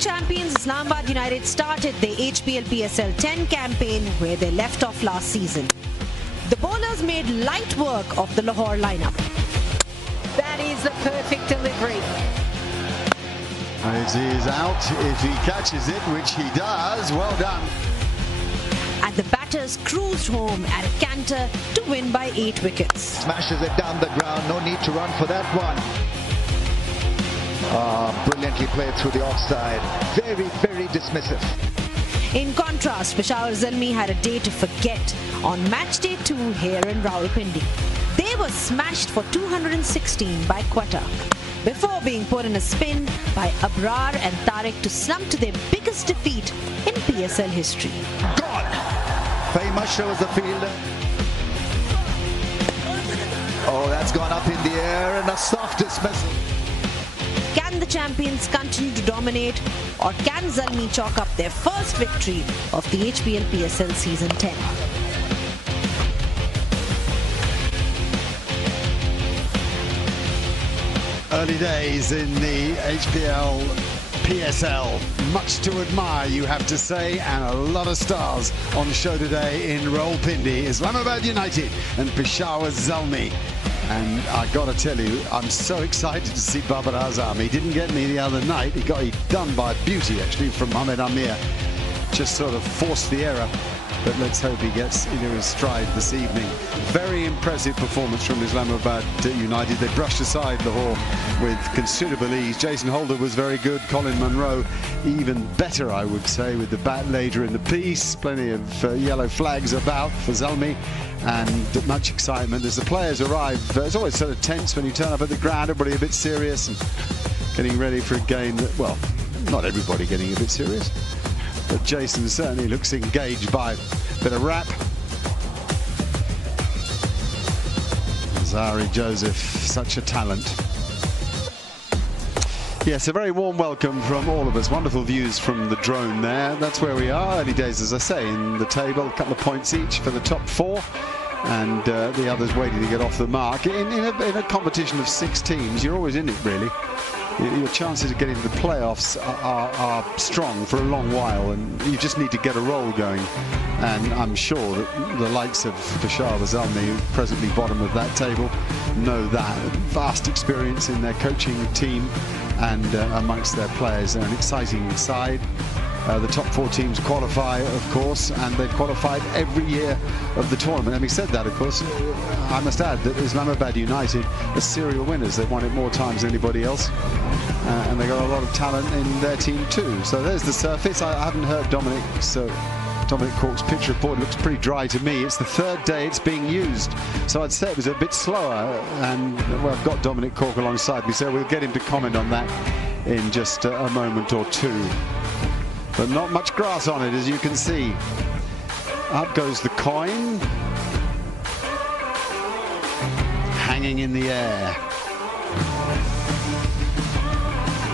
champions Islamabad United started the HBL PSL 10 campaign where they left off last season. The bowlers made light work of the Lahore lineup. That is the perfect delivery. It is out if he catches it, which he does. Well done. And the batters cruised home at a canter to win by 8 wickets. Smashes it down the ground, no need to run for that one. Brilliantly played through the offside. Very, very dismissive. In contrast, Peshawar Zalmi had a day to forget on match day 2 here in Rawalpindi. They were smashed for 216 by Quetta before being put in a spin by Abrar and Tariq to slump to their biggest defeat in PSL history. Gone! Fahim Ashra was the fielder. Oh, that's gone up in the air and a soft dismissal. Can the champions continue to dominate, or can Zalmi chalk up their first victory of the HBL PSL Season 10? Early days in the HBL PSL. Much to admire, you have to say, and a lot of stars on the show today in Rawalpindi. Islamabad United and Peshawar Zalmi. And I got to tell you, I'm so excited to see Babar Azam. He didn't get me the other night. He got it done by beauty, actually, from Mohammad Amir. Just sort of forced the error. But let's hope he gets into his stride this evening. Very impressive performance from Islamabad United. They brushed aside Lahore with considerable ease. Jason Holder was very good. Colin Munro even better, I would say, with the bat later in the piece. Plenty of yellow flags about for Zalmi and much excitement as the players arrive. It's always sort of tense when you turn up at the ground. Everybody a bit serious and getting ready for a game that, well, not everybody getting a bit serious. But Jason certainly looks engaged by a bit of rap. Zari Joseph, such a talent. Yes, a very warm welcome from all of us. Wonderful views from the drone there. That's where we are. Early days, as I say, in the table. A couple of points each for the top 4. And the others waiting to get off the mark. In a competition of 6 teams, you're always in it, really. Your chances of getting to the playoffs are strong for a long while, and you just need to get a roll going. And I'm sure that the likes of Peshawar Zalmi, presently bottom of that table, know that. Vast experience in their coaching team and amongst their players. They're an exciting side. The top 4 teams qualify, of course, and they've qualified every year of the tournament. Having said that, of course, I must add that Islamabad United are serial winners. They've won it more times than anybody else, and they've got a lot of talent in their team too. So there's the surface. I haven't heard Dominic Cork's pitch report. It looks pretty dry to me. It's the 3rd day it's being used, so I'd say it was a bit slower. And well, I've got Dominic Cork alongside me, so we'll get him to comment on that in just a moment or two. But not much grass on it, as you can see. Up goes the coin, hanging in the air.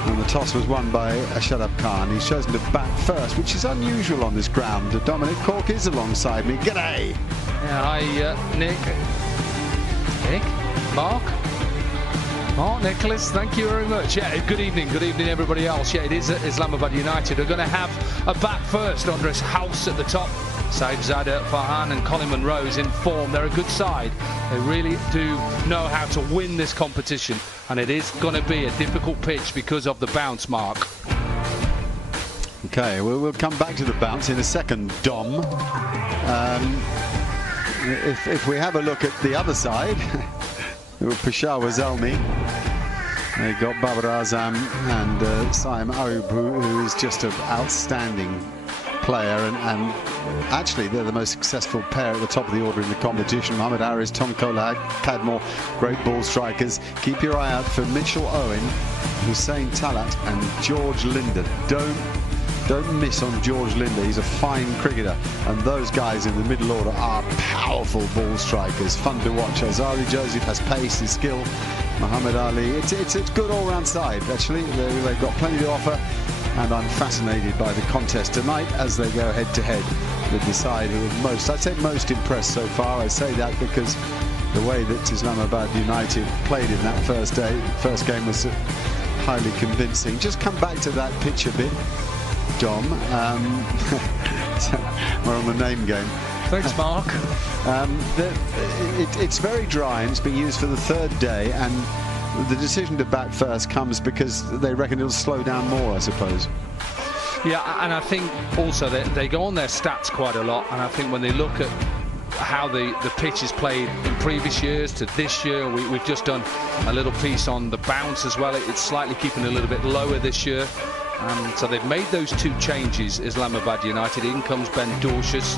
And the toss was won by Ashraf Khan. He's chosen to bat first, which is unusual on this ground. Dominic Cork is alongside me. G'day. Yeah, hi, Nick. Mark, Nicholas, thank you very much. Yeah, good evening everybody else. Yeah, it is Islamabad United. They're going to have a bat first. Andres House at the top. Saib Zada, Farhan and Colin Munro's in form. They're a good side. They really do know how to win this competition, and it is going to be a difficult pitch because of the bounce, Mark. Okay, we'll come back to the bounce in a second, Dom. If we have a look at the other side, Peshawar Zalmi. They got Babar Azam and Saim Aoub, who is just an outstanding player, and actually they're the most successful pair at the top of the order in the competition. Mohammad Haris, Tom Cadmore, great ball strikers. Keep your eye out for Mitchell Owen, Hussein Talat and George Linder. Don't miss on George Linder. He's a fine cricketer, and those guys in the middle order are powerful ball strikers, fun to watch. Zari Joseph has pace and skill. Muhammad Ali, it's a good all-round side, actually. They've got plenty to offer, and I'm fascinated by the contest tonight as they go head-to-head with the side who are I'd say most impressed so far. I say that because the way that Islamabad United played in that first game was highly convincing. Just come back to that pitch a bit, Dom. We're on the name game. Thanks, Mark. It's very dry and it's been used for the third day, and the decision to bat first comes because they reckon it'll slow down more, I suppose. Yeah, and I think also they go on their stats quite a lot, and I think when they look at how the pitch is played in previous years to this year, we've just done a little piece on the bounce as well. It's slightly keeping a little bit lower this year. So they've made those two changes, Islamabad United. In comes Ben Dorshus,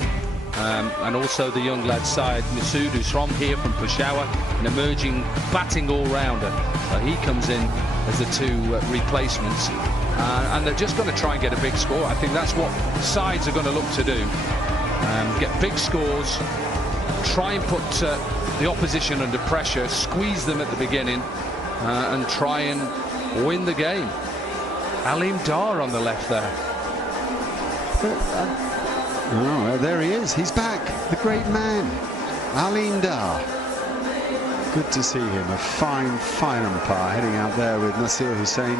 and also the young lad Syed Masood, who's from Peshawar, an emerging batting all-rounder. So he comes in as the two replacements, and they're just going to try and get a big score. I think that's what sides are going to look to do. Get big scores, try and put the opposition under pressure, squeeze them at the beginning, and try and win the game. Aleem Dar on the left there. Oh, there he is. He's back. The great man, Aleem Dar. Good to see him. A fine, fine umpire heading out there with Nasir Hussain.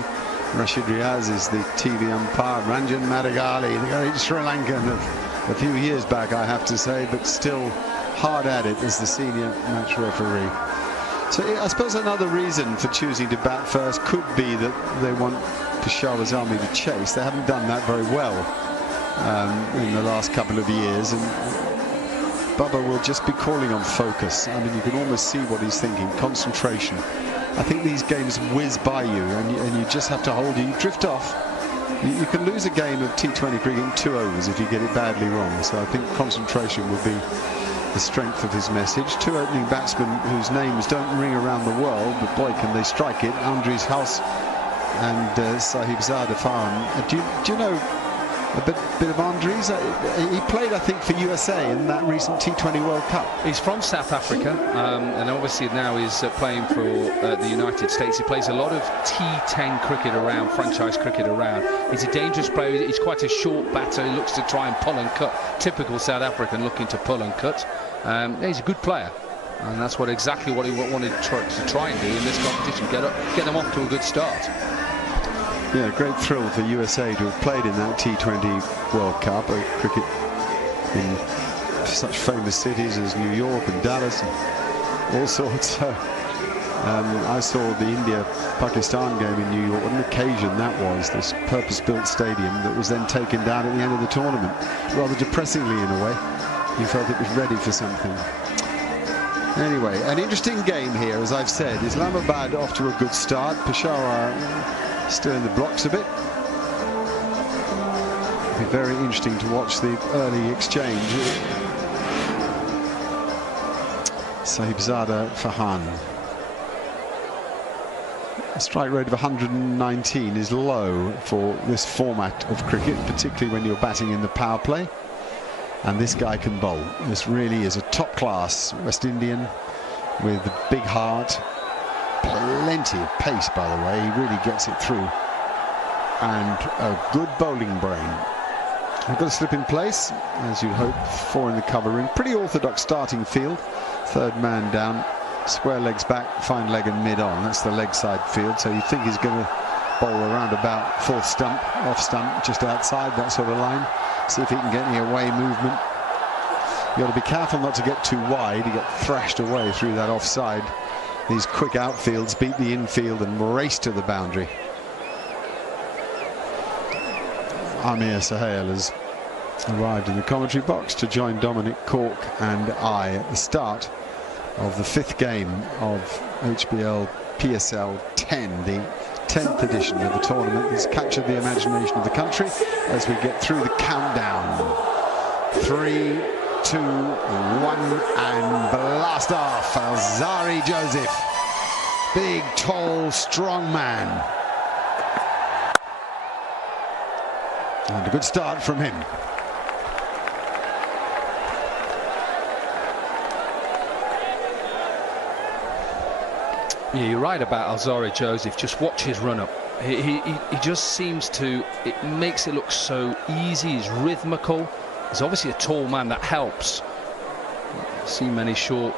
Rashid Riaz is the TV umpire. Ranjan Madigali, the great Sri Lankan of a few years back, I have to say, but still hard at it as the senior match referee. So I suppose another reason for choosing to bat first could be that they want Peshawar Zalmi to chase. They haven't done that very well in the last couple of years, and Bubba will just be calling on focus. I mean, you can almost see what he's thinking. Concentration. I think these games whiz by you, and you just have to hold you. You drift off. You can lose a game of T20 cricket in 2 overs if you get it badly wrong. So I think concentration will be the strength of his message. Two opening batsmen whose names don't ring around the world, but boy, can they strike it. Andries House and Sahibzada Farhan. Do you know a bit of Andries? He played, I think, for USA in that recent T20 World Cup. He's from South Africa, and obviously now he's playing for the United States. He plays a lot of T10 cricket around, franchise cricket around. He's a dangerous player. He's quite a short batter. He looks to try and pull and cut. Typical South African, looking to pull and cut. He's a good player, and that's exactly what he wanted to try and do in this competition. Get them off to a good start. Yeah, great thrill for USA to have played in that T20 World Cup. Cricket in such famous cities as New York and Dallas and all sorts. I saw the India-Pakistan game in New York. What an occasion that was. This purpose-built stadium that was then taken down at the end of the tournament. Rather depressingly in a way. You felt it was ready for something. Anyway, an interesting game here, as I've said. Islamabad off to a good start. Peshawar still in the blocks a bit. It'll be very interesting to watch the early exchange. Sahibzada Farhan. A strike rate of 119 is low for this format of cricket, particularly when you're batting in the power play. And this guy can bowl. This really is a top-class West Indian with a big heart. Plenty of pace, by the way. He really gets it through. And a good bowling brain. I've got to slip in place, as you'd hope, 4 in the cover ring. Pretty orthodox starting field. Third man down. Square legs back, fine leg and mid on. That's the leg side field. So you think he's going to bowl around about fourth stump, off stump, just outside that sort of line. See if he can get any away movement. You've got to be careful not to get too wide. You get thrashed away through that offside. These quick outfields beat the infield and race to the boundary. Amir Sahel has arrived in the commentary box to join Dominic Cork and I at the start of the 5th game of HBL PSL 10, the 10th edition of the tournament. That's captured the imagination of the country as we get through the countdown. 3, 2, 1, and blast off. Alzari Joseph, big, tall, strong man. And a good start from him. Yeah, you're right about Alzari Joseph. Just watch his run-up. He just seems to, it makes it look so easy. He's rhythmical. He's obviously a tall man, that helps. See many short,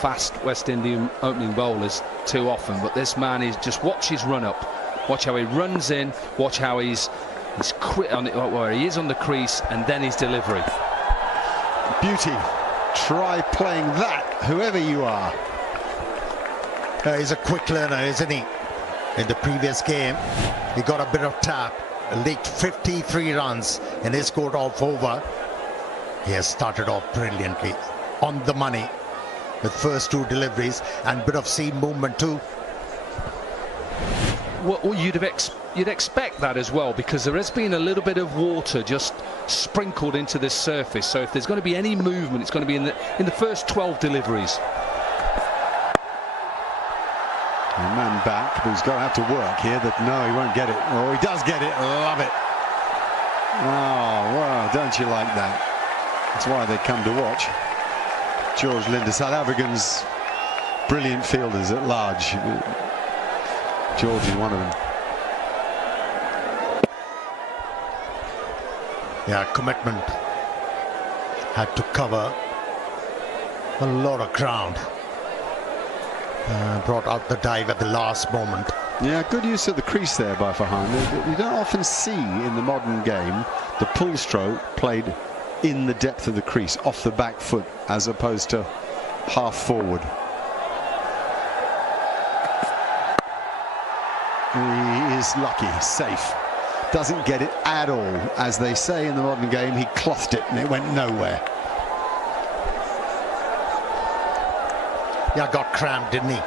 fast West Indian opening bowlers too often, but this man is, just watch his run-up. Watch how he runs in. Watch how he's where he is on the crease, and then his delivery. Beauty. Try playing that, whoever you are. He's a quick learner, isn't he? In the previous game, he got a bit of tap, leaked 53 runs, and he scored off over. He has started off brilliantly, on the money, with first 2 deliveries and bit of seam movement too. Well, you'd expect that as well, because there has been a little bit of water just sprinkled into this surface. So if there's going to be any movement, it's going to be in the first 12 deliveries. A man back, but he's going to have to work here. That no, he won't get it. Oh, he does get it. Love it. Oh, wow, don't you like that? That's why they come to watch. George Linder, South Africans, brilliant fielders at large. George is one of them. Yeah, commitment. Had to cover a lot of ground. Brought out the dive at the last moment. Yeah, good use of the crease there by Farhan. You don't often see in the modern game the pull stroke played in the depth of the crease, off the back foot, as opposed to half forward. He is lucky, safe. Doesn't get it at all. As they say in the modern game, he clothed it and it went nowhere. Yeah, got cramped, didn't he?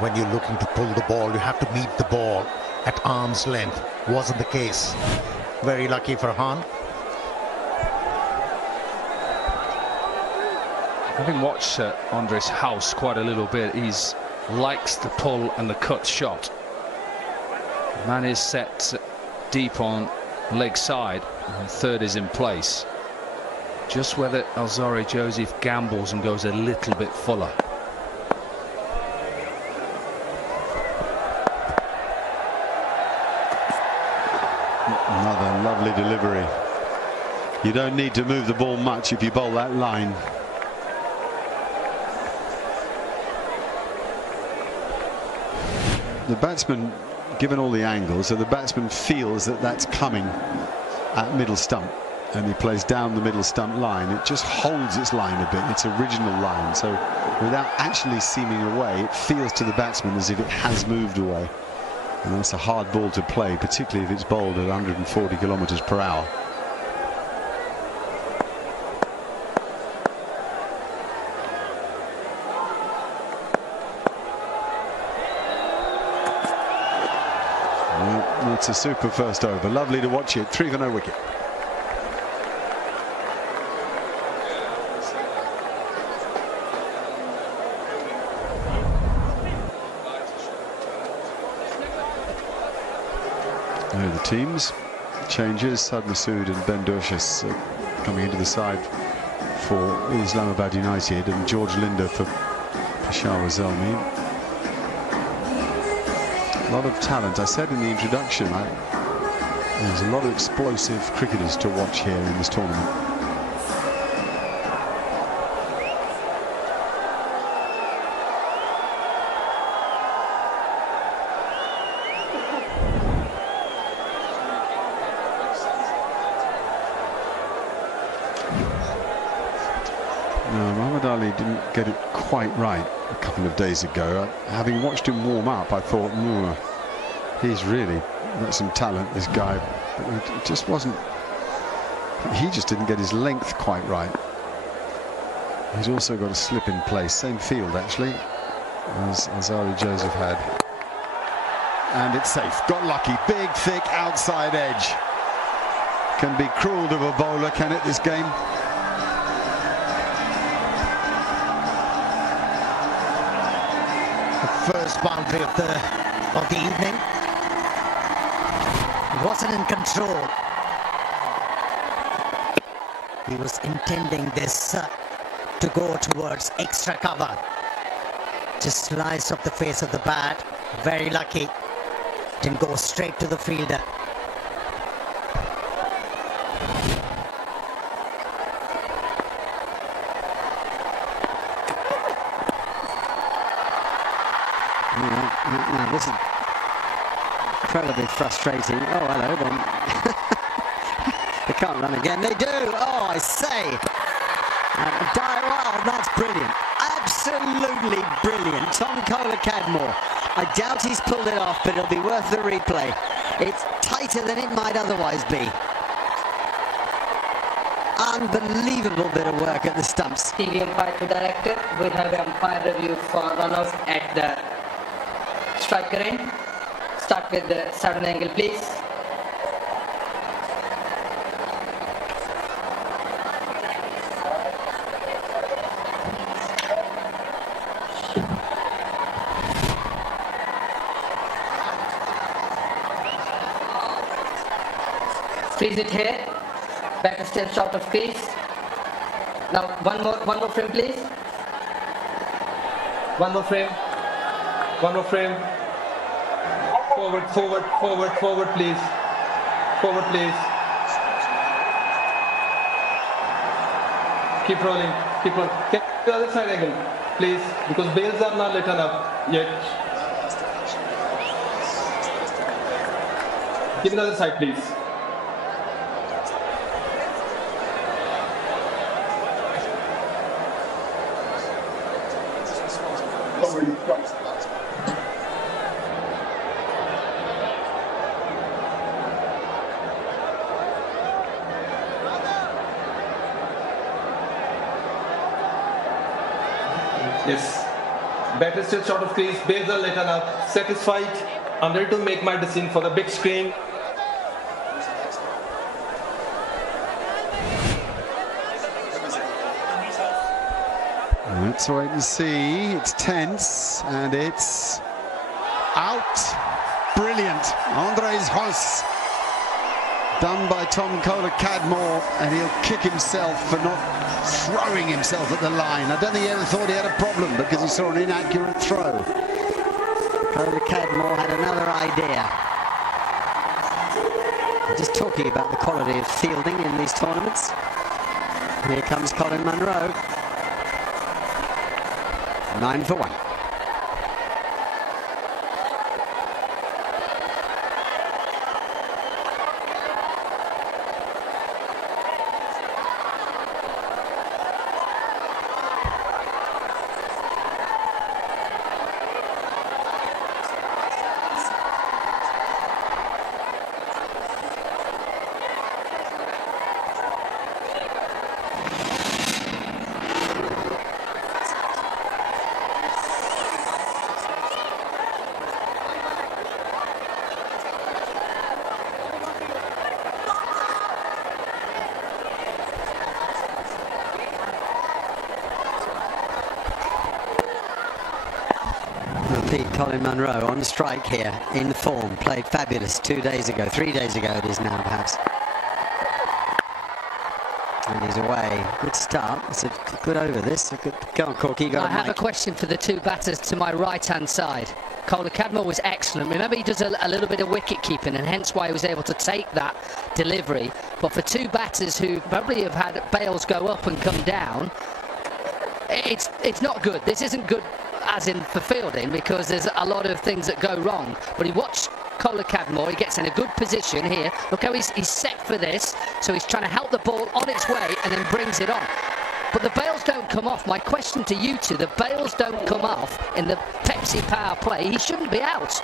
When you're looking to pull the ball, you have to meet the ball at arm's length. Wasn't the case. Very lucky for Han. Having watched Andres House quite a little bit, he likes the pull and the cut shot. The man is set deep on leg side, and third is in place. Just whether Alzarri Joseph gambles and goes a little bit fuller. Another lovely delivery. You don't need to move the ball much if you bowl that line. The batsman, given all the angles, so the batsman feels that that's coming at middle stump, and he plays down the middle stump line. It just holds its line a bit, its original line, so without actually seeming away, it feels to the batsman as if it has moved away. And that's a hard ball to play, particularly if it's bowled at 140 kilometers per hour. It's a super first over. Lovely to watch it. 3 for no wicket. There are the teams. Changes. Sad Masood and Ben Durshas coming into the side for Islamabad United, and George Linder for Peshawar Zalmi. A lot of talent. I said in the introduction, there's a lot of explosive cricketers to watch here in this tournament. No, Muhammad Ali didn't get it quite right a couple of days ago. Having watched him warm up, I thought, he's really got some talent, this guy. But it just wasn't. He just didn't get his length quite right. He's also got a slip in place, same field actually, as Alzarri Joseph had. And it's safe. Got lucky. Big, thick outside edge. Can be cruel to a bowler, can it, this game? First boundary of the evening. Wasn't in control. He was intending this to go towards extra cover. Just sliced off the face of the bat. Very lucky. Didn't go straight to the fielder. listen. Incredibly frustrating. Oh, hello, then. They can't run again. They do. Oh, I say. Wow, that's brilliant. Absolutely brilliant. Tom Kohler-Cadmore. I doubt he's pulled it off, but it'll be worth the replay. It's tighter than it might otherwise be. Unbelievable bit of work at the stumps. TV umpire to director. We have umpire review for runoff at the striker end. Start with the sudden angle, please. Freeze it here. Batter still short of crease. Now one more frame, please. One more frame. One more frame. Forward, forward, forward, forward, please. Forward, please. Keep rolling, keep rolling. Get the other side again, please, because bails are not lit up yet. Give another side, please. Yes. Batter still short of crease. Bails are lit up. Satisfied. I'm ready to make my decision for the big screen. Let's wait and see. It's tense and it's out. Brilliant. Andres Hoss. Done by Tom Kohler-Cadmore, and he'll kick himself for not throwing himself at the line. I don't think he ever thought he had a problem because he saw an inaccurate throw. Kohler-Cadmore had another idea. Just talking about the quality of fielding in these tournaments. Here comes Colin Munro. 9 for 1. Colin Munro on strike here, in form, played fabulous 2 days ago, 3 days ago it is now perhaps. And he's away. Good start. It's a good over this. A good, go on, Corky, you got I have a question for the two batters to my right-hand side. Kohler-Cadmore was excellent. Remember, he does a little bit of wicket keeping, and hence why he was able to take that delivery. But for two batters who probably have had bails go up and come down, it's not good. This isn't good as in for fielding, because there's a lot of things that go wrong. But he watched Kohler-Cadmore, he gets in a good position here. Look how he's set for this, so he's trying to help the ball on its way and then brings it on. But the bails don't come off. My question to you two, the bails don't come off in the Pepsi power play. He shouldn't be out.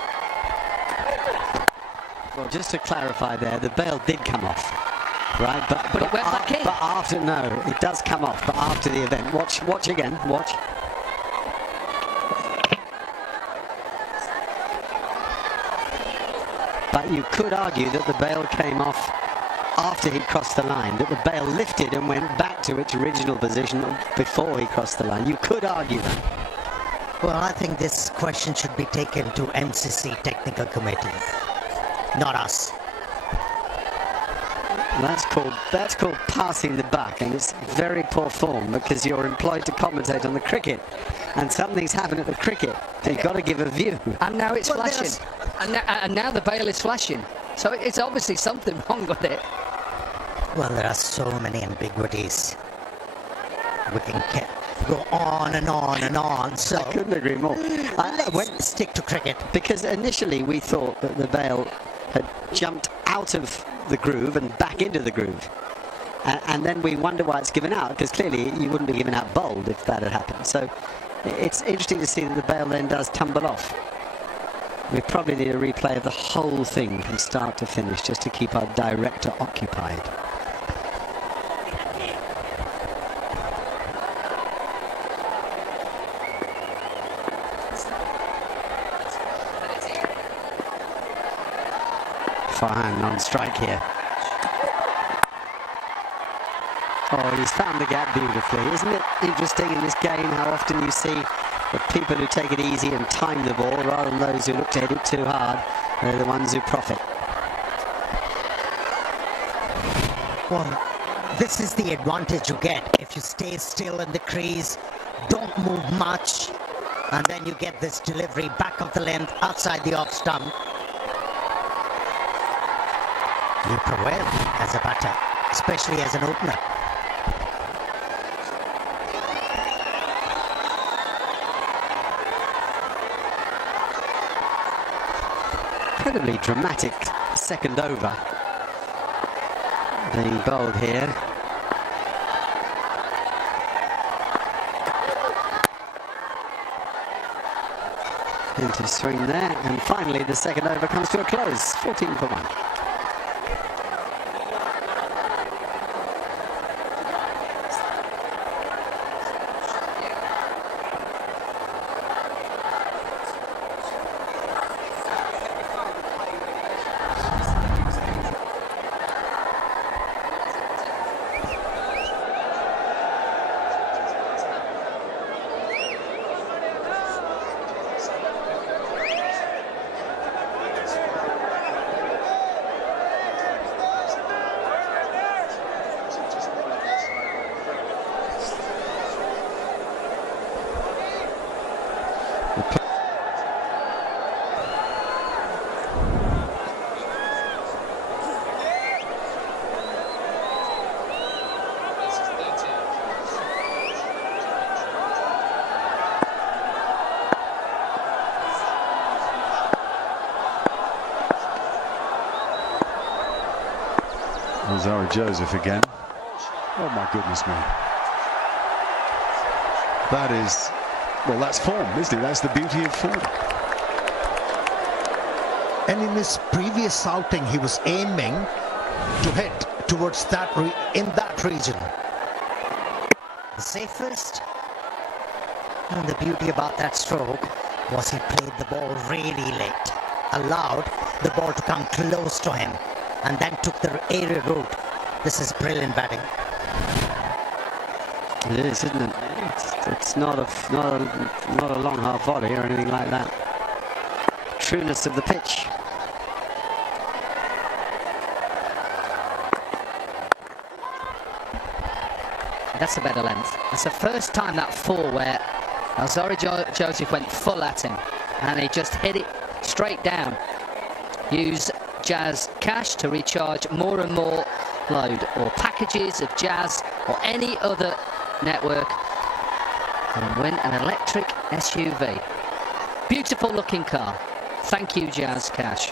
Well, just to clarify there, the bail did come off, right? But it went back in. But after, no, it does come off, but after the event. Watch again, watch. But you could argue that the bail came off after he crossed the line, that the bail lifted and went back to its original position before he crossed the line. You could argue that. Well, I think this question should be taken to MCC Technical Committee, not us. That's called passing the buck, and it's very poor form because you're employed to commentate on the cricket, and something's happened at the cricket. So you've got to give a view. And now it's flashing, and now the bail is flashing. So it's obviously something wrong with it. Well, there are so many ambiguities. go on and on and on. So I couldn't agree more. let's stick to cricket. Because initially we thought that the bail had jumped out of the groove and back into the groove. And then we wonder why it's given out, because clearly you wouldn't be given out bowled if that had happened. So it's interesting to see that the bail then does tumble off. We probably need a replay of the whole thing from start to finish just to keep our director occupied. Farhan on strike here. Oh, he's found the gap beautifully. Isn't it interesting in this game how often you see the people who take it easy and time the ball rather than those who look to hit it too hard? They're the ones who profit. Well, this is the advantage you get if you stay still in the crease, don't move much, and then you get this delivery back of the length outside the off stump. You prevail as a batter, especially as an opener. Incredibly dramatic second over being bowled here. Into swing there, and finally the second over comes to a close, 14 for 1. Joseph again. Oh my goodness me. That is, well, that's form, isn't it? That's the beauty of form. And in his previous outing, he was aiming to hit towards that in that region. The safest, and the beauty about that stroke was he played the ball really late, allowed the ball to come close to him, and then took the aerial route. This is brilliant batting. It is, isn't it? It's not a long half volley or anything like that. Trueness of the pitch. That's a better length. That's the first time that four where Joseph went full at him and he just hit it straight down. Use Jazz Cash to recharge more and more load, or packages of Jazz or any other network, and win an electric SUV. Beautiful looking car. Thank you, Jazz Cash.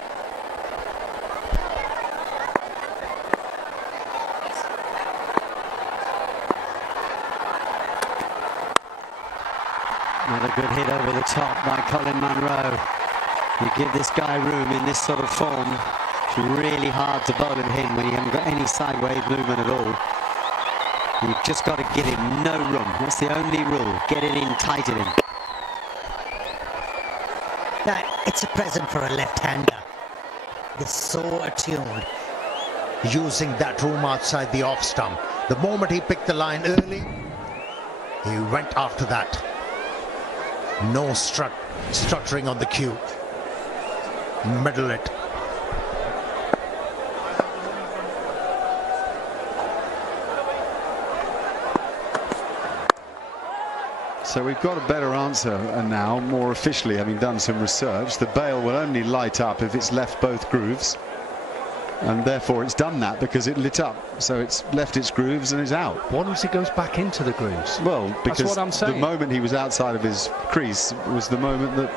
Another good hit over the top by Colin Munro. You give this guy room in this sort of form. It's really hard to bowl at him when you haven't got any sideways movement at all. You've just got to give him no room. That's the only rule. Get it in, tight it in. Now, it's a present for a left-hander. They're so attuned. Using that room outside the off stump. The moment he picked the line early, he went after that. No stuttering on the cue. Middle it. So we've got a better answer now, more officially, having done some research. The bail will only light up if it's left both grooves. and therefore it's done that because it lit up, so it's left its grooves and is out. What if he goes back into the grooves? Well, because that's what I'm saying. The moment he was outside of his crease was the moment that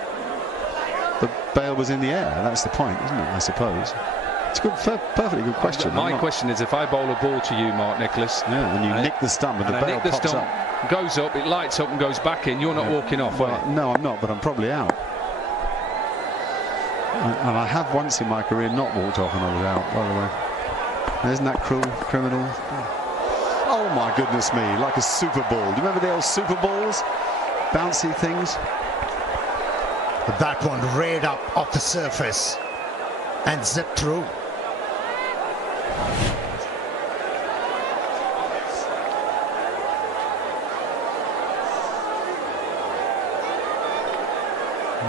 the bail was in the air. That's the point, isn't it? I suppose. It's a good, perfectly good question. My question is, if I bowl a ball to you, Mark Nicholas, and you nick the stump and the bail pops up, goes up, it lights up and goes back in, you're not walking off, are you? No, I'm not, but I'm probably out. And I have once in my career not walked off and I was out, by the way. Isn't that cruel, criminal? Oh my goodness me, like a Super Ball. Do you remember the old Super Balls? Bouncy things? That one reared up off the surface and zipped through.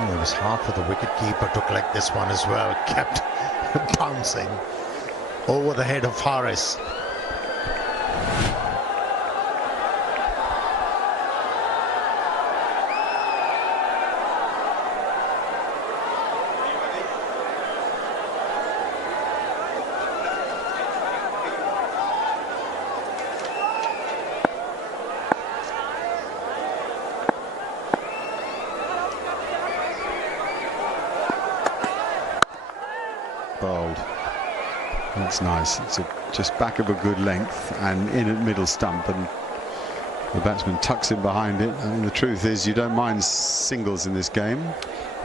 It was hard for the wicketkeeper to collect this one as well. Kept bouncing over the head of Haris. Bowled. That's nice. It's just back of a good length and in at middle stump, and the batsman tucks in behind it. And the truth is, you don't mind singles in this game.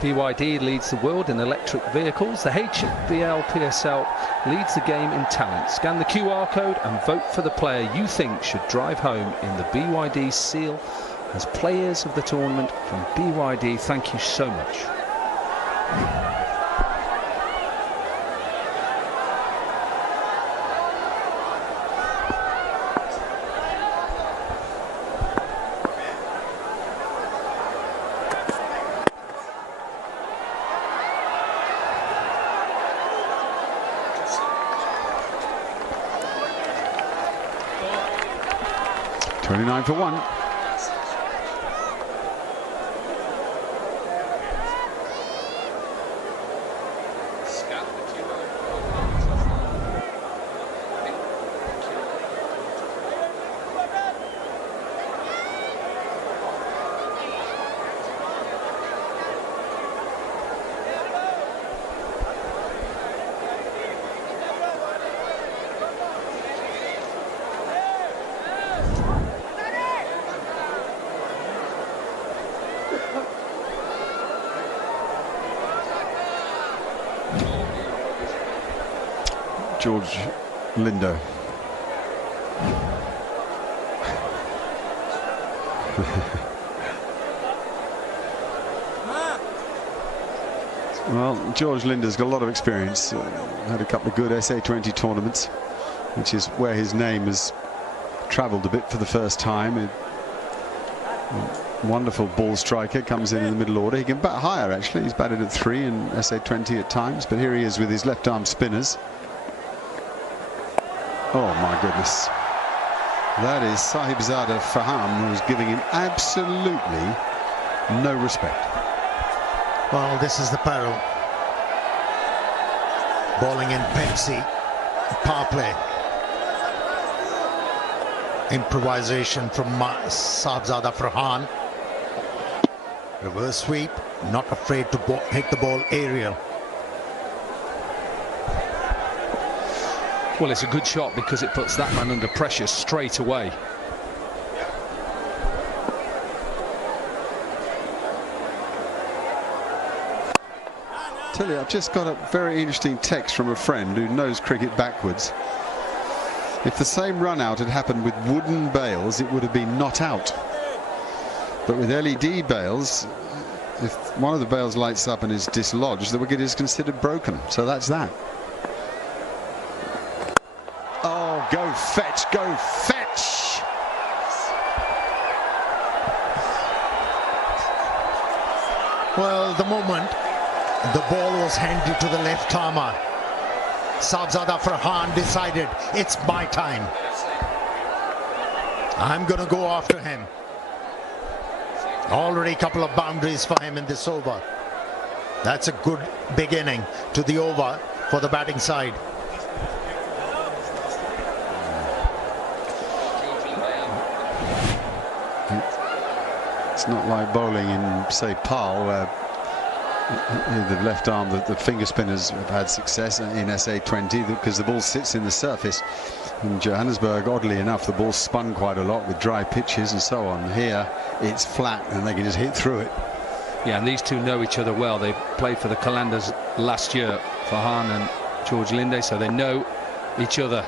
BYD leads the world in electric vehicles. The HBL PSL leads the game in talent. Scan the QR code and vote for the player you think should drive home in the BYD seal as players of the tournament from BYD. Thank you so much. For one. George Lindo. Well, George Linder's got a lot of experience. Had a couple of good SA20 tournaments, which is where his name has travelled a bit for the first time. A wonderful ball striker, comes in the middle order. He can bat higher, actually. He's batted at 3 in SA20 at times, but here he is with his left arm spinners. Oh my goodness. That is Sahibzada Farhan, who's giving him absolutely no respect. Well, this is the peril. Bowling in Pepsi. Power play. Improvisation from Sahibzada Farhan. Reverse sweep. Not afraid to hit the ball aerial. Well, it's a good shot because it puts that man under pressure straight away. Tell you, I've just got a very interesting text from a friend who knows cricket backwards. If the same run out had happened with wooden bails, it would have been not out. But with LED bails, if one of the bails lights up and is dislodged, the wicket is considered broken. So that's that. Oh, go fetch, go fetch! Well, the moment the ball was handed to the left armer, Sahibzada Farhan decided, it's my time. I'm going to go after him. Already a couple of boundaries for him in this over. That's a good beginning to the over for the batting side. It's not like bowling in, say, Pal, where the left arm, the finger spinners have had success in SA20 because the ball sits in the surface. In Johannesburg, oddly enough, the ball spun quite a lot with dry pitches and so on. Here, it's flat and they can just hit through it. Yeah, and these two know each other well. They played for the Qalandars last year, Farhan and George Linde, so they know each other.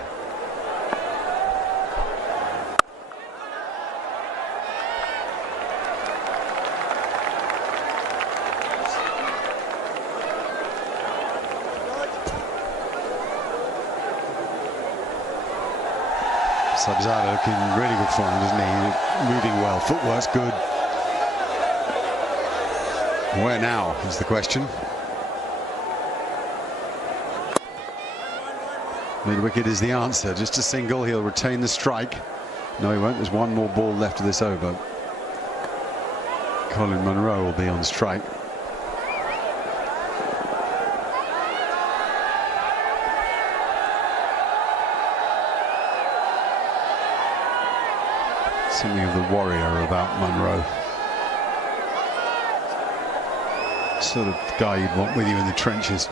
Sabzada looking in really good form, isn't he? Moving well, footwork's good. Where now is the question. Mid-wicket is the answer. Just a single, he'll retain the strike. No, he won't. There's one more ball left of this over. Colin Munro will be on strike. Something of the warrior about Munro. Sort of guy you'd want with you in the trenches.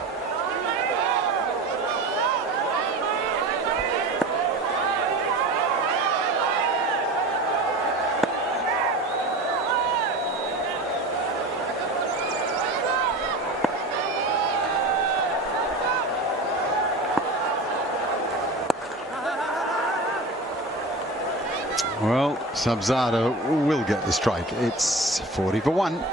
Well, Sabzada will get the strike. It's 40 for 1.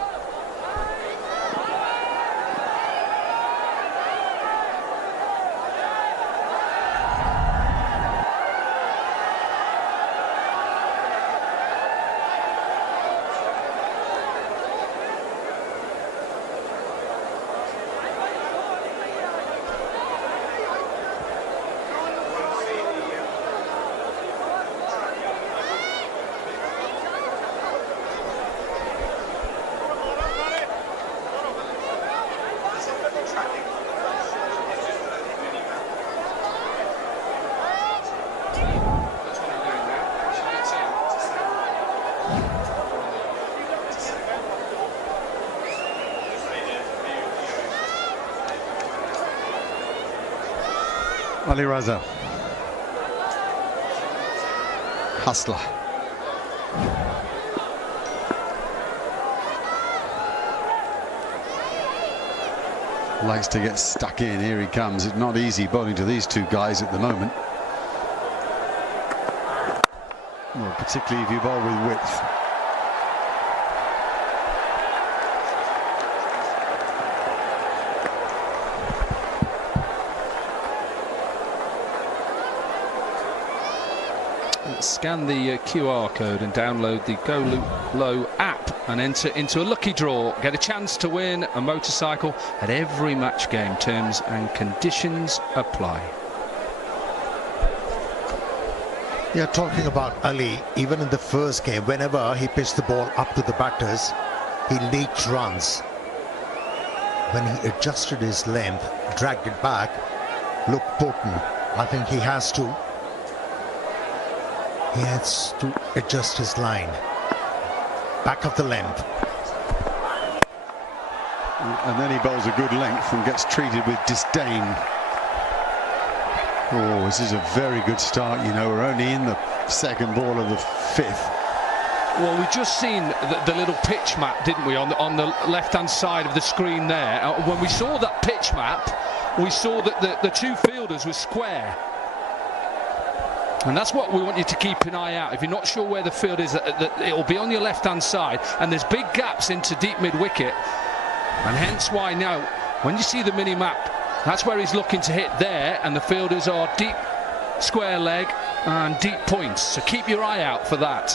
Ali Raza. Hustler. Likes to get stuck in. Here he comes. It's not easy bowling to these two guys at the moment. Well, particularly if you bowl with width. Scan the QR code and download the Go Low app and enter into a lucky draw. Get a chance to win a motorcycle at every match game. Terms and conditions apply. Yeah, talking about Ali, even in the first game, whenever he pitched the ball up to the batters, he leaked runs. When he adjusted his length, dragged it back, looked potent. I think he has to adjust his line. Back of the length. And then he bowls a good length and gets treated with disdain. Oh, this is a very good start. You know, we're only in the second ball of the fifth. Well, we've just seen the little pitch map, didn't we, on the left-hand side of the screen there. When we saw that pitch map, we saw that the two fielders were square. And that's what we want you to keep an eye out. If you're not sure where the field is, it'll be on your left-hand side, and there's big gaps into deep mid-wicket. And hence why now, when you see the mini-map, that's where he's looking to hit there, and the fielders are deep square leg and deep points. So keep your eye out for that.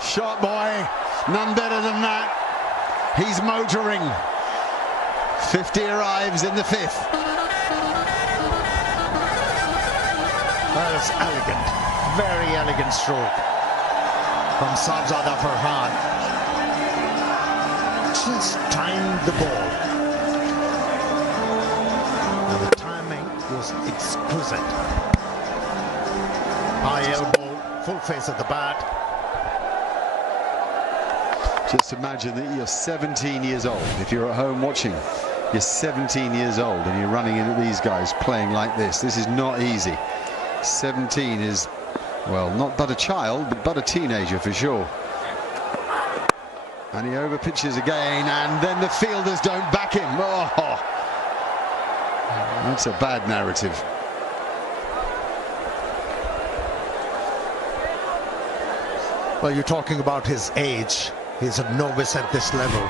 Shot boy, none better than that. He's motoring. 50 arrives in the fifth. That's elegant, very elegant stroke from Sabzada Farhan. Just timed the ball. And the timing was exquisite. High elbow, full face of the bat. Just imagine that you're 17 years old. If you're at home watching, you're 17 years old and you're running into these guys playing like this. This is not easy. 17 is, well, not but a child, but a teenager for sure. And he over pitches again, and then the fielders don't back him. Oh, that's a bad narrative. Well, you're talking about his age. He's a novice at this level,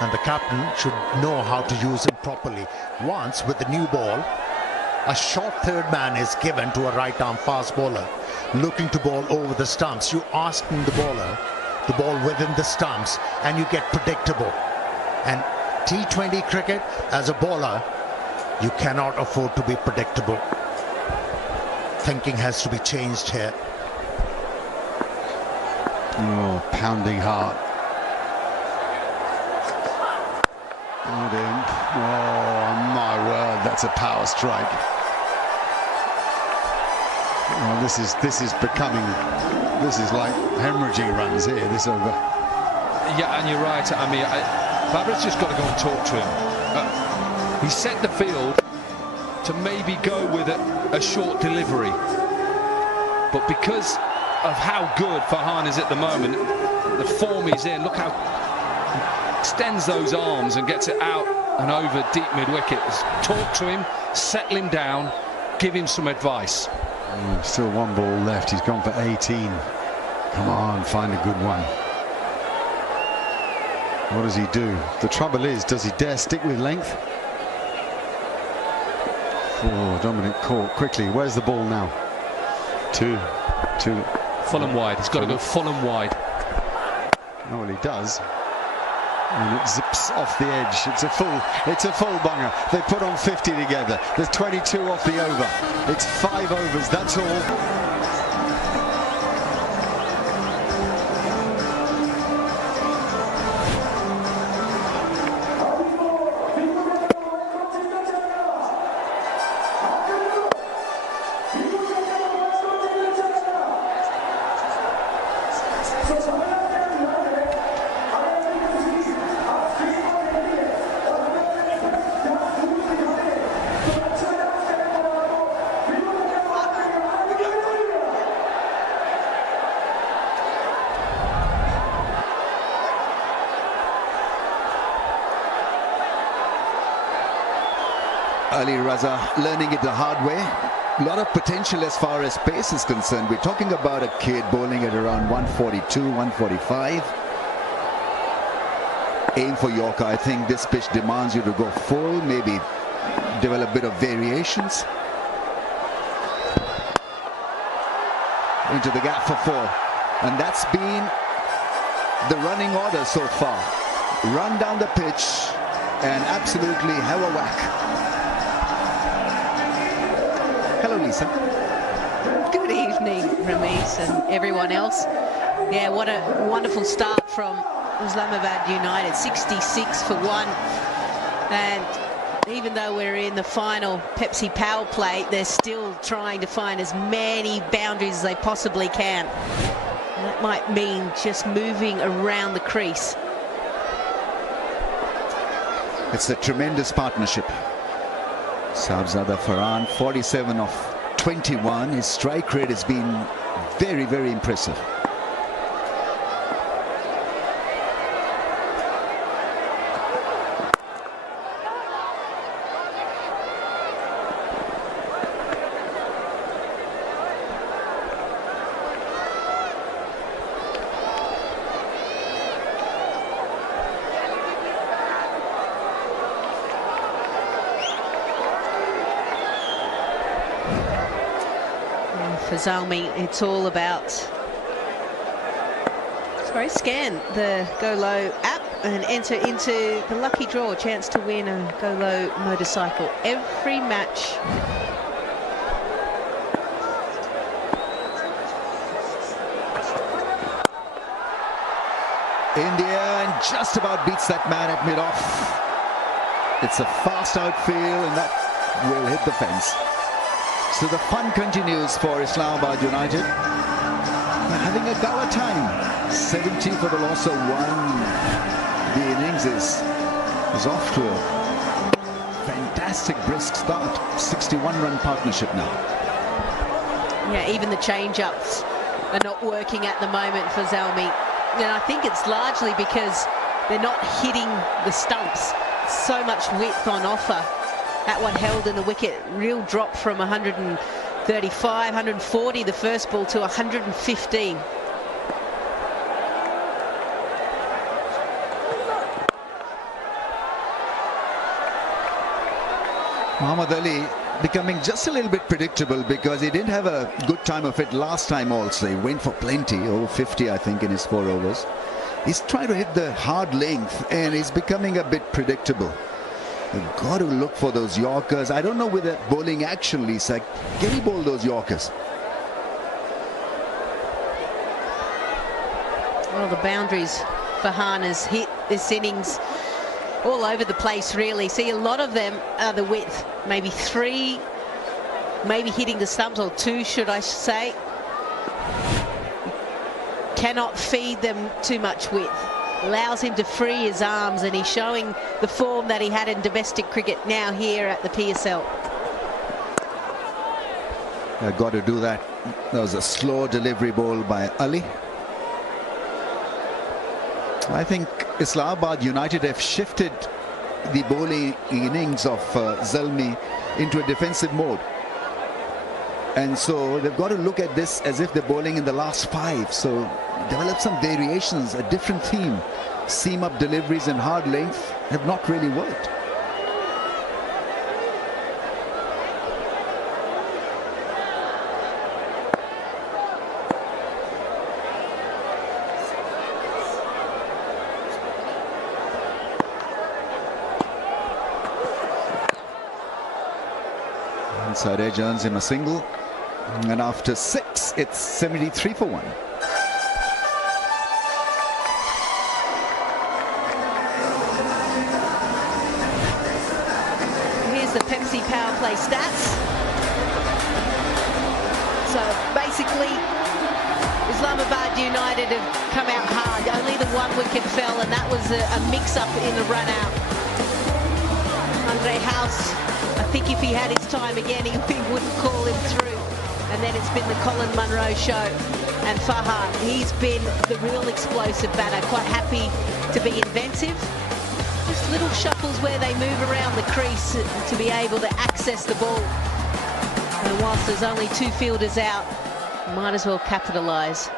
and the captain should know how to use him properly. Once, with the new ball, a short third man is given to a right-arm fast bowler looking to bowl over the stumps. You asking the bowler to bowl within the stumps, and you get predictable. And T20 cricket, as a bowler, you cannot afford to be predictable. Thinking has to be changed here. Oh, pounding heart. Oh my word, that's a power strike. Well, this is like hemorrhaging runs here, this over. Yeah, and you're right. I mean, Babra's just got to go and talk to him. He set the field to maybe go with a short delivery, but because of how good Farhan is at the moment, the form he's in, look how he extends those arms and gets it out and over deep mid-wicket. Talk to him, settle him down, give him some advice. Still one ball left. He's gone for 18. Come on, find a good one. What does he do? The trouble is, does he dare stick with length? Oh, Dominic caught quickly. Where's the ball now? Two. Full and wide. He's got to go full and wide. Oh, well, he does. And it zips off the edge. It's a full bunger. They put on 50 together. There's 22 off the over. It's 5 overs, that's all. Ali Raza learning it the hard way. A lot of potential as far as pace is concerned. We're talking about a kid bowling at around 142, 145. Aim for Yorker. I think this pitch demands you to go full, maybe develop a bit of variations. Into the gap for 4. And that's been the running order so far. Run down the pitch and absolutely have a whack. Hello, Lisa. Good evening, Ramesh and everyone else. Yeah, what a wonderful start from Islamabad United, 66 for 1. And even though we're in the final Pepsi Powerplay, they're still trying to find as many boundaries as they possibly can. And that might mean just moving around the crease. It's a tremendous partnership. Sahibzada Farhan, 47 of 21. His strike rate has been very, very impressive. For Zalmi, it's all about, sorry, scan the Go Low app and enter into the lucky draw, chance to win a Go Low motorcycle every match. India and just about beats that man at mid-off. It's a fast outfield and that will hit the fence. So the fun continues for Islamabad United. They're having a gala time. 70 for the loss of 1. The innings is off to a fantastic brisk start. 61-run partnership now. Yeah, even the change-ups are not working at the moment for Zalmi. And I think it's largely because they're not hitting the stumps. So much width on offer. That one held in the wicket. Real drop from 135, 140 the first ball to 115. Muhammad Ali becoming just a little bit predictable because he didn't have a good time of it last time also. He went for plenty, over 50 I think in his 4 overs. He's trying to hit the hard length and he's becoming a bit predictable. You've got to look for those Yorkers. I don't know with that bowling action, Lisa. Can he bowl those Yorkers? Well, the boundaries Farhan has hit this innings all over the place, really. See, a lot of them are the width. Maybe 3, maybe hitting the stumps, or 2, should I say. Cannot feed them too much width. Allows him to free his arms, and he's showing the form that he had in domestic cricket now here at the PSL. I've got to do that. That was a slow delivery ball by Ali. I think Islamabad United have shifted the bowling innings of Zalmi into a defensive mode. And so they've got to look at this as if they're bowling in the last 5. So develop some variations, a different theme. Seam up deliveries and hard length have not really worked. Inside edge earns him a single. And after 6, it's 73 for 1. Here's the Pepsi Powerplay stats. So basically, Islamabad United have come out hard. Only the 1 wicket fell, and that was a mix-up in the run-out. Andre House, I think if he had his time again, he wouldn't call him through. And then it's been the Colin Munro show. And Farhan, he's been the real explosive batter, quite happy to be inventive. Just little shuffles where they move around the crease to be able to access the ball. And whilst there's only 2 fielders out, might as well capitalise.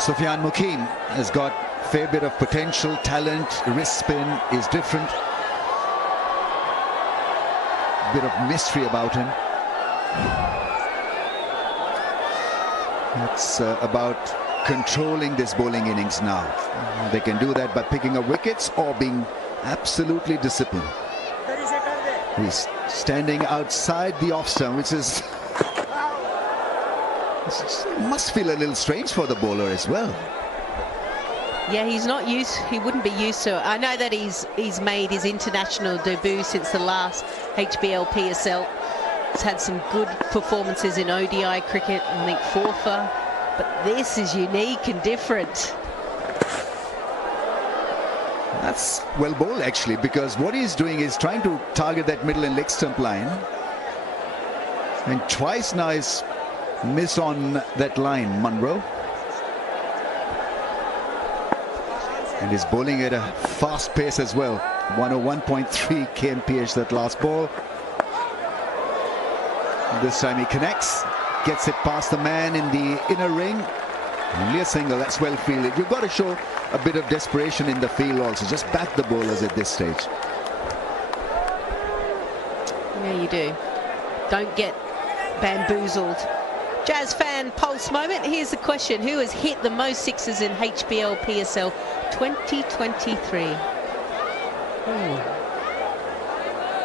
Sufyan Mukim has got a fair bit of potential, talent, wrist spin is different. A bit of mystery about him. It's about controlling this bowling innings now. They can do that by picking up wickets or being absolutely disciplined. He's standing outside the off stump, which is must feel a little strange for the bowler as well. Yeah, he wouldn't be used to it. I know that he's made his international debut since the last HBL PSL. He's had some good performances in ODI cricket, I think 4 but this is unique and different. That's well bowled actually, because what he's doing is trying to target that middle and leg stump line, and twice now he's missed on that line, Munro. And he's bowling at a fast pace as well. 101.3 kmph that last ball. This time he connects, gets it past the man in the inner ring. Only a single, that's well fielded. You've got to show a bit of desperation in the field also. Just back the bowlers at this stage. Yeah, you do. Don't get bamboozled. Jazz fan pulse moment. Here's the question. Who has hit the most sixes in HBL PSL 2023?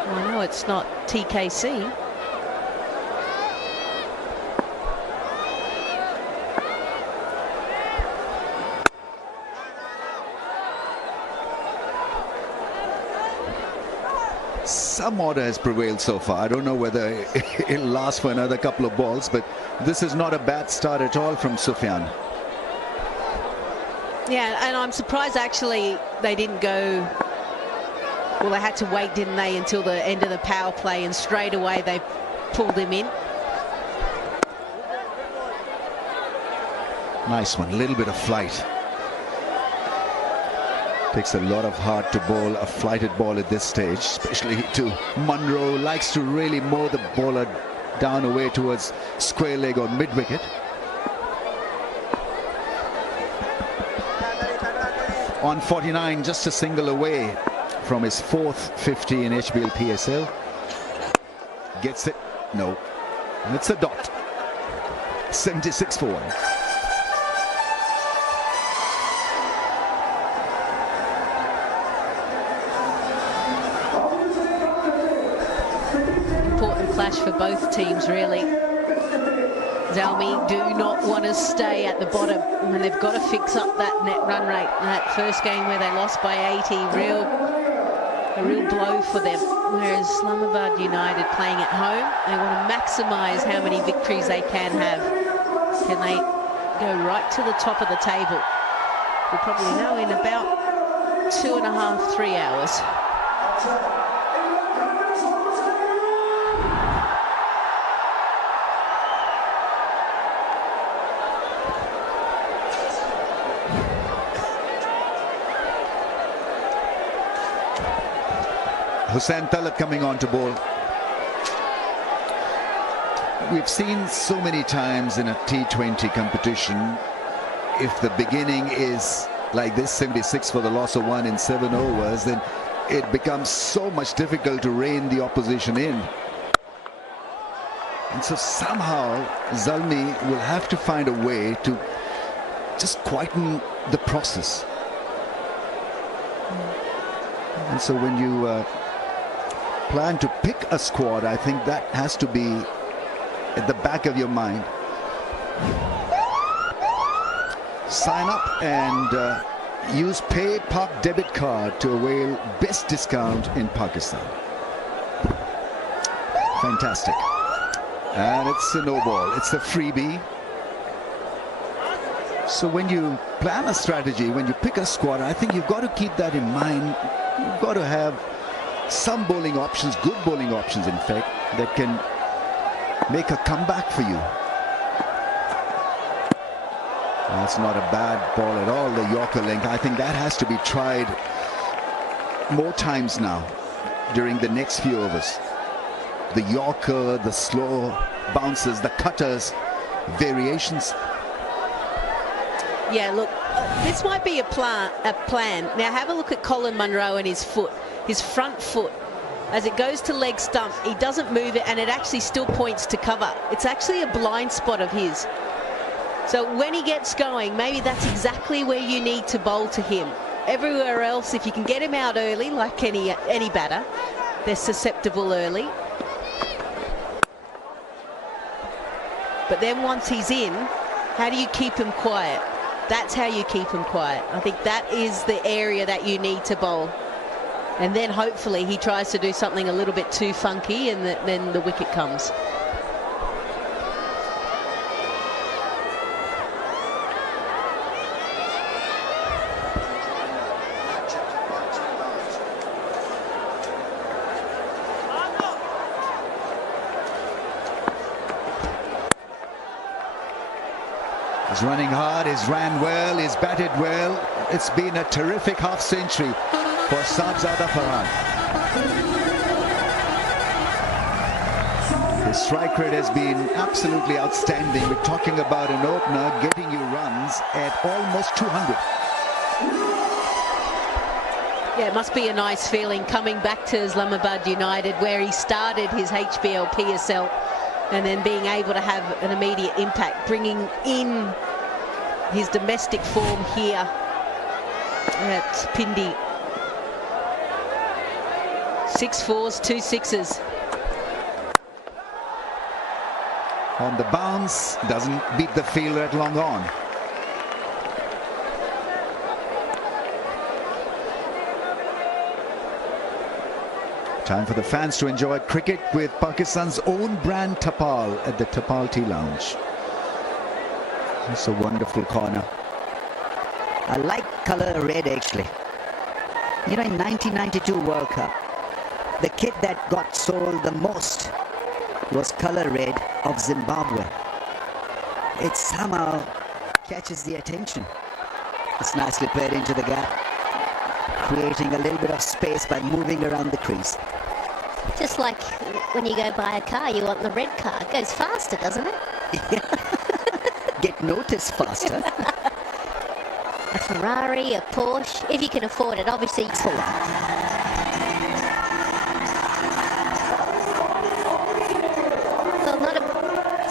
I know it's not TKC. some order has prevailed so far. I don't know whether it'll last for another couple of balls, but this is not a bad start at all from Sufyan. Yeah, and I'm surprised actually they didn't go. Well, they had to wait, didn't they, until the end of the power play, and straight away they pulled him in. Nice one, a little bit of flight. Takes a lot of heart to bowl a flighted ball at this stage, especially to Munro. Likes to really mow the bowler down away towards square leg or mid-wicket. On 49, just a single away from his 4th 50 in HBL PSL. Gets it? No. And it's a dot. 76 for 1. For both teams, really. Zalmi do not want to stay at the bottom, and they've got to fix up that net run rate. That first game where they lost by 80, a real blow for them. Whereas Islamabad United playing at home, they want to maximise how many victories they can have. Can they go right to the top of the table? We'll probably know in about 2.5, 3 hours. Hussain Talat coming on to bowl. We've seen so many times in a T20 competition, if the beginning is like this, 76 for the loss of 1 in 7 overs, then it becomes so much difficult to rein the opposition in. And so somehow Zalmi will have to find a way to just quieten the process. And so when you plan to pick a squad, I think that has to be at the back of your mind. Sign up and use Pay Pak debit card to avail best discount in Pakistan. Fantastic. And it's a no ball. It's a freebie. So when you plan a strategy, when you pick a squad, I think you've got to keep that in mind. You've got to have some bowling options, good bowling options in fact, that can make a comeback for you. That's not a bad ball at all, the Yorker length. I think that has to be tried more times now during the next few overs. The Yorker, the slow bounces, the cutters, variations. Yeah, look, this might be a plan. Now have a look at Colin Munro and his foot. His front foot, as it goes to leg stump, he doesn't move it, and it actually still points to cover. It's actually a blind spot of his. So when he gets going, maybe that's exactly where you need to bowl to him. Everywhere else, if you can get him out early, like any batter, they're susceptible early. But then once he's in, how do you keep him quiet? That's how you keep him quiet. I think that is the area that you need to bowl. And then hopefully he tries to do something a little bit too funky, and then the wicket comes. He's running hard, he's ran well, he's batted well. It's been a terrific half century for Sahibzada Farhan. His strike rate has been absolutely outstanding. We're talking about an opener getting you runs at almost 200. Yeah, it must be a nice feeling coming back to Islamabad United, where he started his HBL PSL, and then being able to have an immediate impact, bringing in his domestic form here at Pindi. 6 4s, 2 6s. On the bounce, doesn't beat the fielder at long on. Time for the fans to enjoy cricket with Pakistan's own brand Tapal at the Tapal Tea Lounge. It's a wonderful corner. I like colour red actually. You know, in 1992 World Cup, the kit that got sold the most was colour red of Zimbabwe. It somehow catches the attention. It's nicely played into the gap, creating a little bit of space by moving around the crease. Just like when you go buy a car, you want the red car. It goes faster, doesn't it? Get noticed faster. A Ferrari, a Porsche, if you can afford it, obviously. For one. Well, not a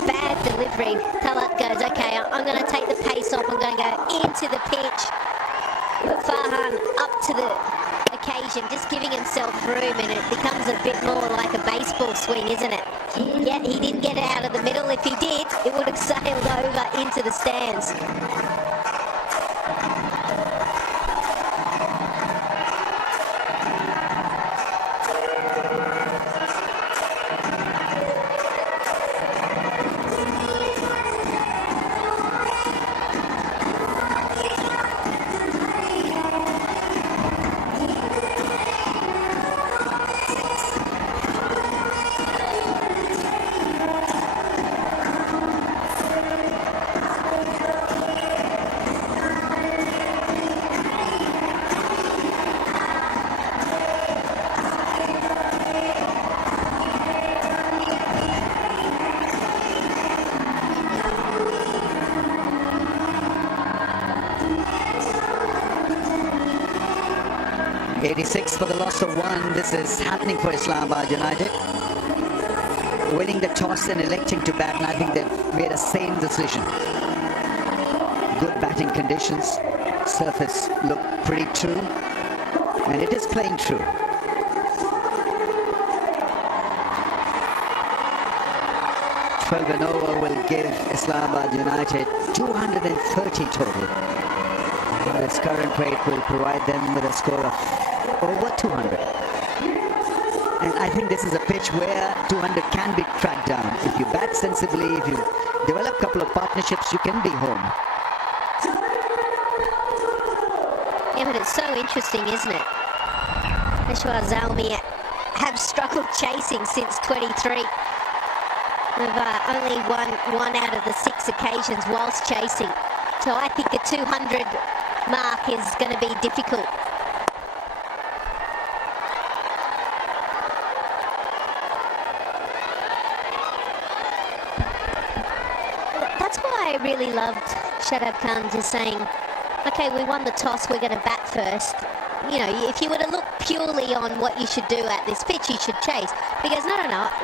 bad delivery. Talat goes, okay, I'm going to take the pace off. I'm going to go into the pitch. But Farhan up to the occasion, just giving himself room, and it becomes a bit more like a baseball swing, isn't it? Yeah, he didn't get it out of the middle. If he did, it would have sailed over into the stands. For the loss of one. This is happening for Islamabad United. Winning the toss and electing to bat, and I think they've made a sane decision. Good batting conditions. Surface look pretty true, and it is playing true. An over will give Islamabad United 230 total. This current rate will provide them with a score of over 200. And I think this is a pitch where 200 can be tracked down. If you bat sensibly, if you develop a couple of partnerships, you can be home. Yeah, but it's so interesting, isn't it? Peshawar Zalmi have struggled chasing since 23. They've only won 1 out of the 6 occasions whilst chasing. So I think the 200 mark is going to be difficult. That's why I really loved Shadab Khan just saying, okay, we won the toss, we're going to bat first. You know, if you were to look purely on what you should do at this pitch, you should chase. But he goes, no,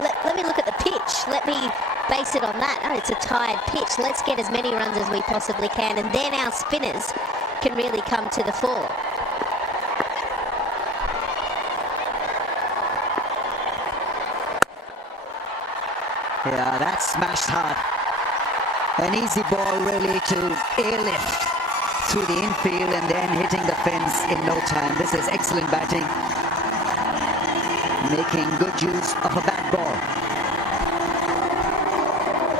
let me look at the pitch. Let me base it on that. Oh, it's a tired pitch. Let's get as many runs as we possibly can, and then our spinners can really come to the fore. Yeah, that's smashed hard. An easy ball really to airlift through the infield and then hitting the fence in no time. This is excellent batting. Making good use of a bad ball.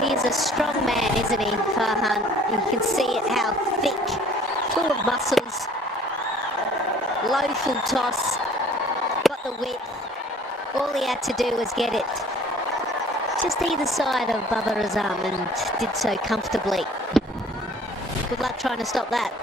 He's a strong man, isn't he, Farhan? You can see it, how thick, full of muscles. Low full toss, got the width. All he had to do was get it just either side of Babar Azam and did so comfortably. Good luck trying to stop that.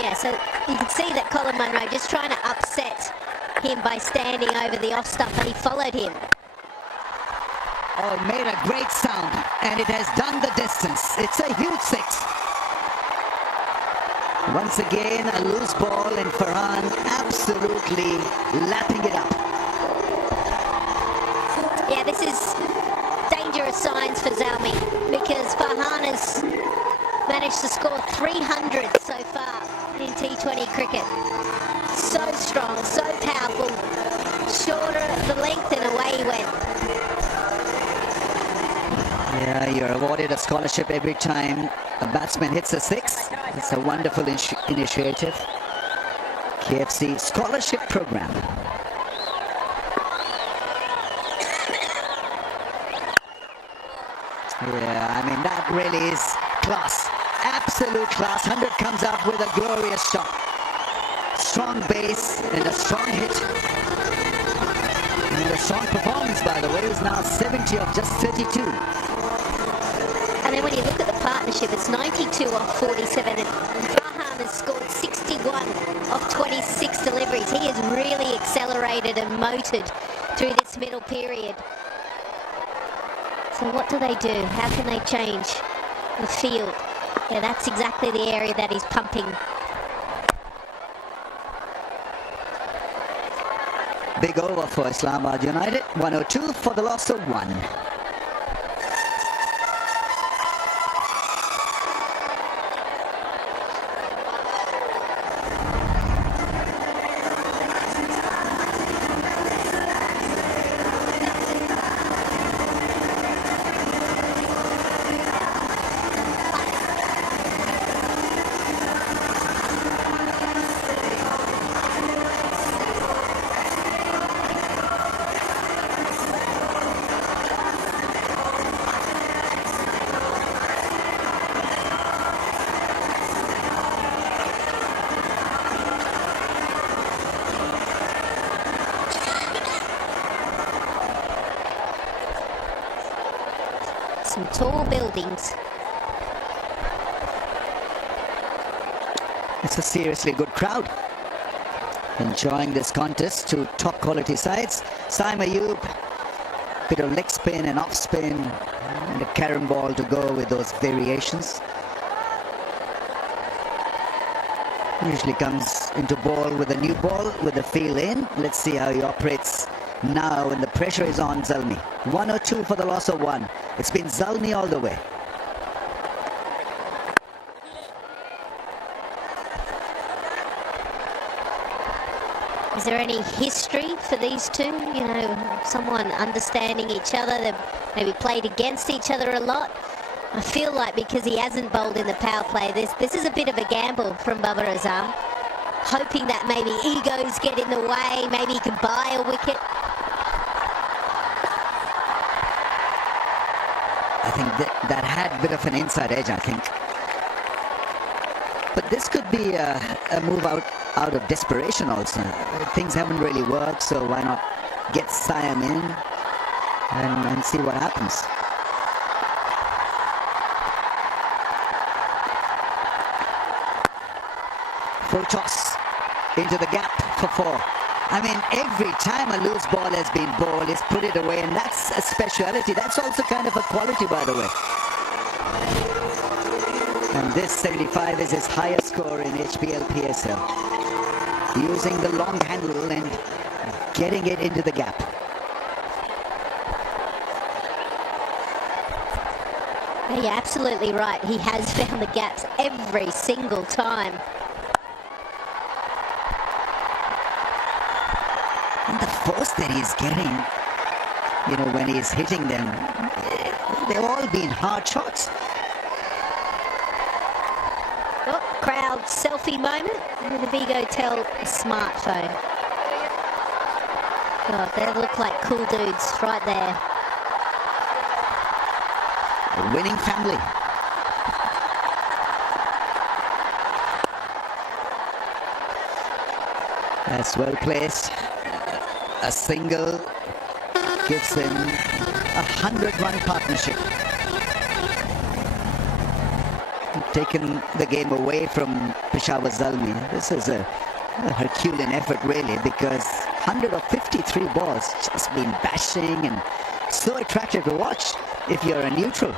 Yeah, so you can see that Colin Munro just trying to upset him by standing over the off stump, and he followed him. Oh, it made a great sound, and it has done the distance. It's a huge 6. Once again, a loose ball, and Farhan absolutely lapping it up. Yeah, this is dangerous signs for Zalmi, because Farhan has managed to score 300 so far in T20 cricket. So strong, so powerful, shorter the length, and away he went. Yeah, you're awarded a scholarship every time a batsman hits a six. It's a wonderful initiative. KFC Scholarship Program. Yeah, I mean, that really is class. Absolute class. 100 comes out with a glorious shot. Strong base and a strong hit. And a strong performance, by the way. He's now 70 of just 32. And then when you look at the partnership, it's 92 off 47. And Farhan has scored 61 off 26 deliveries. He has really accelerated and motored through this middle period. So what do they do? How can they change the field? Yeah, that's exactly the area that he's pumping. Big over for Islamabad United. 102 for the loss of 1. Some tall buildings. It's a seriously good crowd enjoying this contest. Two top quality sides. Saim Ayub, bit of leg spin and off spin and a carom ball to go with those variations. Usually comes into ball with a new ball with the field in. Let's see how he operates now when the pressure is on Zalmi. 102 for the loss of 1. It's been Zalmi all the way. Is there any history for these two? You know, someone understanding each other, they've maybe played against each other a lot. I feel like because he hasn't bowled in the power play, this is a bit of a gamble from Babar Azam, hoping that maybe egos get in the way, maybe he can buy a wicket. I think that had a bit of an inside edge, I think. But this could be a move out of desperation also. Things haven't really worked, so why not get Siam in and see what happens. Full toss into the gap for 4. I mean, every time a loose ball has been bowled, he's put it away, and that's a speciality. That's also kind of a quality, by the way. And this 75 is his highest score in HBL PSL. Using the long handle and getting it into the gap. You're absolutely right. He has found the gaps every single time. And the force that he's getting, you know, when he's hitting them, they've all been hard shots. Oh, crowd selfie moment with a 𝐄𝐍𝐆 smartphone. God, they look like cool dudes right there. A winning family. That's well placed. A single gives him a 100-run partnership. Taken the game away from Peshawar Zalmi. This is a Herculean effort, really, because 153 balls just been bashing and so attractive to watch if you're a neutral.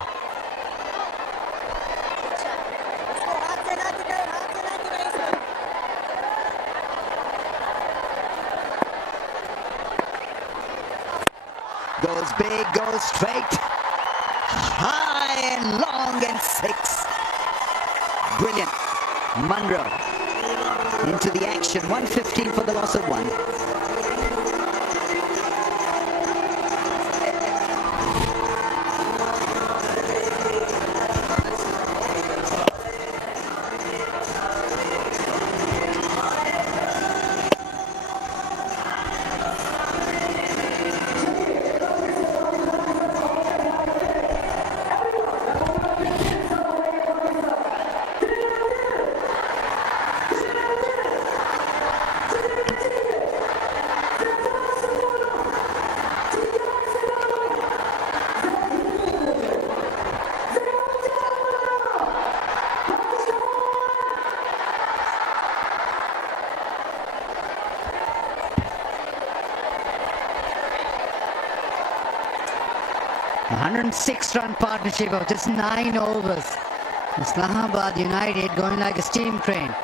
Goes big, goes straight, high and long and 6. Brilliant. Munro into the action. 115 for the loss of 1. 106-run partnership of just 9 overs. Islamabad United going like a steam train.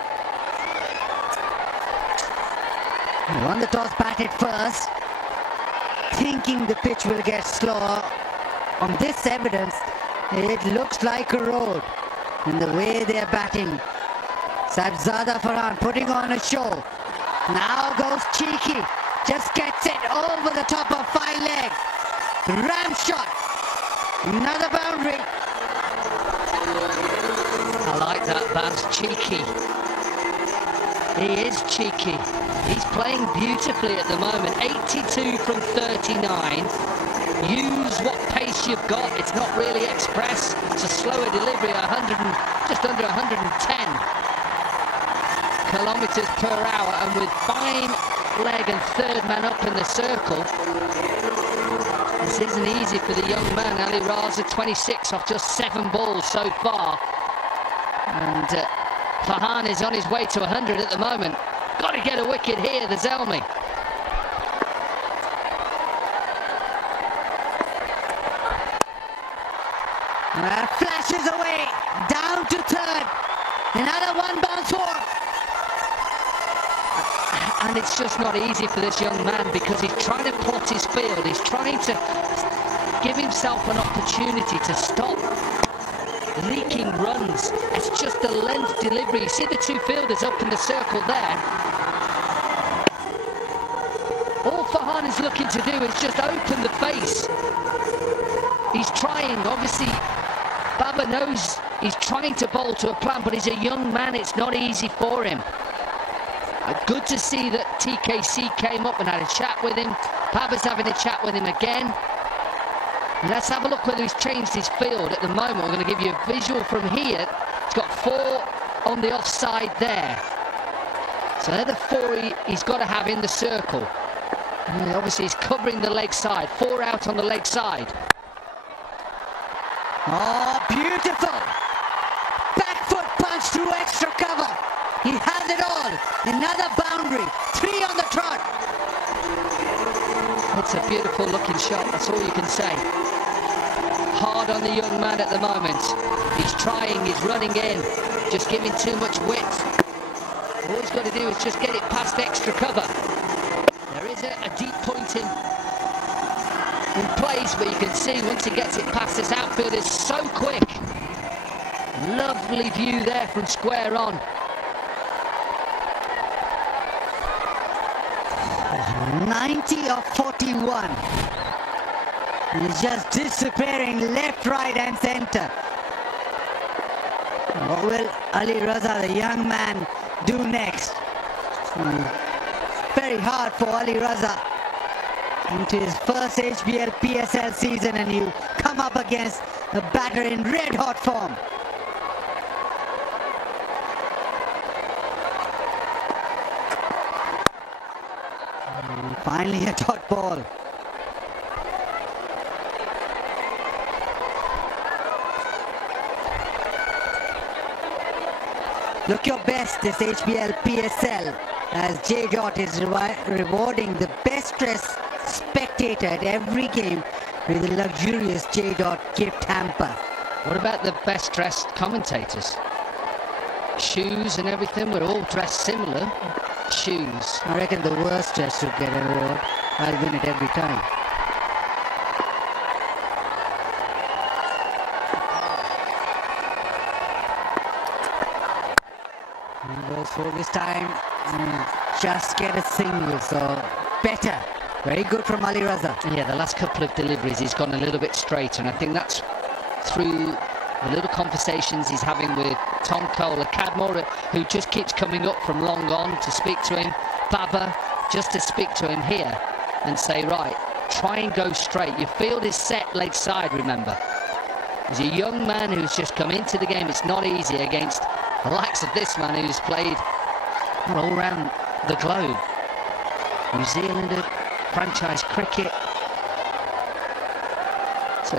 They won the toss, batted first, thinking the pitch will get slower. On this evidence, it looks like a road in the way they're batting. Sahibzada Farhan putting on a show. Now goes Cheeky, just gets it over the top of 5 leg. Ram shot, another boundary. I like that, that's Cheeky. He is cheeky. He's playing beautifully at the moment. 82 from 39. Use what pace you've got. It's not really express. It's a slower delivery, just under 110 kilometers per hour, and with fine leg and third man up in the circle. This isn't easy for the young man. Ali Raza, 26 off just 7 balls so far. And Farhan is on his way to 100 at the moment. Got to get a wicket here, the Zalmi. Flashes away, down to third. Another 1 bounce for. And it's just not easy for this young man because he's trying to plot his field. He's trying to give himself an opportunity to stop leaking runs. It's just a length delivery. You see the 2 fielders up in the circle there. All Farhan is looking to do is just open the face. He's trying, obviously, Baba knows he's trying to bowl to a plan, but he's a young man, it's not easy for him. Good to see that TKC came up and had a chat with him. Baba's having a chat with him again. Let's have a look whether he's changed his field at the moment. We're going to give you a visual from here. He's got 4 on the offside there. So they're the 4 he's got to have in the circle. And obviously he's covering the leg side. 4 out on the leg side. Oh, beautiful! Back foot punch through extra cover. He has it all. Another boundary. 3 on the trot. It's a beautiful looking shot, that's all you can say. Hard on the young man at the moment. He's trying, he's running in, just giving too much width. All he's got to do is just get it past extra cover. There is a deep point in place, but you can see once he gets it past, this outfield is so quick. Lovely view there from square on. 90 of 41. He's just disappearing left, right and centre. What will Ali Raza, the young man, do next? Very hard for Ali Raza into his first HBL PSL season, and you come up against a batter in red hot form. Finally a dot ball. Look your best this HBL PSL, as J. Dot is rewarding the best dressed spectator at every game with a luxurious J. Dot gift hamper. What about the best dressed commentators? Shoes and everything, we're all dressed similar. Shoes. I reckon the worst dressed should get an award. I'll win it every time. So this time, just get a single, so better. Very good from Ali Raza. Yeah, the last couple of deliveries he's gone a little bit straighter, and I think that's through the little conversations he's having with Tom 𝐄𝐍𝐆𝐋𝐈𝐒𝐇, who just keeps coming up from long on to speak to him. Baba, just to speak to him here and say, right, try and go straight. Your field is set leg side, remember. He's a young man who's just come into the game. It's not easy against the likes of this man who's played all around the globe. New Zealander, franchise cricket. So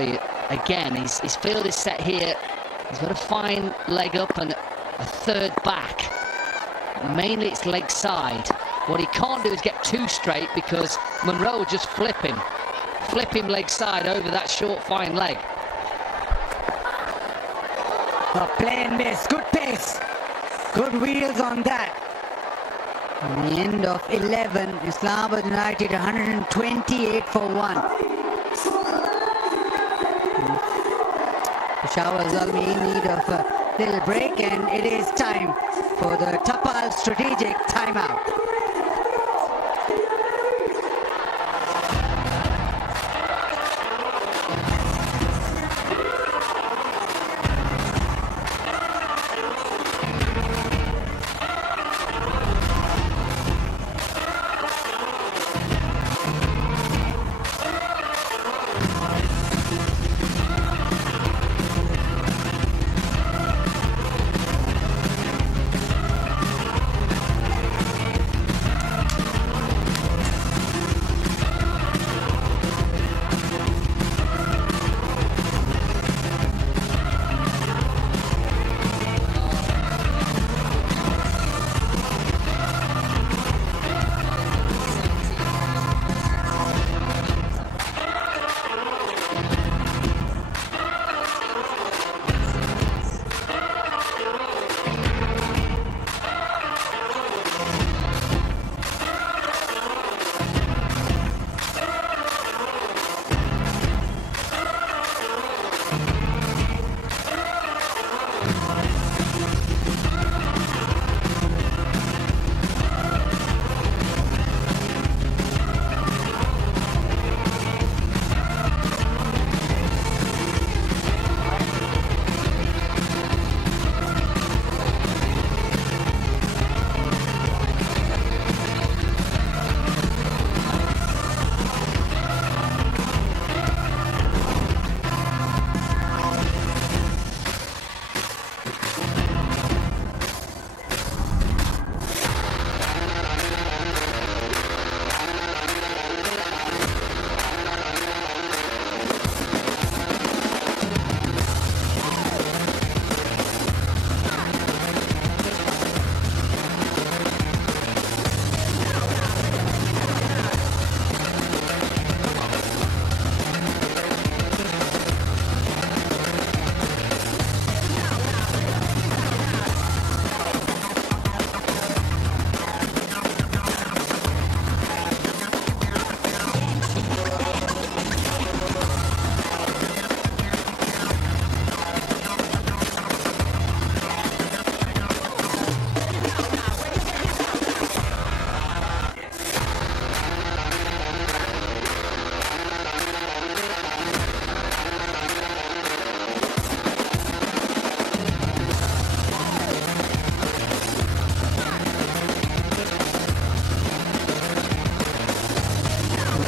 again, his field is set here. He's got a fine leg up and a third back. Mainly it's leg side. What he can't do is get too straight because Munro will just flip him. flip him leg side over that short, fine leg. Play and miss. Good pace. Good wheels on that. At the end of 11, Islamabad United 128 for 1. Peshawar Zalmi in need of a little break, and it is time for the Tapal strategic timeout.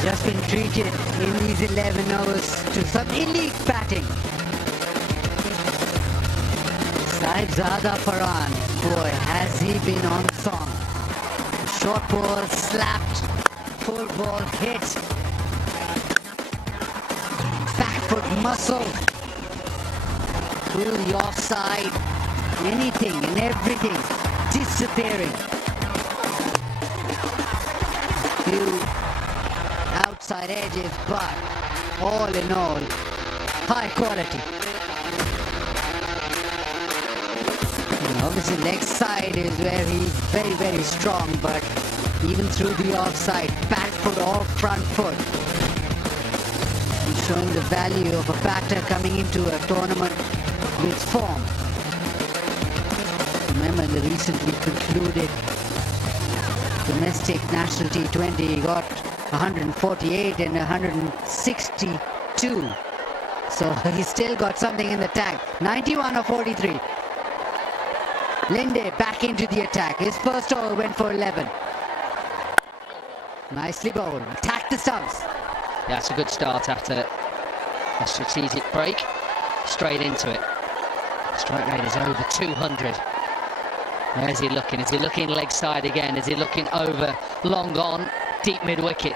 Just been treated in these 11 hours to some elite batting. Saibzada Farhan, boy, has he been on song. Short ball slapped, full ball hit, back foot muscle, through the offside, anything and everything disappearing. Few outside edges, but all in all, high quality. Obviously leg side is where he's very, very strong, but even through the offside, back foot or front foot, he's showing the value of a batter coming into a tournament with form. Remember the recently concluded domestic national T20, he got 148 and 162. So he's still got something in the tank. 91 or 43. Linde back into the attack. His first over went for 11. Nicely bowled. Attack the stumps. Yeah, it's a good start after a strategic break. Straight into it. Strike rate is over 200. Where is he looking? Is he looking leg side again? Is he looking over, long on, deep mid-wicket?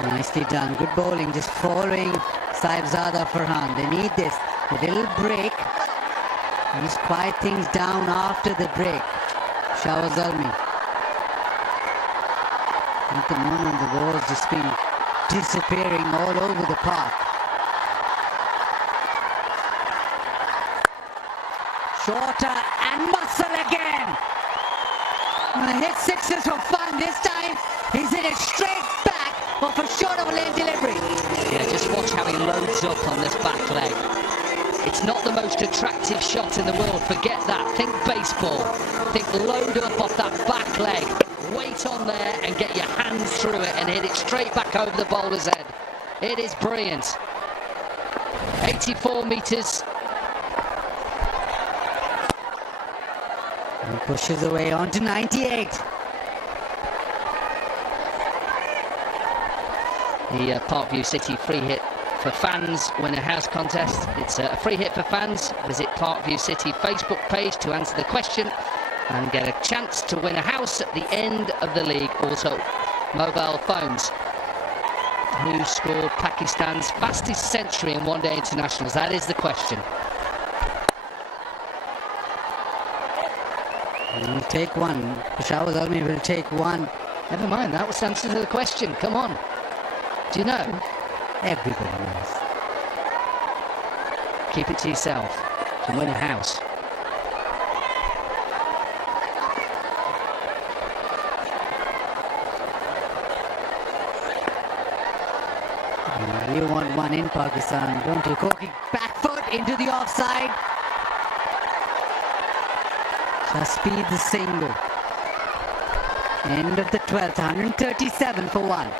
Nicely done. Good bowling. Just following Saibzada Farhan. They need this. A little break. Just quiet things down after the break. Peshawar Zalmi. At the moment, the ball's just been disappearing all over the park. Shorter and muscle again. Hit sixes for fun. This time, he's hit it straight back, but for short of a lane delivery. Yeah, just watch how he loads up on this back leg. It's not the most attractive shot in the world. Forget that. Think baseball. Think load up off that back leg. Wait on there and get your hands through it and hit it straight back over the bowler's head. It is brilliant. 84 metres. He pushes away on to 98. The Parkview City free hit for fans win a house contest. It's a free hit for fans. Visit Parkview City Facebook page to answer the question and get a chance to win a house at the end of the league. Also, mobile phones. Who scored Pakistan's fastest century in one-day internationals? That is the question. He will take one. Peshawar Zalmi will take one. Never mind, that was the answer to the question. Come on. Do you know? Everybody knows. Keep it to yourself. You can win a house. You want one in Pakistan, don't you? Corky back foot into the offside. Jaspreet the single. End of the 12th, 137 for one.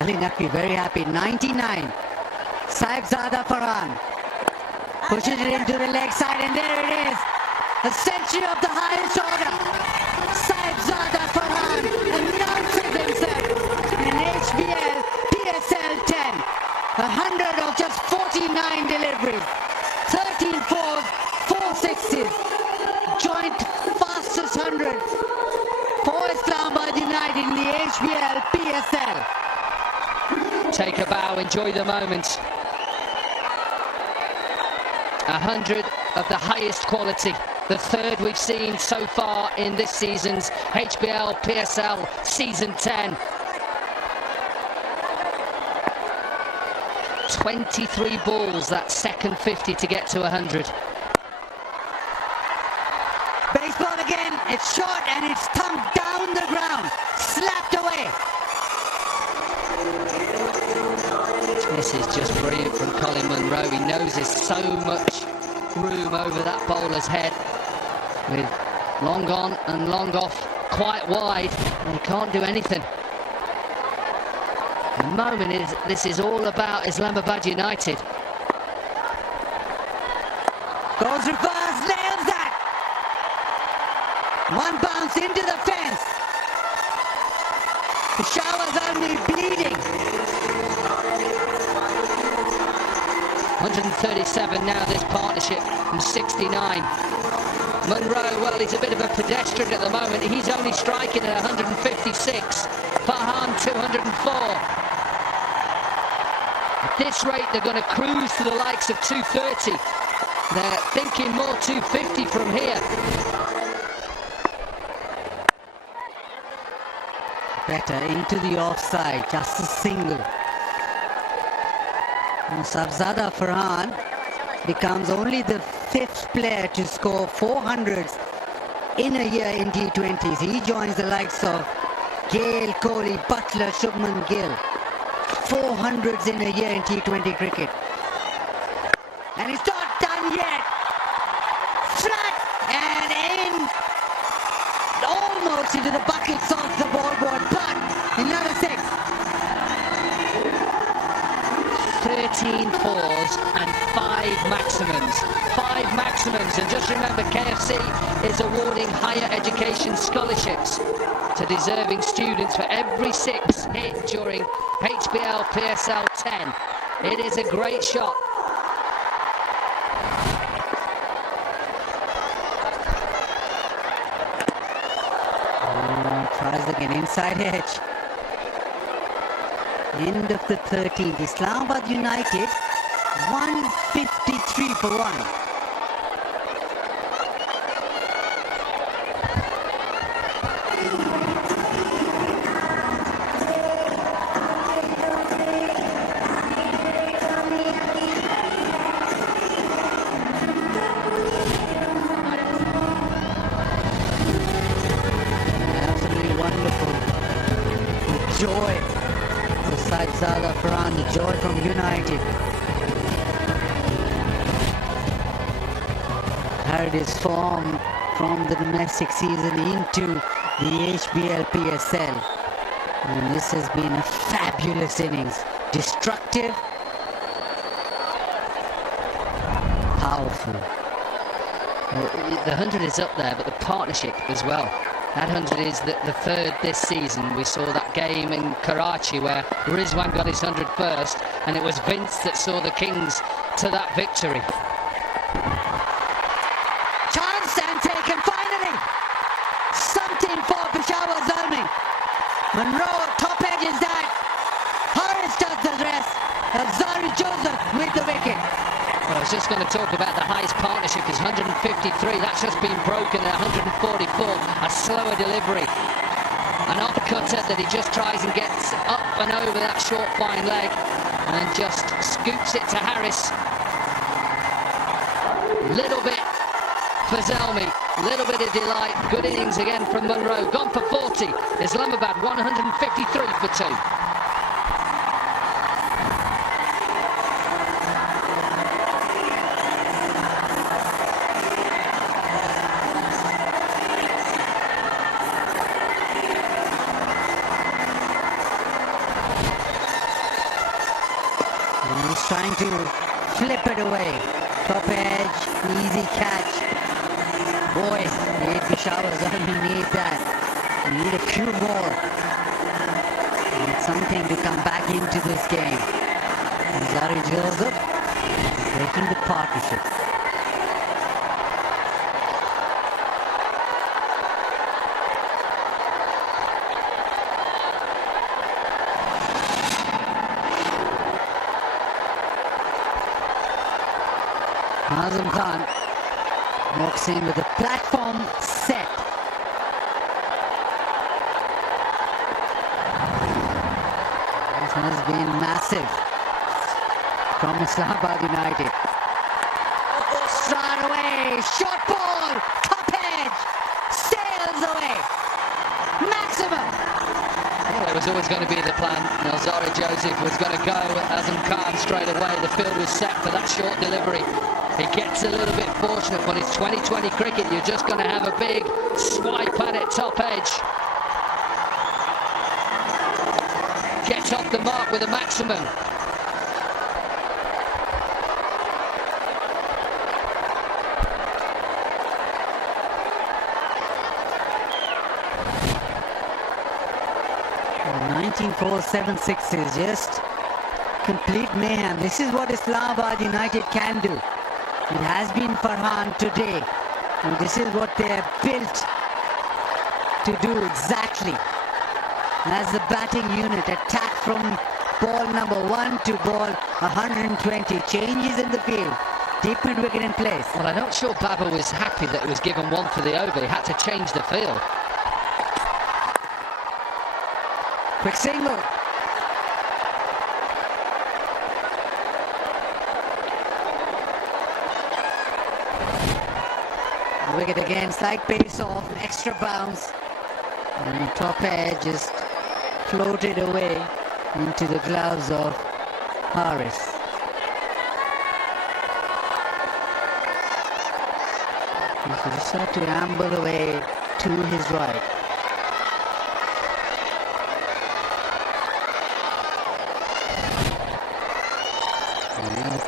Ali Naqvi very happy. 99. Sahibzada Farhan pushes it into the leg side, and there it is. A century of the highest order. Sahibzada Farhan announces himself in HBL PSL 10. 100 of just 49 deliveries. 13 fours, 4 sixes. Joint fastest 100 for Islamabad United in the HBL PSL. Take a bow, enjoy the moment. 100 of the highest quality. The third we've seen so far in this season's HBL PSL Season 10. 23 balls, that second 50 to get to 100. Baseball again, it's short and it's thumped down the ground. Slapped away. This is just brilliant from Colin Munro. He knows there's so much room over that bowler's head. With long on and long off, quite wide, and he can't do anything. The moment is, this is all about Islamabad United. Goes reverse, nails that. One bounce into the fence. Peshawar Zalmi bleeding. 137 now, this partnership from 69. Munro, well, he's a bit of a pedestrian at the moment. He's only striking at 156. Farhan, 204. At this rate, they're going to cruise to the likes of 230. They're thinking more 250 from here. Better into the offside, just a single. Sahibzada Farhan becomes only the 5th player to score 400s in a year in T20s. He joins the likes of Gale, Kohli, Butler, Shubman Gill. 400s in a year in T20 cricket. And it's not done yet. Flat and in. Almost Floats into the bucket, solves the ball board, but another 6. 13 fours and 5 maximums. 5 maximums, and just remember KFC is awarding higher education scholarships to deserving students for every 6 hit during HBL PSL 10. It is a great shot. Tries again, inside edge. End of the 13th. Islamabad United 153 for 1. Absolutely wonderful. The joy. Farhan, the joy from United. Carried his form from the domestic season into the HBL PSL. And this has been a fabulous innings. Destructive, powerful. The 100 is up there, but the partnership as well. That 100 is the third this season. We saw that game in Karachi where Rizwan got his 100 first, and it was Vince that saw the Kings to that victory. Chance and taken finally. Something for Peshawar Zalmi. Monroe, top edge is that. Haris does the rest. Azari Joseph with the wicket. Well, I was just going to talk about the highest partnership is 153. That's just been broken at 144. A slower delivery. An off-cutter that he just tries and gets up and over that short fine leg and just scoops it to Haris. Little bit for Zalmi. Little bit of delight. Good innings again from Monroe. Gone for 40. Islamabad 153 for 2. Trying to flip it away. Top edge, easy catch. Boy, Peshawar Zalmi need that. We need a few more. Need something to come back into this game. Azari Joseph breaking the partnership. Azam Khan walks in with a platform set. This has been massive from Islamabad United. Straight away, short ball, top edge, sails away. Maximum. Well, it was always going to be the plan. Azari Joseph was going to go at Azam Khan straight away. The field was set for that short delivery. He gets a little bit fortunate, but it's 2020 cricket. You're just going to have a big swipe at it, top edge. Gets off the mark with a maximum. Well, 19-4, 7-6 is just complete mayhem. This is what Islamabad United can do. It has been Farhan today, and this is what they're built to do exactly. As the batting unit attack from ball number 1 to ball 120, changes in the field, deep mid wicket in place. Well, I'm not sure Baba was happy that it was given 1 for the over. He had to change the field. Quick single. Wicket again, slight pace off, extra bounce, and top edge just floated away into the gloves of Haris. He just had to amble away to his right.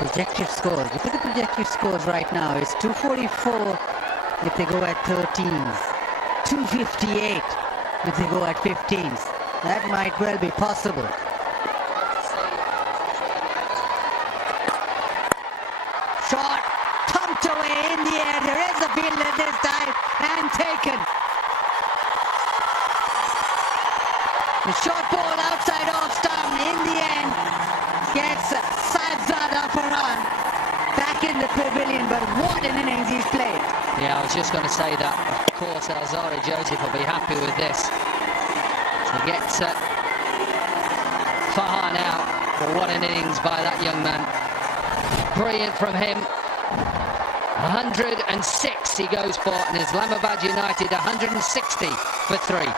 Projected scores. Look at the projected scores right now. It's 244 if they go at 13s. 258 if they go at 15s. That might well be possible. Shot thumped away in the air. There is a fielder this time and taken. The short ball outside off stump in the end gets Farhan back in the pavilion, but what an innings he's played. Yeah, I was just going to say that. Of course, 𝐄𝐍𝐆𝐋𝐈𝐒𝐇 will be happy with this. To get Farhan out, but what an innings by that young man. Brilliant from him. 106 he goes for, and Islamabad United 160 for 3.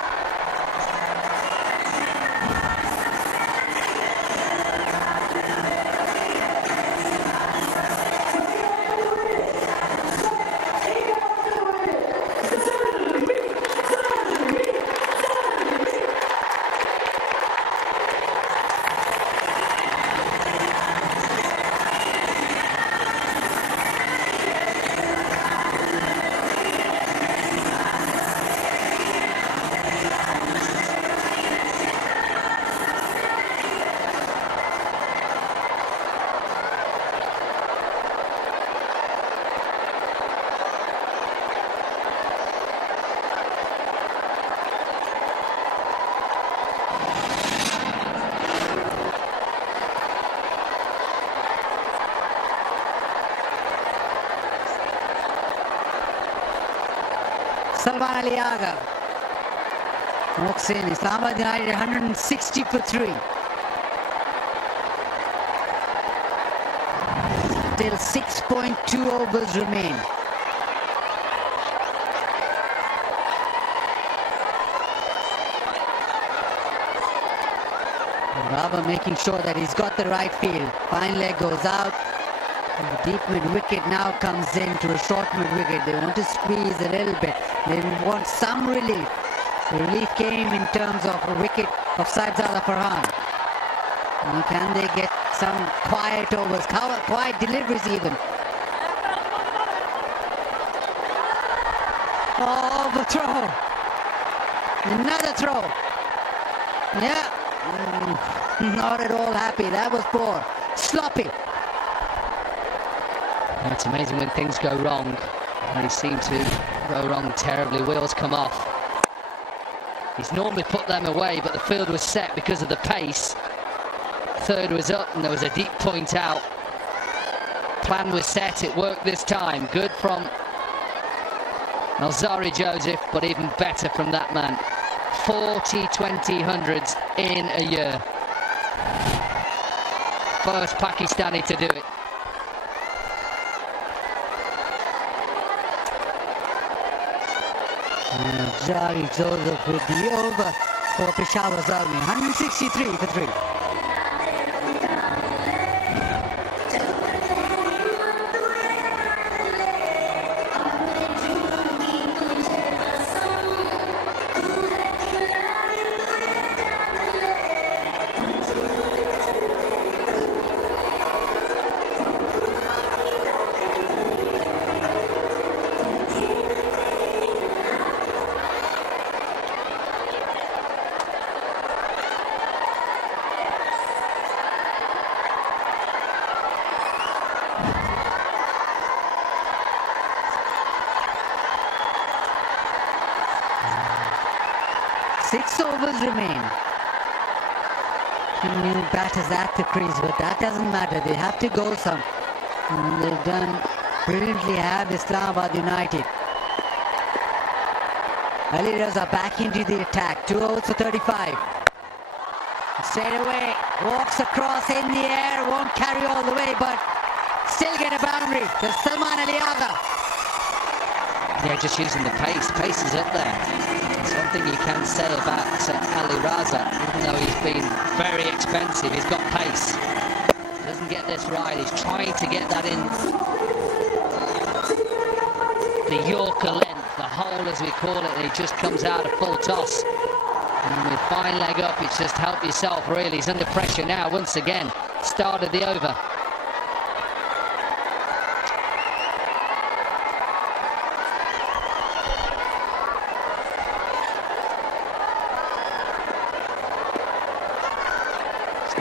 Salman Ali Agha walks in. Islamabad United 160 for 3. Still 6.2 overs remain. Rava making sure that he's got the right field. Fine leg goes out. And the deep mid wicket now comes in to a short mid wicket. They want to squeeze a little bit. They want some relief. The relief came in terms of a wicket of Saibzada Farhan. And can they get some quiet overs, quiet deliveries even? Oh, the throw. Another throw. Yeah. Not at all happy. That was poor. Sloppy. It's amazing when things go wrong. They seem to go wrong terribly. Wheels come off. He's normally put them away, but the field was set because of the pace. Third was up and there was a deep point out. Plan was set, it worked this time. Good from 𝐄𝐍𝐶𝐈𝐒𝐇, but even better from that man. 40 20-hundreds in a year. First Pakistani to do it. 𝐄𝐍𝐶𝐈𝐒𝐇 with the over for Peshawar Zalmi. 163 for 3. Remain. New batters at the crease, but that doesn't matter. They have to go some. And they've done brilliantly. Have Islamabad United. Ali Raza back into the attack. 2 overs for 35. Straight away, walks across in the air. Won't carry all the way, but still get a boundary. There's Salman Ali Agha. Yeah, just using the pace. Pace is up there. There's one thing you can say about Ali Raza, even though he's been very expensive, he's got pace. He doesn't get this right, he's trying to get that in the Yorker length, the hole as we call it, and he just comes out a full toss. And with fine leg up, it's just help yourself really. He's under pressure now once again. Start of the over.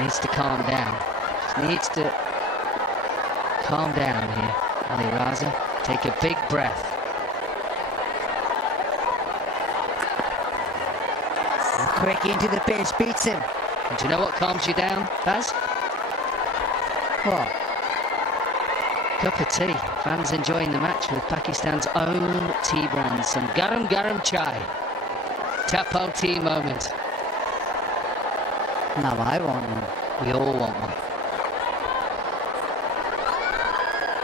needs to calm down. Just needs to calm down here. Ali Raza, take a big breath. Quick into the pitch, beats him. And do you know what calms you down, Baz? What? Cup of tea. Fans enjoying the match with Pakistan's own tea brand. Some garam garam chai. Tapo tea moment. Now I want one. We all want one.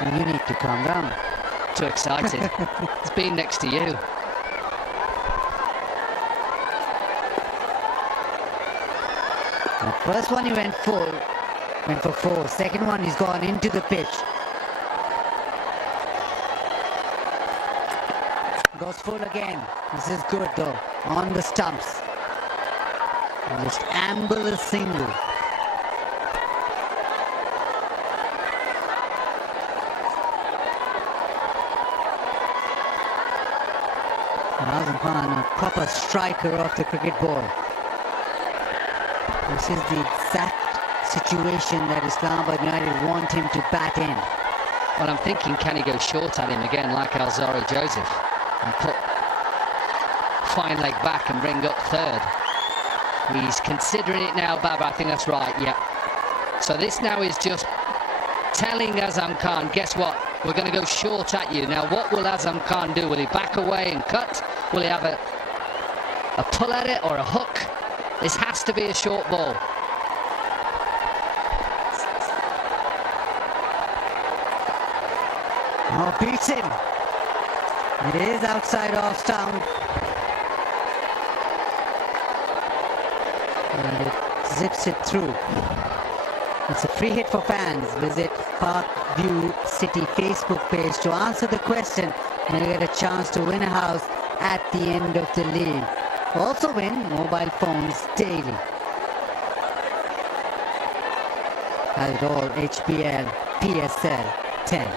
And you need to calm down. Too excited. It's been next to you. The first one he went for 4. Second one he's gone into the pitch. Goes full again. This is good though. On the stumps. Just amble a single. Azam Khan, a proper striker of the cricket ball. This is the exact situation that Islamabad United want him to bat in. Well, I'm thinking, can he go short at him again like Alzaro Joseph and put fine leg back and bring up third? He's considering it now, Baba. I think that's right, yeah. So this now is just telling Azam Khan, guess what? We're going to go short at you. Now, what will Azam Khan do? Will he back away and cut? Will he have a pull at it or a hook? This has to be a short ball. Oh, beats him. It is outside off stump. And it zips it through. It's a free hit for fans. Visit Parkview City Facebook page to answer the question and you get a chance to win a house at the end of the league. Also win mobile phones daily. Has it all HBL PSL 10.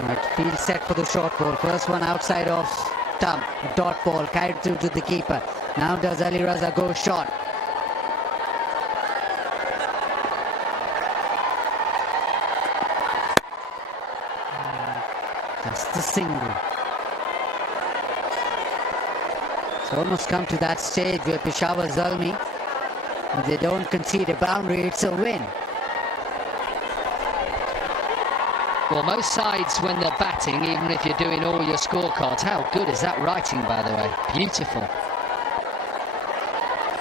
Right, field set for the short ball. First one outside off stump. A dot ball carried through to the keeper. Now does Ali Raza go short? That's the single. It's almost come to that stage where Peshawar Zalmi, if they don't concede a boundary, it's a win. Well, most sides, when they're batting, even if you're doing all your scorecards, how good is that writing, by the way? Beautiful.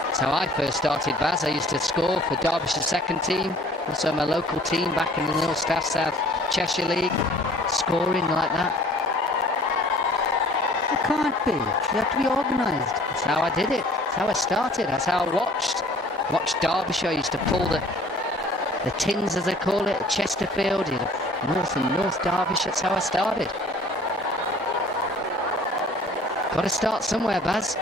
That's how I first started, Baz. I used to score for Derbyshire's second team, also my local team back in the Nil Staff South Cheshire League, scoring like that. It can't be. You have to be organised. That's how I did it. That's how I started. That's how I watched Derbyshire. I used to pull the tins, as they call it, at Chesterfield, North and North Derbyshire. That's how I started. Got to start somewhere, Baz.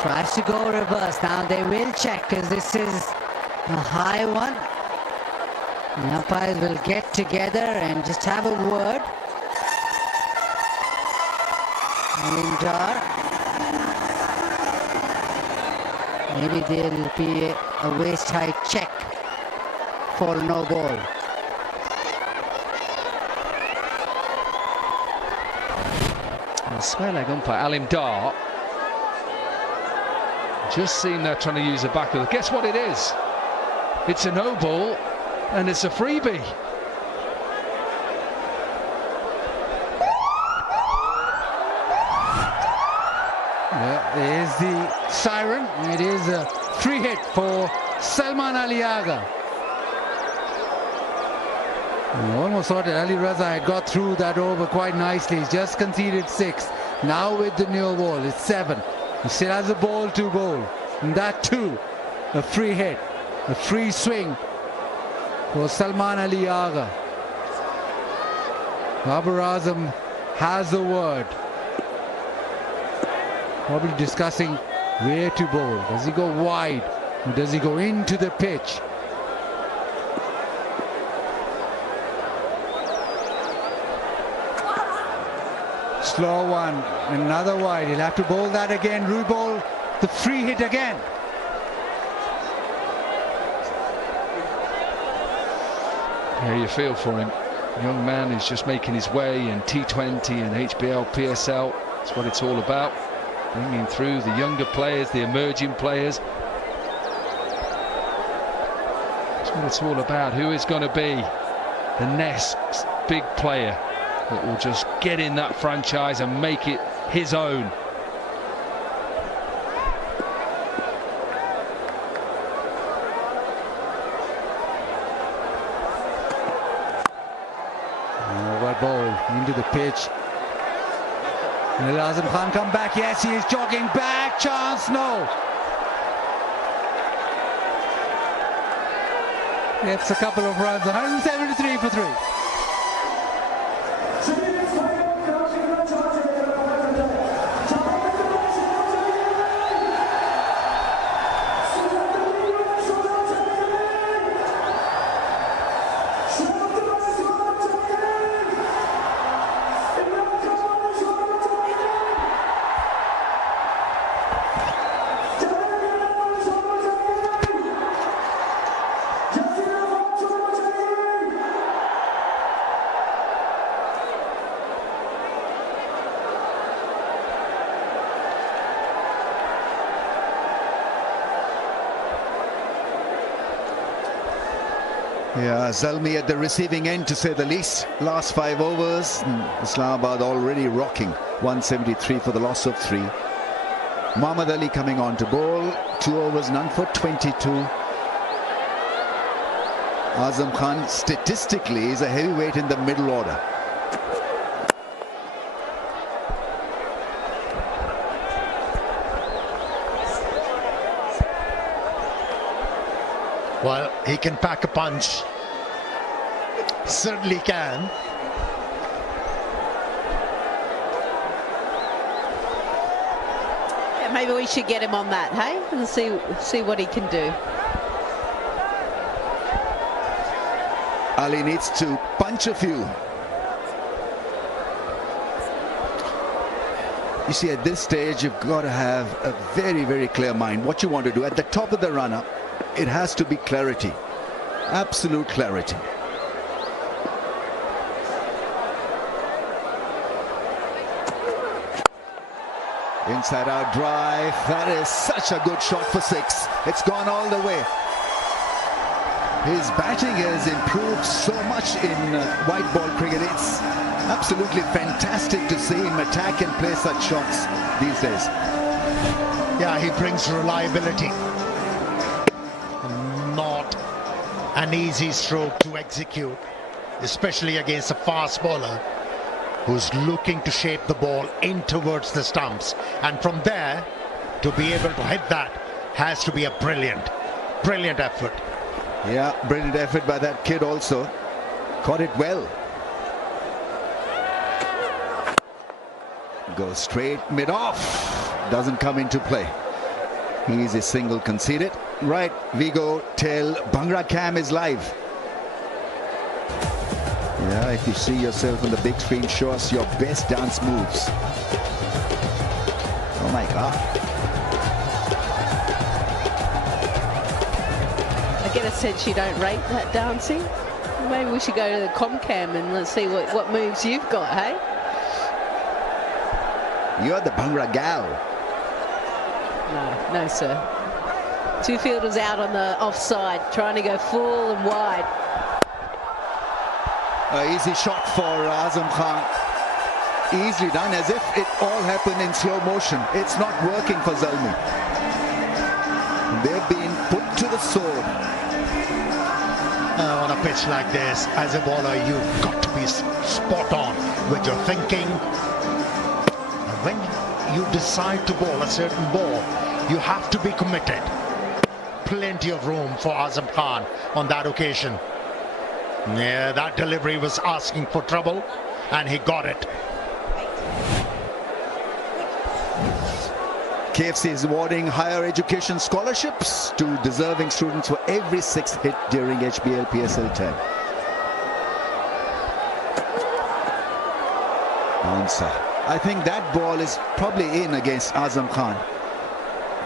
Tries to go reverse. Now they will check because this is a high one. The umpires will get together and just have a word. Lindar. Maybe there will be a waist-high check for no ball. And the square leg umpire, Alim Dar, just seen there trying to use a back of the... Guess what it is? It's a no ball and it's a freebie. There is the siren. It is a free hit for Salman Ali Agha. I almost thought that Ali Raza had got through that over quite nicely. He's just conceded 6. Now with the near ball, it's 7. He still has a ball to bowl. And that too, a free hit, a free swing for Salman Ali Agha. Babar Azam has the word. Probably discussing where to bowl. Does he go wide or does he go into the pitch? slow one. Another wide. He'll have to bowl that again. Re-bowl the free hit again. Yeah, you feel for him. Young man who's just making his way in T20 and HBL PSL. That's what it's all about. Bringing through the younger players, the emerging players. That's what it's all about. Who is going to be the next big player that will just get in that franchise and make it his own? Ball into the pitch. Will Azam Khan come back? Yes, he is jogging back. Chance, no. It's a couple of runs. 173 for 3. Yeah, Zalmi at the receiving end, to say the least. Last 5 overs, Islamabad already rocking. 173 for the loss of 3. Mohammad Ali coming on to bowl. 2 overs, none for 22. Azam Khan statistically is a heavyweight in the middle order. Well, he can pack a punch. Certainly can. Yeah, maybe we should get him on that, hey? And see what he can do. Ali needs to punch a few. You see, at this stage, you've got to have a very, very clear mind. What you want to do at the top of the run-up, it has to be clarity. Absolute clarity. Inside out drive. That is such a good shot for 6. It's gone all the way. His batting has improved so much in white ball cricket. It's absolutely fantastic to see him attack and play such shots these days. Yeah, he brings reliability. Not an easy stroke to execute, especially against a fast bowler who's looking to shape the ball in towards the stumps. And from there, to be able to hit that has to be a brilliant effort. Yeah, brilliant effort by that kid also. Caught it well. Goes straight mid-off. Doesn't come into play. He's a single conceded. Right, Vigo, tell Bhangra Cam is live. Yeah, if you see yourself on the big screen, show us your best dance moves. Oh my God. I get a sense you don't rate that dancing. Maybe we should go to the Comcam and let's see what moves you've got, hey? You're the Bhangra gal. No, sir. 2 fielders out on the offside, trying to go full and wide. Easy shot for Azam Khan. Easily done, as if it all happened in slow motion. It's not working for Zalmi. They've been put to the sword. On a pitch like this, as a bowler, you've got to be spot on with your thinking. And when you decide to bowl a certain ball, you have to be committed. Plenty of room for Azam Khan on that occasion. Yeah, that delivery was asking for trouble, and he got it. KFC is awarding higher education scholarships to deserving students for every 6th hit during HBL PSL 10. Bouncer. I think that ball is probably in against Azam Khan.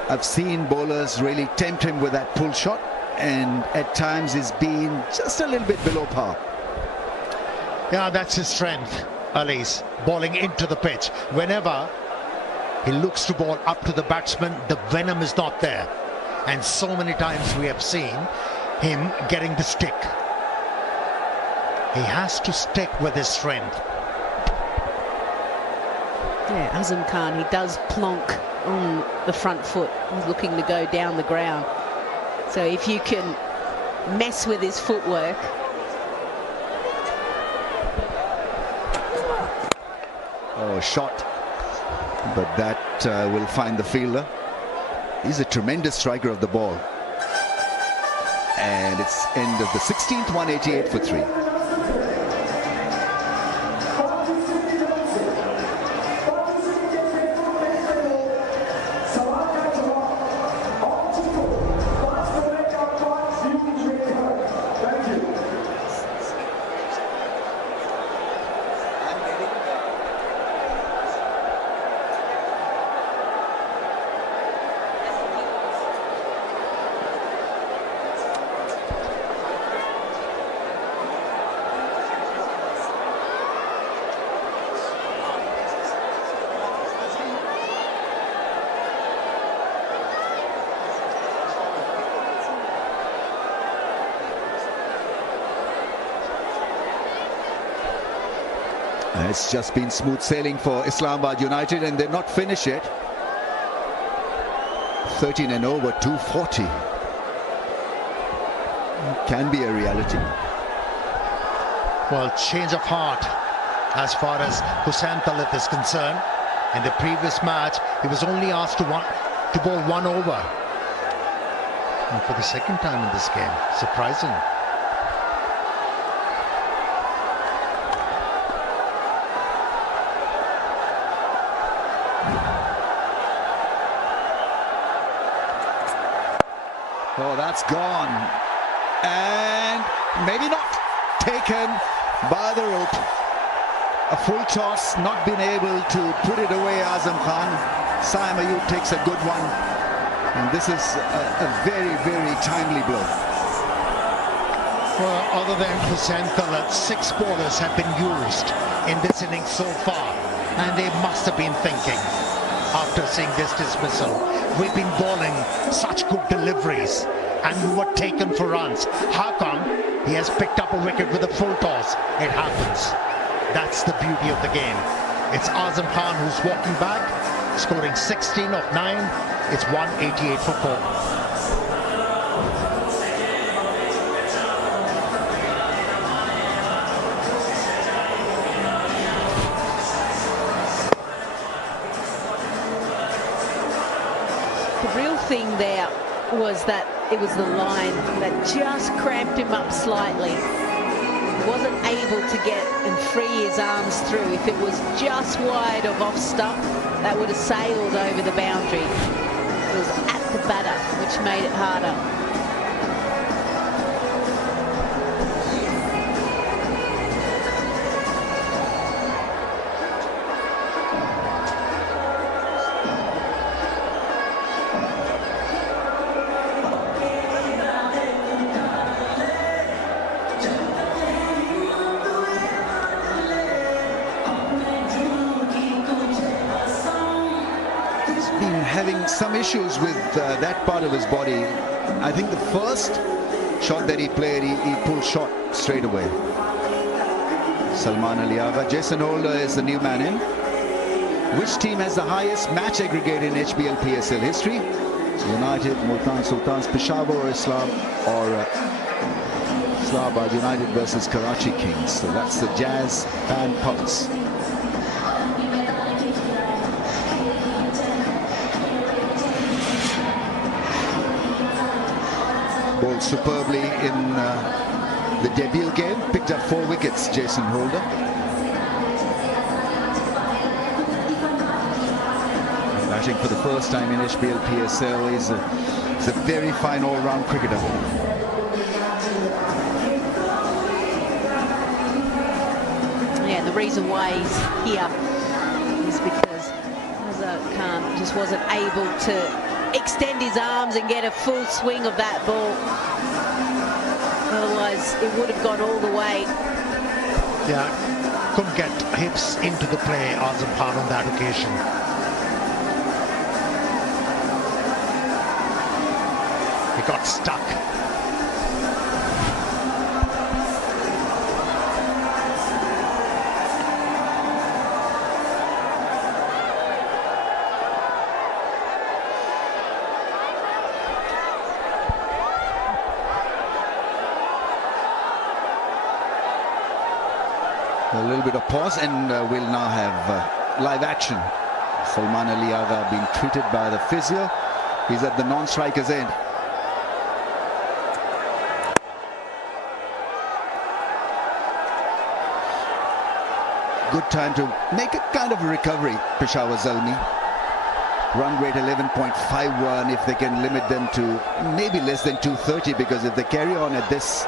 I've seen bowlers really tempt him with that pull shot, and at times he's been just a little bit below par. Yeah, that's his strength, Ali's bowling into the pitch. Whenever he looks to ball up to the batsman, the venom is not there. And so many times we have seen him getting the stick. He has to stick with his strength. Yeah, Azam Khan, he does plonk on the front foot. He's looking to go down the ground. So if you can mess with his footwork. Oh, shot. But that will find the fielder. He's a tremendous striker of the ball. And it's end of the 16th, 188 for 3. It's just been smooth sailing for Islamabad United, and they're not finished yet. 13 and over 240. Can be a reality. Well, change of heart as far as Hussain Talat is concerned. In the previous match, he was only asked to bowl 1 over. And for the second time in this game, surprising. Oh, that's gone. And maybe not taken by the rope. A full toss, not been able to put it away. Azam Khan. Saim Ayub takes a good one. And this is a very, very timely blow. Well, other than Hussain Talat, 6 bowlers have been used in this innings so far. And they must have been thinking, after seeing this dismissal, we've been bowling such good deliveries and we were taken for runs. How come he has picked up a wicket with a full toss? It happens. That's the beauty of the game. It's Azam Khan who's walking back, scoring 16 of 9. It's 188 for 4. The real thing there was that it was the line that just cramped him up slightly. He wasn't able to get and free his arms through. If it was just wide of off stump, that would have sailed over the boundary. It was at the batter, which made it harder. Having some issues with that part of his body. I think the first shot that he played, he pulled short straight away. Salman Ali Agha. Jason Holder is the new man in. Which team has the highest match aggregate in HBL PSL history? United, Multan Sultans, Peshawar or Islamabad United versus Karachi Kings. So that's the Jazz Pan Pulse. Bowled superbly in the debut game, picked up 4 wickets, Jason Holder. Batting for the first time in HBL PSL. He's a very fine all-round cricketer. Yeah, the reason why he's here is because Khan just wasn't able to extend his arms and get a full swing of that ball. Otherwise, it would have gone all the way. Yeah, couldn't get hips into the play, Azam Khan, on that occasion. He got stuck. A little bit of pause, and we'll now have live action. Salman Ali Agha being treated by the physio. He's at the non-striker's end. Good time to make a kind of a recovery, Peshawar Zalmi. Run rate 11.51, if they can limit them to maybe less than 230, because if they carry on at this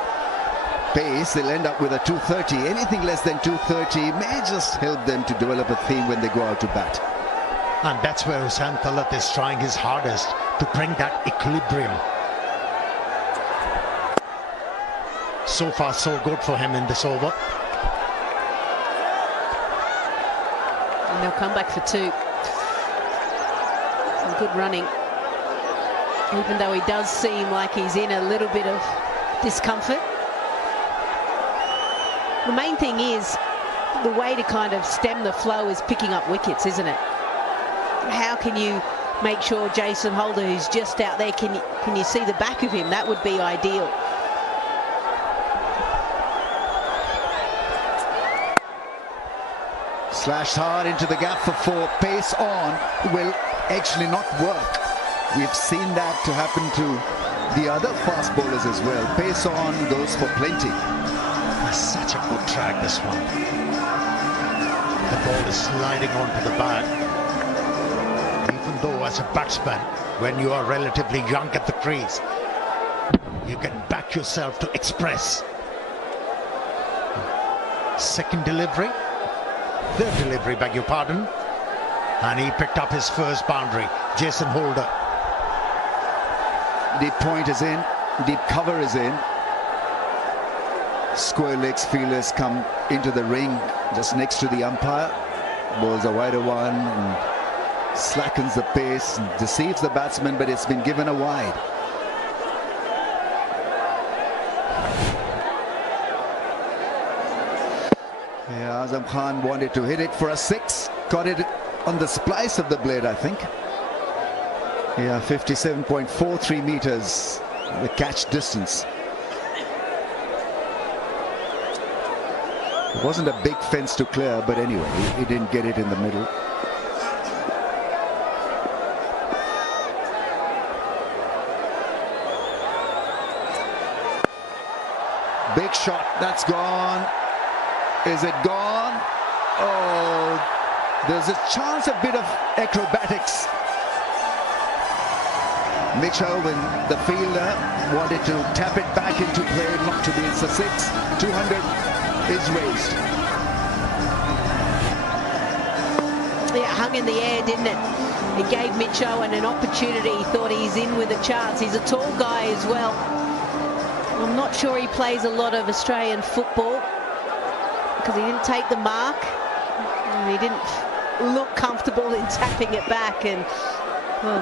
pace, they'll end up with a 230. Anything less than 230 may just help them to develop a theme when they go out to bat. And that's where Hussain Talat is trying his hardest to bring that equilibrium. So far, so good for him in this over. And they'll come back for 2. Some good running. Even though he does seem like he's in a little bit of discomfort. The main thing is the way to kind of stem the flow is picking up wickets, isn't it? How can you make sure Jason Holder, who's just out there, can you see the back of him? That would be ideal. Slashed hard into the gap for 4. Pace on will actually not work. We've seen that to happen to the other fast bowlers as well. Pace on goes for plenty. Such a good track, this one. The ball is sliding onto the bat. Even though as a batsman, when you are relatively young at the crease, you can back yourself to express. Second delivery. Third delivery, beg your pardon. And he picked up his first boundary. Jason Holder. Deep point is in. Deep cover is in. Square legs fielders come into the ring just next to the umpire. Bowls a wider one and slackens the pace and deceives the batsman, but it's been given a wide. Yeah, Azam Khan wanted to hit it for a 6. Got it on the splice of the blade, I think. Yeah, 57.43 meters, the catch distance. It wasn't a big fence to clear, but anyway, he didn't get it in the middle. Big shot, that's gone. Is it gone? Oh, there's a chance, a bit of acrobatics. Mitch Owen, the fielder, wanted to tap it back into play, not to be. It's a 6. 200 is raised. Yeah, hung in the air, didn't it? It gave Mitch Owen an opportunity. He thought he's in with a chance. He's a tall guy as well. I'm not sure he plays a lot of Australian football because he didn't take the mark. And he didn't look comfortable in tapping it back, and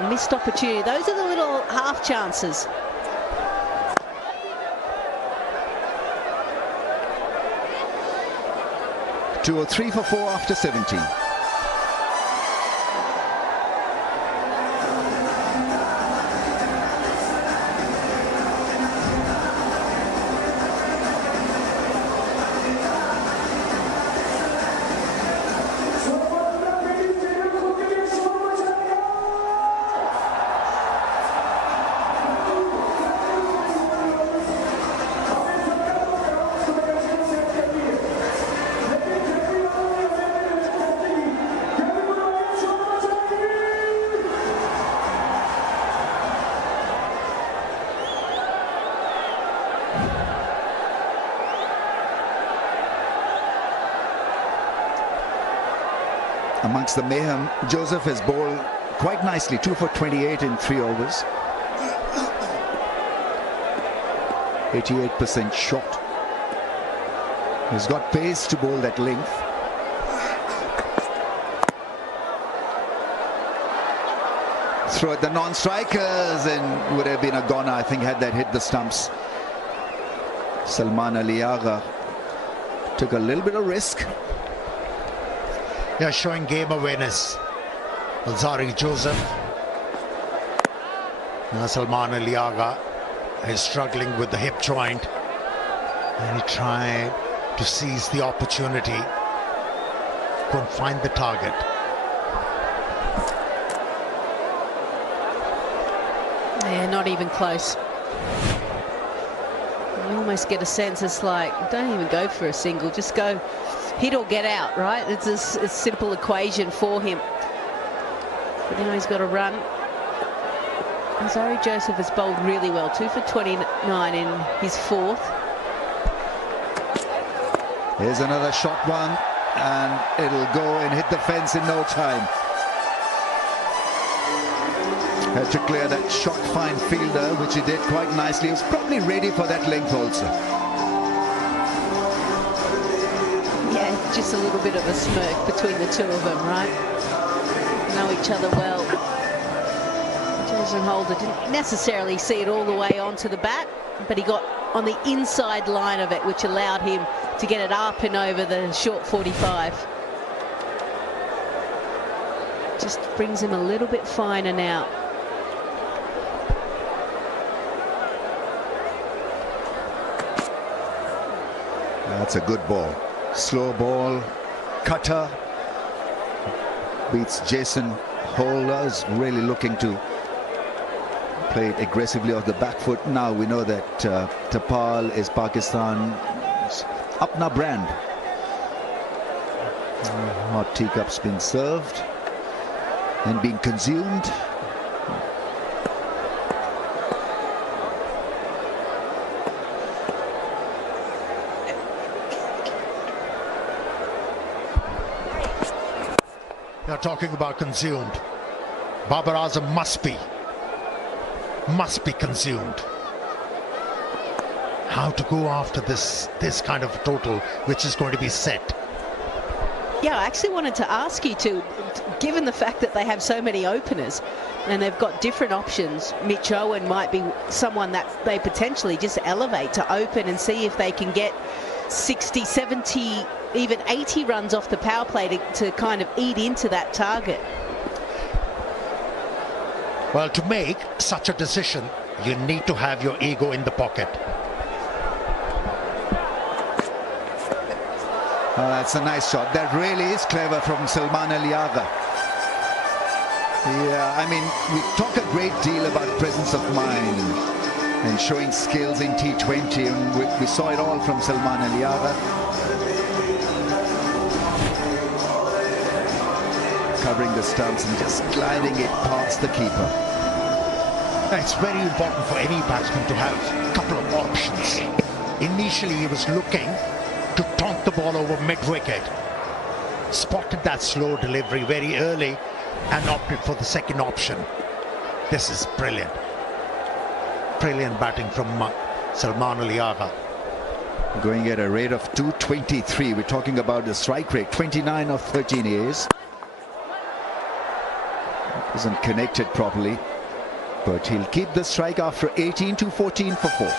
missed opportunity. Those are the little half chances. Two or 3 for 4 after 17. amongst the mayhem. Joseph has bowled quite nicely, 2 for 28 in 3 overs. 88% shot. He's got pace to bowl that length. Throw at the non-strikers, and would have been a goner, I think, had that hit the stumps. Salman Ali Agha took a little bit of risk. Yeah, showing game awareness. Alzari Joseph. Now Salman Ali Agha is struggling with the hip joint, and he tried to seize the opportunity. Couldn't find the target. Yeah, not even close. You almost get a sense it's like, don't even go for a single, just go hit or get out, right? It's a simple equation for him. But now he's got to run. Alzari Joseph has bowled really well, 2 for 29 in his 4th. Here's another shot one, and it'll go and hit the fence in no time. Had to clear that shot fine fielder, which he did quite nicely. He was probably ready for that length also. Yeah, just a little bit of a smirk between the two of them, right? Know each other well. Jason Holder didn't necessarily see it all the way onto the bat, but he got on the inside line of it, which allowed him to get it up and over the short 45. Just brings him a little bit finer now. That's a good ball. Slow ball, cutter. Beats Jason Holder. Is really looking to play it aggressively off the back foot. Now we know that Tapal is Pakistan's Apna brand. Hot teacups being served and being consumed. You're talking about consumed. Babar Azam must be consumed. How to go after this kind of total, which is going to be set? Yeah, I actually wanted to ask you to, given the fact that they have so many openers and they've got different options, Mitch Owen might be someone that they potentially just elevate to open and see if they can get 60, 70, even 80 runs off the power play to kind of eat into that target. Well, to make such a decision, you need to have your ego in the pocket. Oh, that's a nice shot. That really is clever from Salman Ali Agha. Yeah, I mean, we talk a great deal about presence of mind and showing skills in T20, and we saw it all from Salman Ali Agha. Covering the stumps and just gliding it past the keeper. It's very important for any batsman to have a couple of options. Initially, he was looking to taunt the ball over mid-wicket. Spotted that slow delivery very early and opted for the second option. This is brilliant. Brilliant batting from Salman Ali Agha. Going at a rate of 223. We're talking about the strike rate. 29 of 13 years. Isn't connected properly, but he'll keep the strike after 18 to 14 for 4.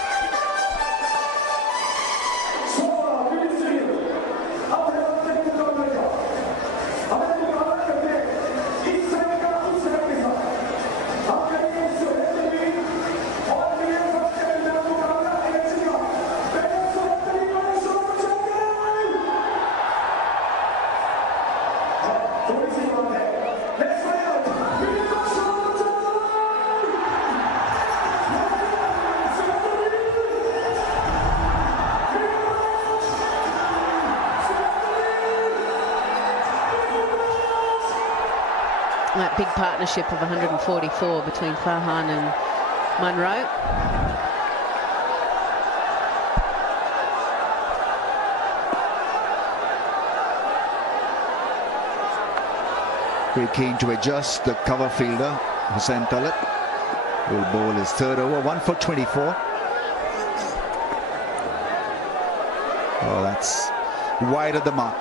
That big partnership of 144 between Farhan and Munro. Very keen to adjust. The cover fielder, Hussain Talib, will bowl his third over. 1 for 24. Oh, that's wide of the mark.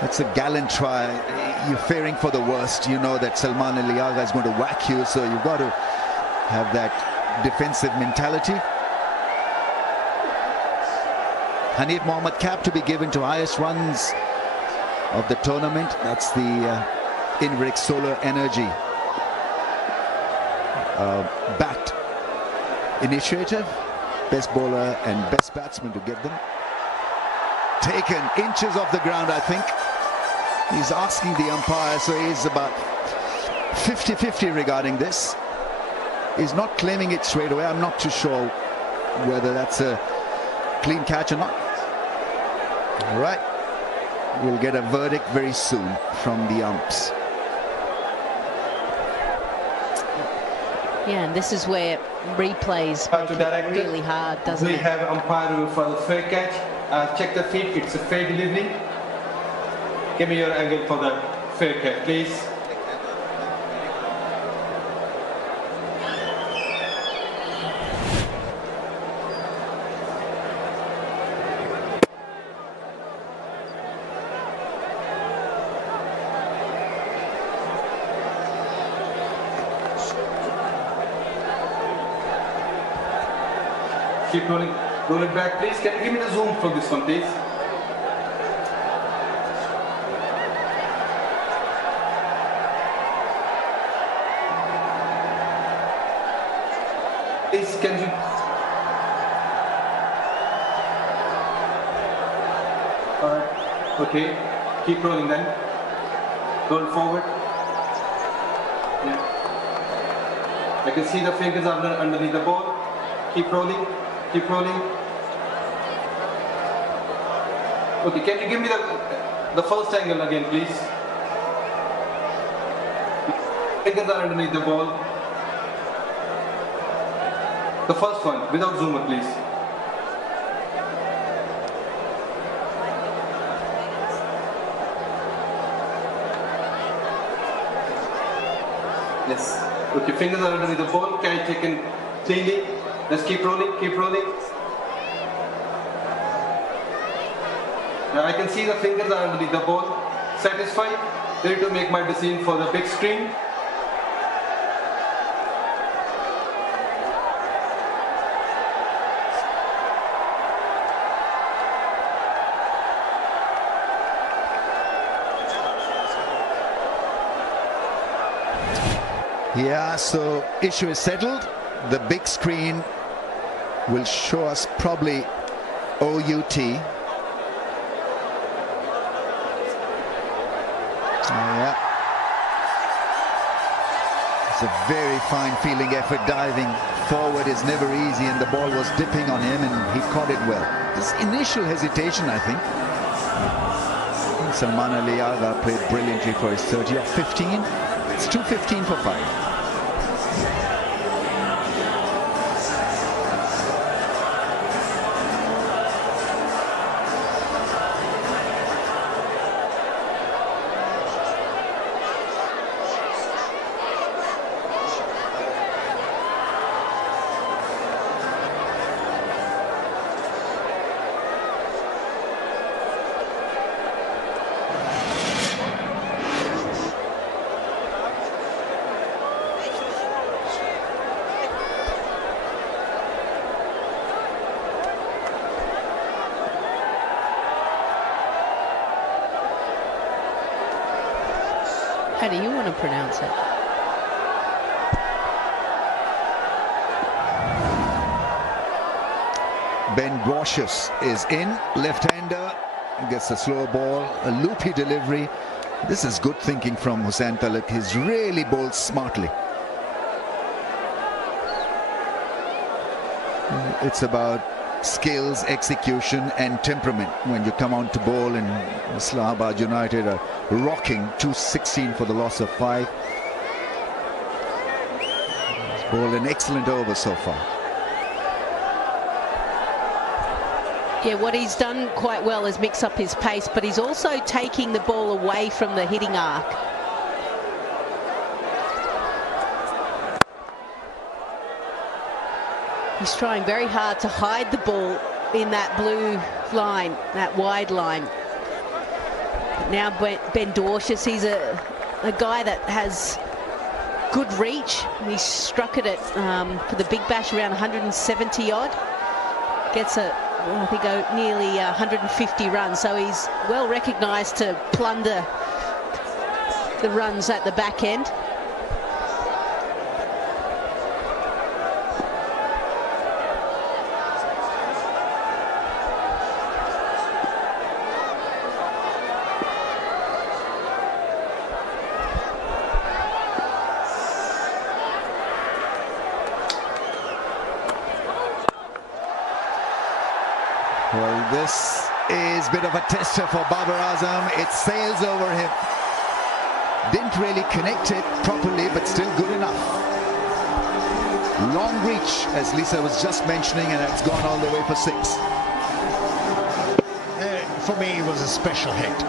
That's a gallant try. You're fearing for the worst. You know that Salman Ali Agha is going to whack you, so you've got to have that defensive mentality. Hanif Mohammad cap to be given to highest runs of the tournament. That's the Inveric Solar Energy bat initiative. Best bowler and best batsman to get them. Taken inches off the ground, I think. He's asking the umpire, so he's about 50-50 regarding this. He's not claiming it straight away. I'm not too sure whether that's a clean catch or not. All right. We'll get a verdict very soon from the umps. Yeah, and this is where replays make it really hard, doesn't it? We have umpire for the fair catch. Check the feet. It's a fair delivery. Give me your angle for the fair catch, please. Keep rolling. Roll it back, please. Can you give me the zoom for this one, please? Please, can you? Alright. Okay. Keep rolling then. Roll forward. Yeah. I can see the fingers underneath the ball. Keep rolling. Keep rolling. Okay, can you give me the first angle again, please? Fingers are underneath the ball. The first one, without zoomer, please. Yes. Okay, fingers are underneath the ball. Can I take in cleanly? Let's keep rolling, keep rolling. Now I can see the fingers are underneath the ball. Satisfied? Ready to make my decision for the big screen. Yeah, so issue is settled. The big screen will show us probably OUT. Yeah. It's a very fine fielding effort. Diving forward is never easy, and the ball was dipping on him and he caught it well. This initial hesitation, I think. Salman Ali Agha played brilliantly for his 30 of 15. It's 215 for 5. How do you want to pronounce it? Ben Gaucious is in, left-hander, gets a slow ball, a loopy delivery. This is good thinking from Hussain Talib. He's really bowled smartly. It's about skills, execution and temperament when you come on to bowl, and Islamabad United are rocking 216 for the loss of 5. He's bowled an excellent over so far. Yeah, what he's done quite well is mix up his pace, but he's also taking the ball away from the hitting arc. He's trying very hard to hide the ball in that blue line, that wide line. But now Ben Dorshus, he's a guy that has good reach. He struck it at for the Big Bash around 170 odd. Gets I think nearly 150 runs, so he's well recognised to plunder the runs at the back end. Well, this is a bit of a tester for Babar Azam. It sails over him. Didn't really connect it properly, but still good enough. Long reach, as Lisa was just mentioning, and it's gone all the way for 6. For me, it was a special hit.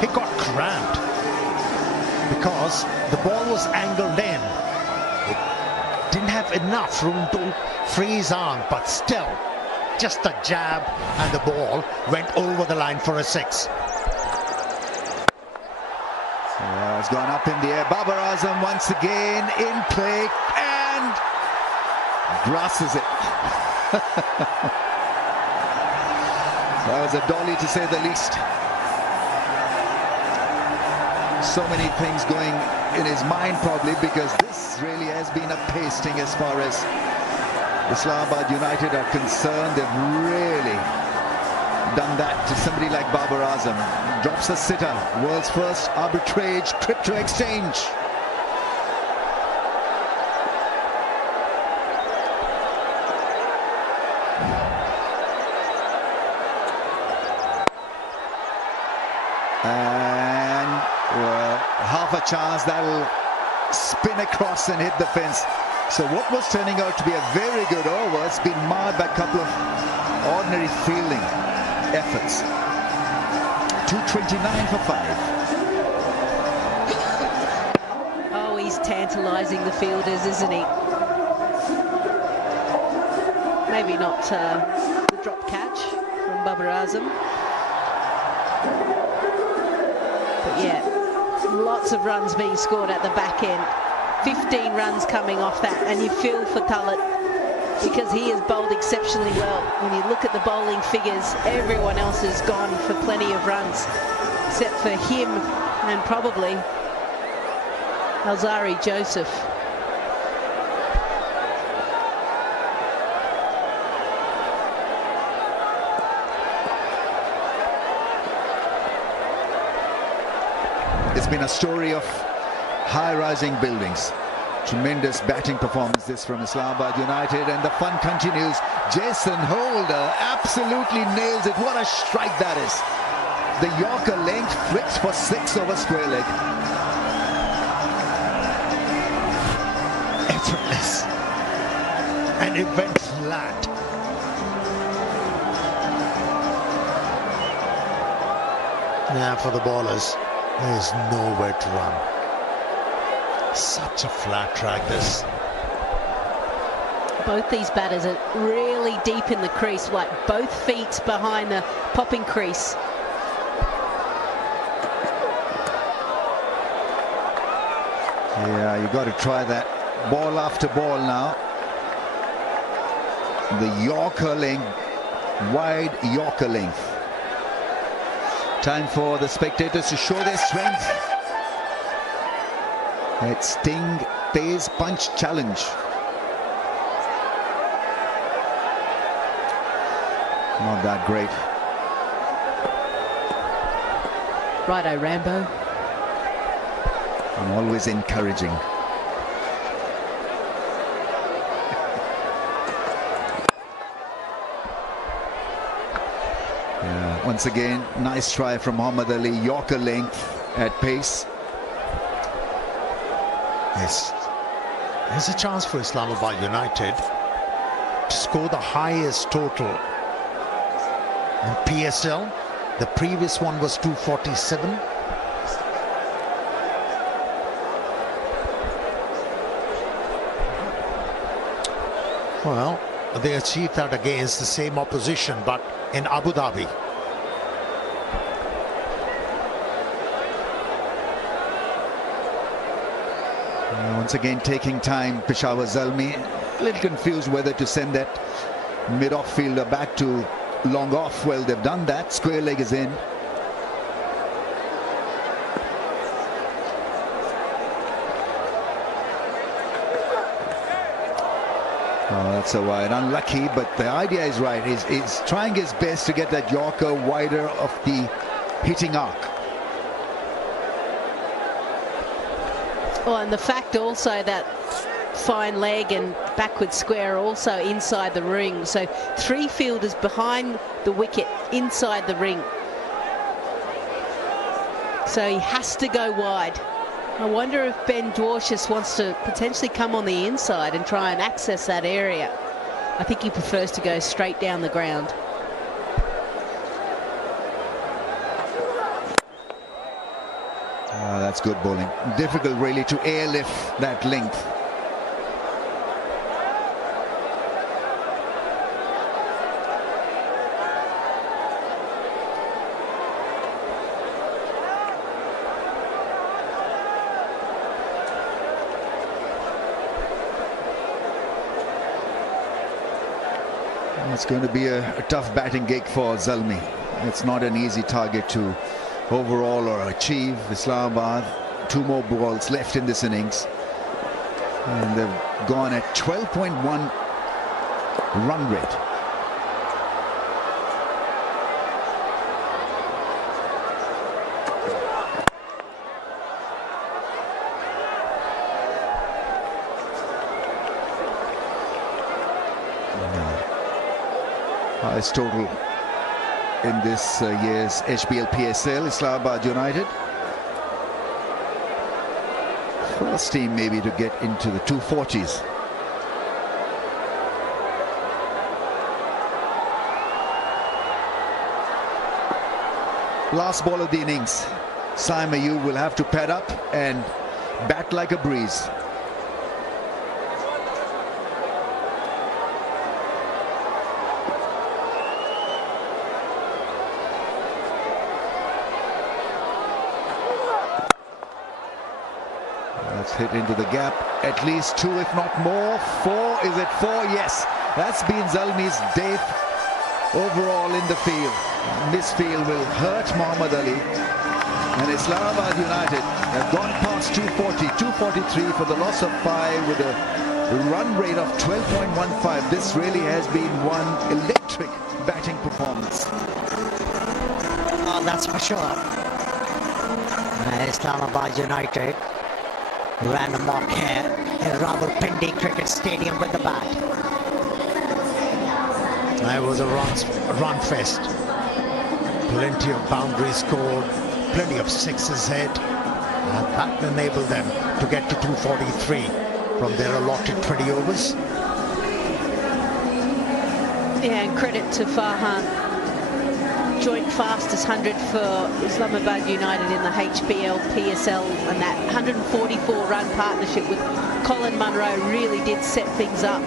He got cramped because the ball was angled in. It didn't have enough room to free his arm, but still, just a jab and the ball went over the line for a 6. Yeah, it's gone up in the air. Babar Azam once again in play and grasses it. That was a dolly, to say the least. So many things going in his mind probably, because this really has been a pasting as far as Islamabad United are concerned. They've really done that to somebody like Babar Azam. Drops a sitter, world's first arbitrage crypto exchange. And well, half a chance that'll spin across and hit the fence. So what was turning out to be a very good over has been marred by a couple of ordinary fielding efforts. 229 for 5. Oh, he's tantalising the fielders, isn't he? Maybe not the drop catch from Babar Azam. But yeah, lots of runs being scored at the back end. 15 runs coming off that, and you feel for Talat because he has bowled exceptionally well. When you look at the bowling figures, everyone else has gone for plenty of runs except for him and probably Alzari Joseph. It's been a story of high-rising buildings. Tremendous batting performance this from Islamabad United, and the fun continues. Jason Holder absolutely nails it. What a strike that is. The Yorker length flicks for 6 over square leg. Effortless. And it went flat. Now for the bowlers, there's nowhere to run. Such a flat track this. Both these batters are really deep in the crease, like both feet behind the popping crease. Yeah, you got to try that ball after ball now. The Yorker length, wide Yorker length. Time for the spectators to show their strength. It's Sting Pace Punch Challenge. Not that great. Righto, Rambo. I'm always encouraging. Yeah, once again, nice try from Muhammad Ali. Yorker length at pace. Yes, there's a chance for Islamabad United to score the highest total in PSL. The previous one was 247. Well, they achieved that against the same opposition, but in Abu Dhabi. Once again taking time, Peshawar Zalmi. A little confused whether to send that mid-off fielder back to long off. Well, they've done that. Square leg is in. Oh, that's a wide. Unlucky, but the idea is right. He's trying his best to get that Yorker wider of the hitting arc. Oh, and the fact also that fine leg and backward square are also inside the ring. So 3 fielders behind the wicket inside the ring. So he has to go wide. I wonder if Ben Dwarshuis wants to potentially come on the inside and try and access that area. I think he prefers to go straight down the ground. That's good bowling. Difficult really to airlift that length. It's going to be a tough batting gig for Zalmi. It's not an easy target to overall or achieve. Islamabad, 2 more balls left in this innings, and they've gone at 12.1 run rate. Highest total in this year's HBL PSL, Islamabad United. First team maybe to get into the 240s. Last ball of the innings. Saim Ayub will have to pad up and bat like a breeze. Hit into the gap, at least 2 if not more. 4, is it 4? Yes, that's been Zalmi's day overall in the field. Misfield will hurt Mohammad Ali, and Islamabad United have gone past 240, 243 for the loss of 5 with a run rate of 12.15. This really has been one electric batting performance. Oh, that's for sure. Islamabad United ran amok here in Rawalpindi Cricket Stadium with the bat. It was a run fest. Plenty of boundaries scored, plenty of sixes hit, and that enabled them to get to 243 from their allotted 20 overs. Yeah, and credit to Farhan. Joint fastest 100 for Islamabad United in the HBL PSL, and that 144-run partnership with Colin Munro really did set things up.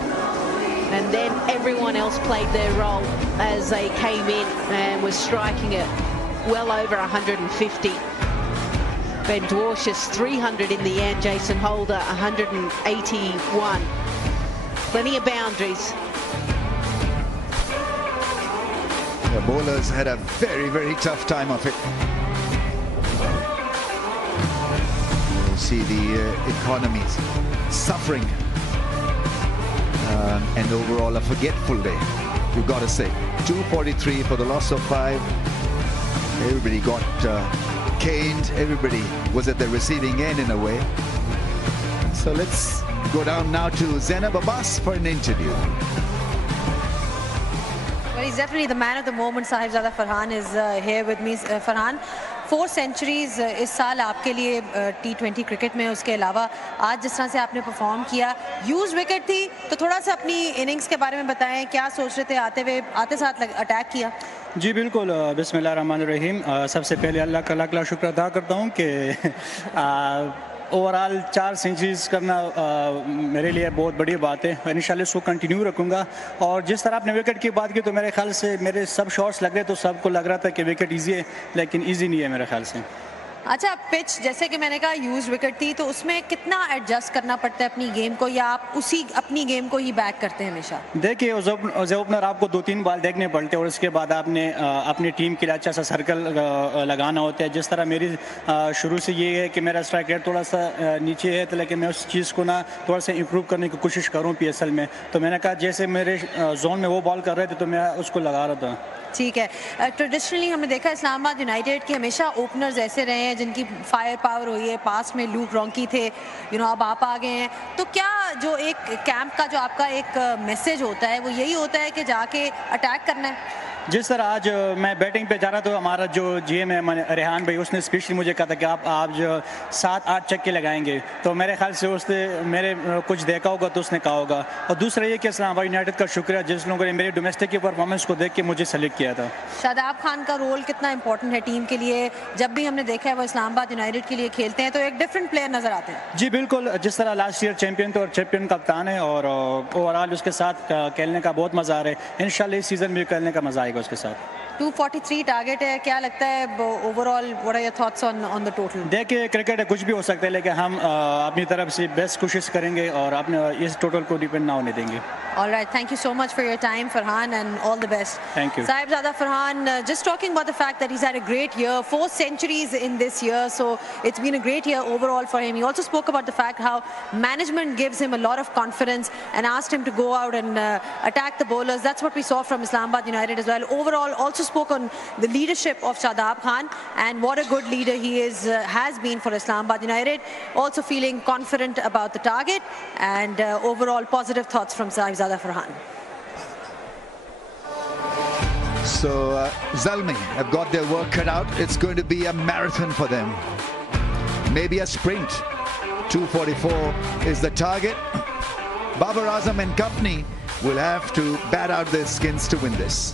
And then everyone else played their role as they came in and was striking it well over 150. Ben Dwarshuis 300 in the end, Jason Holder 181. Plenty of boundaries. The bowlers had a very, very tough time of it. You see the economies suffering, and overall a forgetful day, you've got to say. 243 for the loss of 5. Everybody got caned. Everybody was at the receiving end in a way. So let's go down now to Zainab Abbas for an interview. Well, he's definitely the man of the moment. Sahibzada Farhan is here with me. Farhan, 4 centuries इस साल आपके लिए T20 cricket में, उसके अलावा आज जिस तरह से आपने परफॉर्म किया, यूज विकेट थी, तो थोड़ा सा अपनी इनिंग्स के बारे में बताएं. क्या सोच रहे थे आते साथ अटैक किया? जी बिल्कुल, बिस्मिल्लाहिर्रहमानिर्रहीम। सबसे पहले अल्लाह का लाख लाख शुक्र अदा करता हूँ कि ओवरऑल 4 सेंचुरीज करना मेरे लिए बहुत बड़ी बात है। इंशाल्लाह इसको कंटिन्यू रखूँगा। और जिस तरह आपने विकेट की बात की तो मेरे ख्याल से मेरे सब शॉट्स लग रहे तो सबको लग रहा था कि विकेट ईजी है, लेकिन ईजी नहीं है मेरे ख्याल से। अच्छा, पिच जैसे कि मैंने कहा यूज विकेट थी, तो उसमें कितना एडजस्ट करना पड़ता है अपनी गेम को, या आप उसी अपनी गेम को ही बैक करते हैं हमेशा? देखिए, एज ओपनर आपको 2-3 बॉल देखने पड़ते हैं और उसके बाद आपने अपनी टीम के लिए अच्छा सा सर्कल लगाना होता है। जिस तरह मेरी शुरू से ये है कि मेरा स्ट्राइक रेट थोड़ा सा नीचे है, तो लेकिन मैं उस चीज़ को ना थोड़ा सा इंप्रूव करने की कोशिश करूँ PSL में। तो मैंने कहा जैसे मेरे जोन में वो बॉल कर रहे थे तो मैं उसको लगा रहा था। ठीक है। ट्रेडिशनली हमने देखा इस्लामाबाद यूनाइटेड के हमेशा ओपनर्स ऐसे रहे हैं जिनकी फायर पावर हुई है। पास में लूक रॉन्की थे, अब आप आ गए हैं, तो क्या जो एक कैंप का जो आपका एक मैसेज होता है वो यही होता है कि जाके अटैक करना है? जिस तरह आज मैं बैटिंग पे जा रहा तो हमारा जो GM है रेहान भाई, उसने स्पेशली मुझे कहा था कि आप जो 7-8 छक्के लगाएंगे, तो मेरे ख्याल से उसने मेरे कुछ देखा होगा तो उसने कहा होगा। और दूसरा ये कि इस्लामाबाद यूनाइटेड का शुक्रिया जिस लोगों ने मेरे डोमेस्टिक की परफॉर्मेंस को देख के मुझे सेलेक्ट किया था। शादाब खान का रोल कितना इंपॉर्टेंट है टीम के लिए? जब भी हमने देखा है वो इस्लामाबाद यूनाइटेड के लिए खेलते हैं तो एक डिफरेंट प्लेयर नजर आते हैं। जी बिल्कुल, जिस तरह लास्ट ईयर चैंपियन थे और चैंपियन कप्तान है, और ओवरऑल उसके साथ खेलने का बहुत मजा आ रहा है। इंशाल्लाह इस सीजन में खेलने का मजा आएगा उसके साथ। 243 टारगेट है, क्या लगता है overall? What are your thoughts on the total? देखिए, क्रिकेट है, कुछ भी हो सकता है, लेकिन हम अपनी तरफ से बेस्ट कोशिश करेंगे और अपने इस टोटल को डिपेंड ना होने देंगे। All right, thank you so much for your time, Farhan, and all the best. Thank you. Sahibzada Farhan, just talking about the fact that he's had a great year, 4 centuries in this year, so it's been a great year overall for him. He also spoke about the fact how management gives him a lot of confidence and asked him to go out and attack the bowlers. That's what we saw from Islamabad United as well. Overall, also spoke on the leadership of Shadab Khan and what a good leader he has been for Islamabad United. Also feeling confident about the target and overall positive thoughts from Sahibzada Farhan. So Zalmi have got their work cut out. It's going to be a marathon for them. Maybe a sprint. 244 is the target. Babar Azam and company will have to bat out their skins to win this.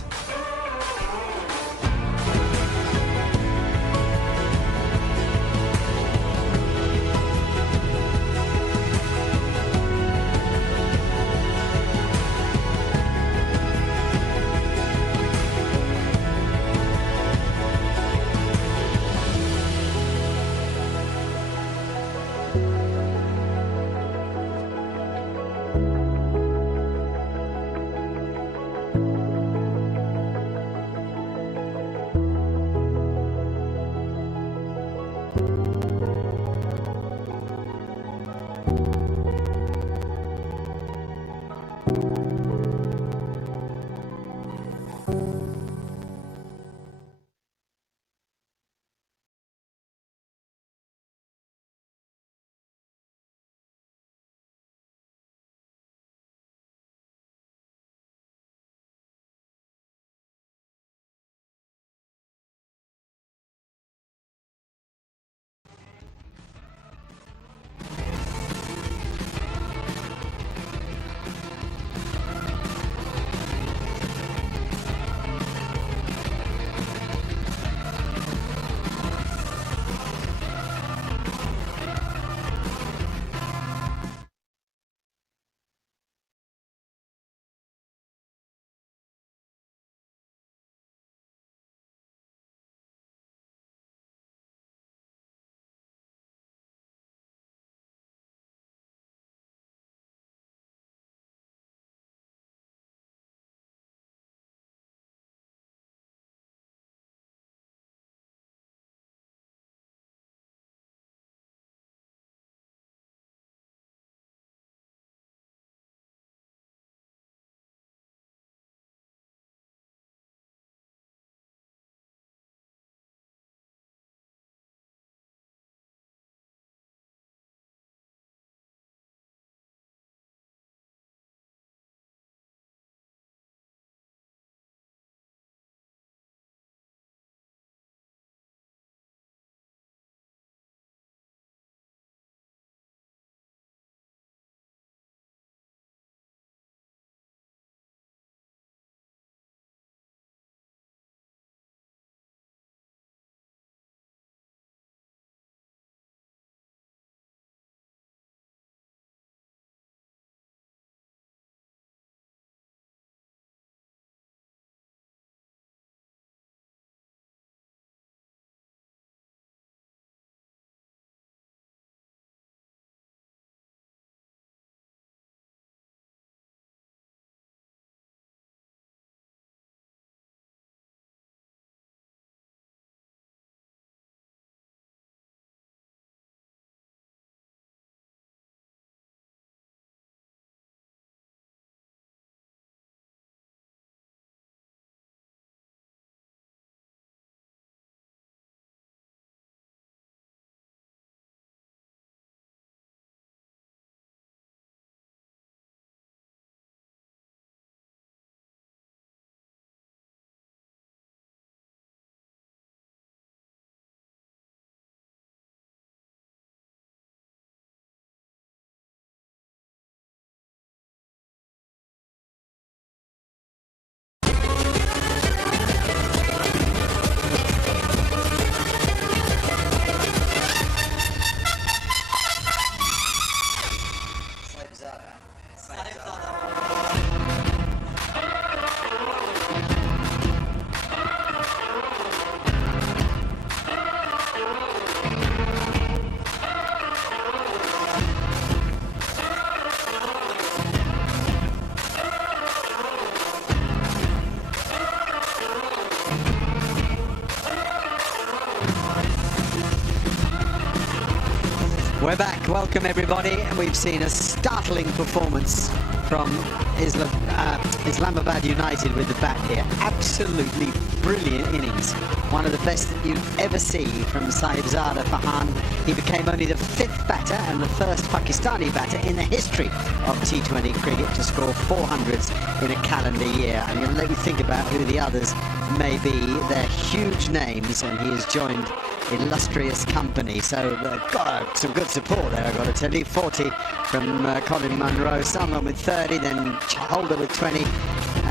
We're back. Welcome everybody. We've seen a startling performance from Islamabad United with the bat here. Absolutely brilliant innings. One of the best that you'd ever see from 𝐄𝐍𝐆𝐋𝐈𝐒𝐇 Farhan. He became only the 5th batter and the first Pakistani batter in the history of T20 cricket to score 400s in a calendar year. I'm going to let you think about who the others may be. They're huge names, and he has joined illustrious company. So got some good support there, I've got to tell you. 40 from Colin Munro, someone with 30, then Holder with 20,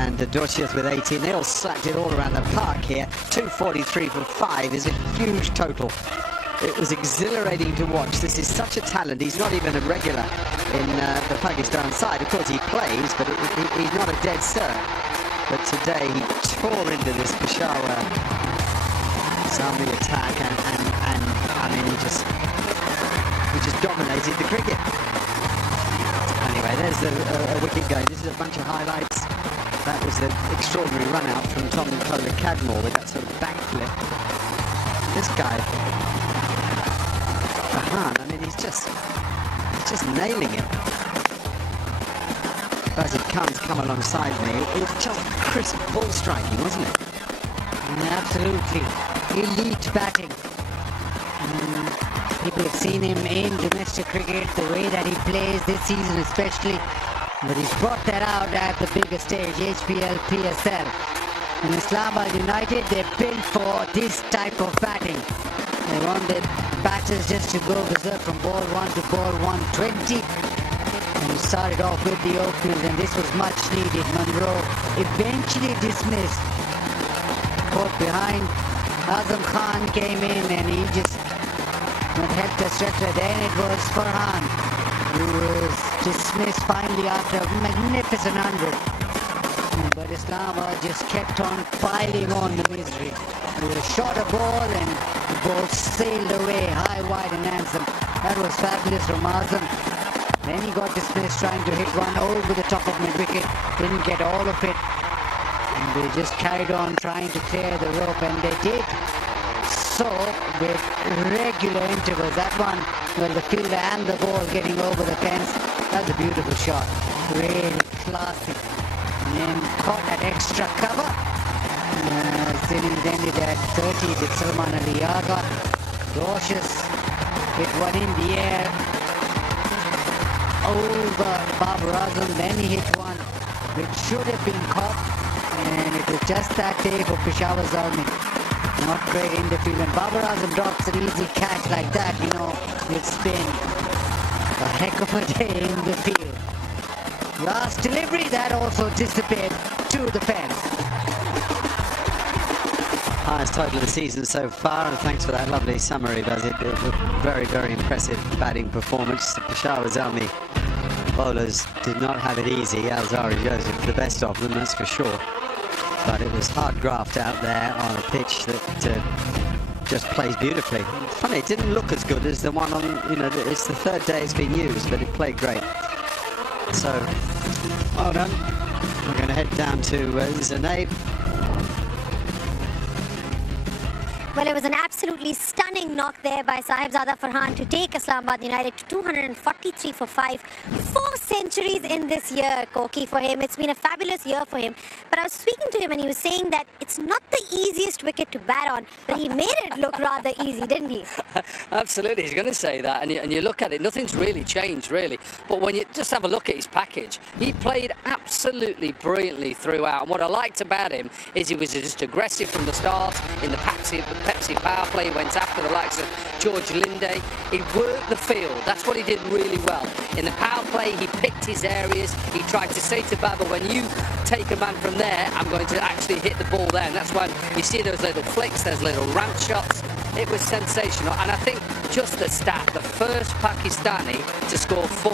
and Dorcheth with 18. They all slapped it all around the park here. 243 for 5 is a huge total. It was exhilarating to watch. This is such a talent. He's not even a regular in the Pakistan side. Of course he plays, but he's not a dead cert. But today he tore into this Peshawar Zalmi attack, and I mean he just dominated the cricket. Anyway, there's a wicket going. This is a bunch of highlights. That was the extraordinary run out from 𝐄𝐍𝐆𝐋𝐈𝐒𝐇 with that sort of backflip. This guy, Farhan, I mean he's just nailing it. As it comes, come alongside me. It was just crisp ball striking, wasn't it? Absolutely. Elite batting. People have seen him in domestic cricket, the way that he plays this season especially, but he's brought that out at the bigger stage, HBL PSL. In Islamabad United, they're built for this type of batting. They want the batters just to go berserk from ball 1 to ball 120. And he started off with the openers, and this was much needed. Munro eventually dismissed. Caught behind. Azam Khan came in and he just helped the stretcher. Then it was Farhan who was dismissed finally after a magnificent 100. But Islamabad just kept on piling on the misery. With a shorter ball, and the ball sailed away high, wide and handsome. That was fabulous from Azam. Then he got dismissed trying to hit one over the top of mid wicket. Didn't get all of it. And they just carried on trying to clear the rope, and they did so with regular intervals. That one, well, the fielder and the ball getting over the fence. That's a beautiful shot. Really classy. And then caught that extra cover. Innings ended at 30 with Salman Ali Agha. Cautious. Hit one in the air over Babar Azam. Then he hit one which should have been caught. And it was just that day for Peshawar Zalmi. Not great in the field. And Babar Azam drops an easy catch like that, you know, with spin. A heck of a day in the field. Last delivery, that also disappeared to the fence. Highest total of the season so far, and thanks for that lovely summary, Baz. It was a very, very impressive batting performance. The Peshawar Zalmi bowlers did not have it easy. Alzari Joseph, the best of them, that's for sure. But it was hard graft out there on a pitch that just plays beautifully. Funny, it didn't look as good as the one on, you know, it's the 3rd day it's been used, but it played great. So, well done. We're going to head down to Zainab. Well, it was an absolutely stunning knock there by 𝐄𝐍𝐆𝐋𝐈𝐒𝐇 Farhan to take Islamabad United to 243 for 5. 4 centuries in this year, 𝐄𝐍𝐆, for him. It's been a fabulous year for him. But I was speaking to him and he was saying that it's not the easiest wicket to bat on, but he made it look rather easy, didn't he? Absolutely, he's going to say that. And you look at it, nothing's really changed, really. But when you just have a look at his package, he played absolutely brilliantly throughout. And what I liked about him is he was just aggressive from the start in the Pepsi power play. He went after the likes of George Linde. He worked the field. That's what he did really well. In the power play, he picked his areas. He tried to say to Babar, when you take a man from there, I'm going to actually hit the ball there. And that's when you see those little flicks, those little ramp shots. It was sensational. And I think just the stat, the first Pakistani to score 4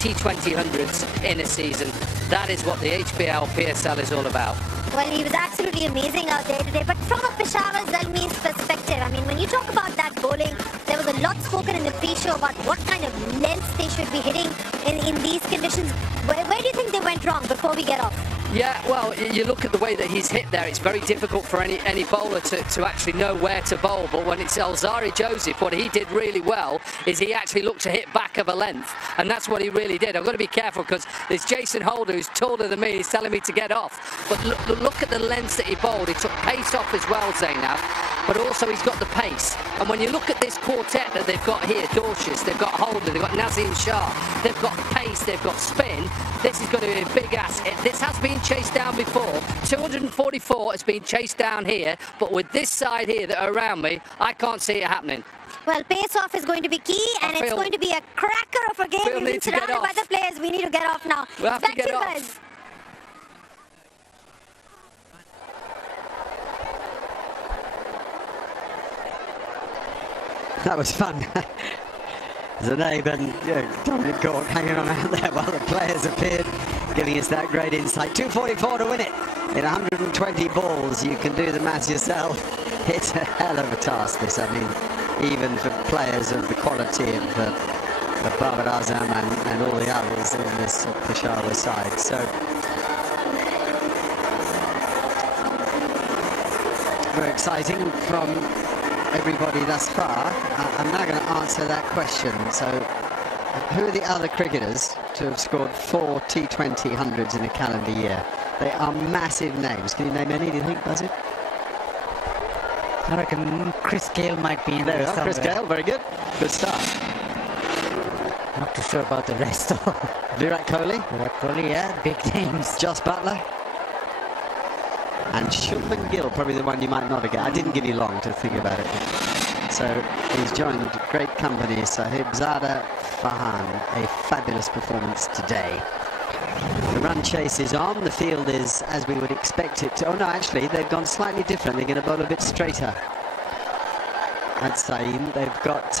T20 hundreds in a season. That is what the HBL PSL is all about. Well, he was absolutely amazing out there today. But from a Peshawar Zalmi's perspective, I mean, when you talk about that bowling, there was a lot spoken in the pre-show about what kind of lengths they should be hitting in these conditions. Where do you think they went wrong before we get off? Yeah, well, you look at the way that he's hit there, it's very difficult for any bowler to actually know where to bowl. But when it's 𝐄𝐍𝐆𝐋𝐈𝐒𝐇, what he did really well is he actually looked to hit back of a length. And that's what he really did. I've got to be careful because there's Jason Holder who's taller than me. He's telling me to get off. But look at the lengths that he bowled. He took pace off as well, Zainab. But also he's got the pace. And when you look at this quartet that they've got here, Dorcius, they've got Holder, they've got Nazim Shah, they've got pace, they've got spin, this is going to be a big ass. This has been chased down before. 244 has been chased down here, but with this side here that are around me, I can't see it happening. Well, pace-off is going to be key, and it's going to be a cracker of a game. We've been surrounded by the players. We need to get off now. We have Back to get you off. guys. That was fun. Zainab and Dominic Cork hanging on out there while the players appeared, giving us that great insight. 244 to win it in 120 balls. You can do the maths yourself. It's a hell of a task, this. I mean, even for players of the quality of Babar Azam and all the others in this Peshawar side. So very exciting from everybody thus far. I'm now going to answer that question. So, who are the other cricketers to have scored 4 T20 hundreds in a calendar year? They are massive names. Can you name any, do you think, Buzzard? I reckon Chris Gale might be in there somewhere. Chris Gale, very good. Good start. Not too sure about the rest, though. Virat Kohli? Virat Kohli, yeah, big names. Joss Butler? And Shubman Gill, probably the one you might not have got. I didn't give you long to think about it. So he's joined great company, Sahibzada Farhan. A fabulous performance today. The run chase is on. The field is as we would expect it to. Oh no, actually they've gone slightly different. They're going to bowl a bit straighter. I'd say they've got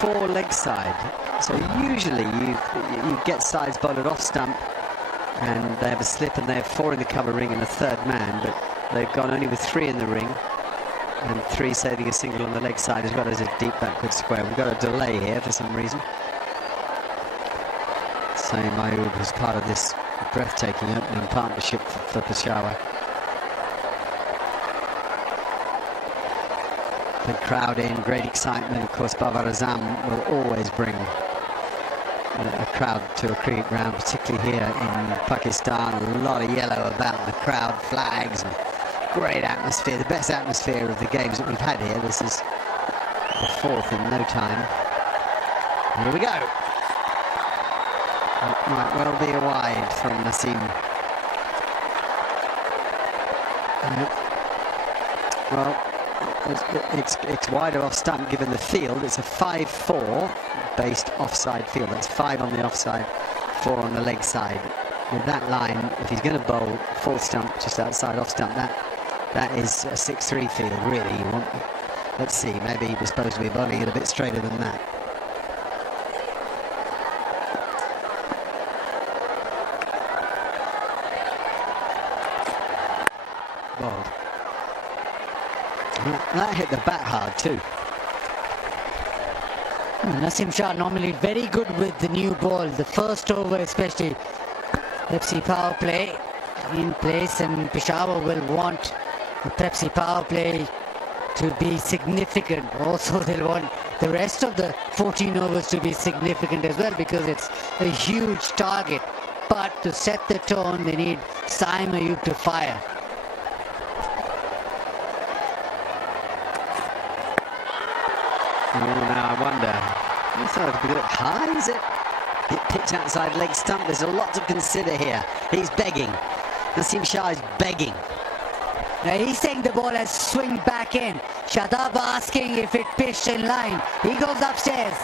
4 leg side. So usually you get sides bowled off stump, and they have a slip, and they have 4 in the cover ring and a third man, but they've gone only with 3 in the ring and 3 saving a single on the leg side as well as a deep backward square. We've got a delay here for some reason. Saeed Mayoub was part of this breathtaking opening partnership for Peshawar. The crowd in, great excitement. Of course, Babar Azam will always bring a crowd to a cricket ground, particularly here in Pakistan. A lot of yellow about the crowd, flags, and great atmosphere. The best atmosphere of the games that we've had here. This is the 4th in no time. Here we go. It might well be a wide from Naseem. Well, it's wider off stump given the field. It's a 5-4 based offside field. That's 5 on the offside, 4 on the leg side. With that line, if he's going to bowl full stump just outside off stump, that is a 6-3 field, really. You want, let's see, maybe he was supposed to be bowling it a bit straighter than that. Bowled. That hit the bat hard too. Naseem Shah normally very good with the new ball. The first over especially. Pepsi power play in place, and Peshawar will want the Pepsi power play to be significant. Also they'll want the rest of the 14 overs to be significant as well, because it's a huge target. But to set the tone, they need Saeed Mayoub to fire. Oh, now I wonder. I thought it was a bit high, is it? It picked outside leg stump. There's a lot to consider here. He's begging. Naseem Shah is begging. Now he's saying the ball has swinged back in. Shadab asking if it pitched in line. He goes upstairs.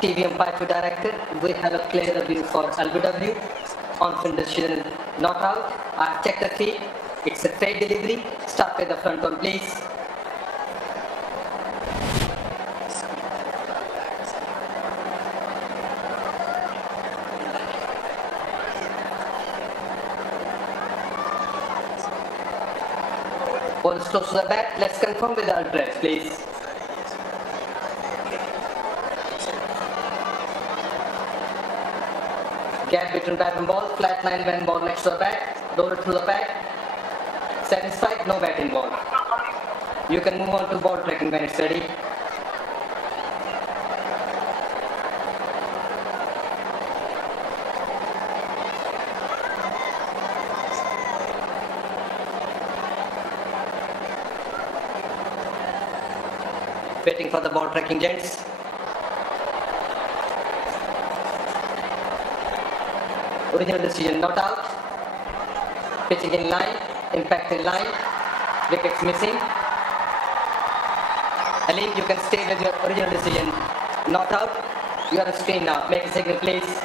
TV umpire director, we have a clear review for LBW. On field decision, not out. I've checked the feed. It's a fair delivery. Start with the front one, please. Ball is close to the bat. Let's confirm with the address, please. Gap between bat and ball, flat line when ball next to the bat, roll it through the pad. Satisfied, no bat involved. You can move on to ball tracking when it's ready. Waiting for the ball tracking, gents. Original decision not out. Pitching in line, impact in line, wickets missing. Ali, you can stay with your original decision not out. You are on screen now. Make a signal, please.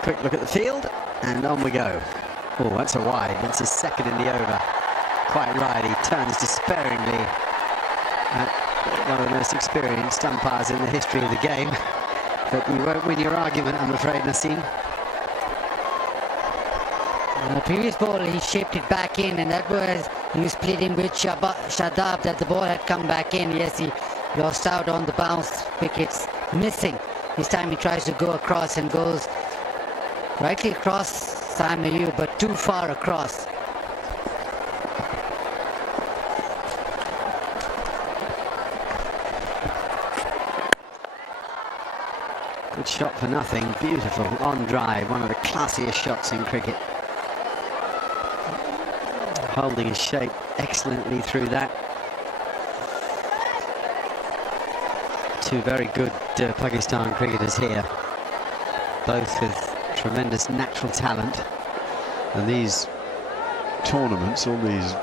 Quick look at the field, and on we go. Oh, that's a wide. That's his second in the over. Quite right, he turns despairingly at one of the most experienced umpires in the history of the game. But you won't win your argument, I'm afraid, Nassim. The previous ball, he shaped it back in, and that was, he was pleading with Shadab that the ball had come back in. Yes, he lost out on the bounce, wickets missing. This time he tries to go across and goes rightly across Simon Yu, but too far across. Good shot for nothing. Beautiful on drive. One of the classiest shots in cricket. Holding his shape excellently through that. Two very good Pakistan cricketers here, both with tremendous natural talent. And these tournaments, all these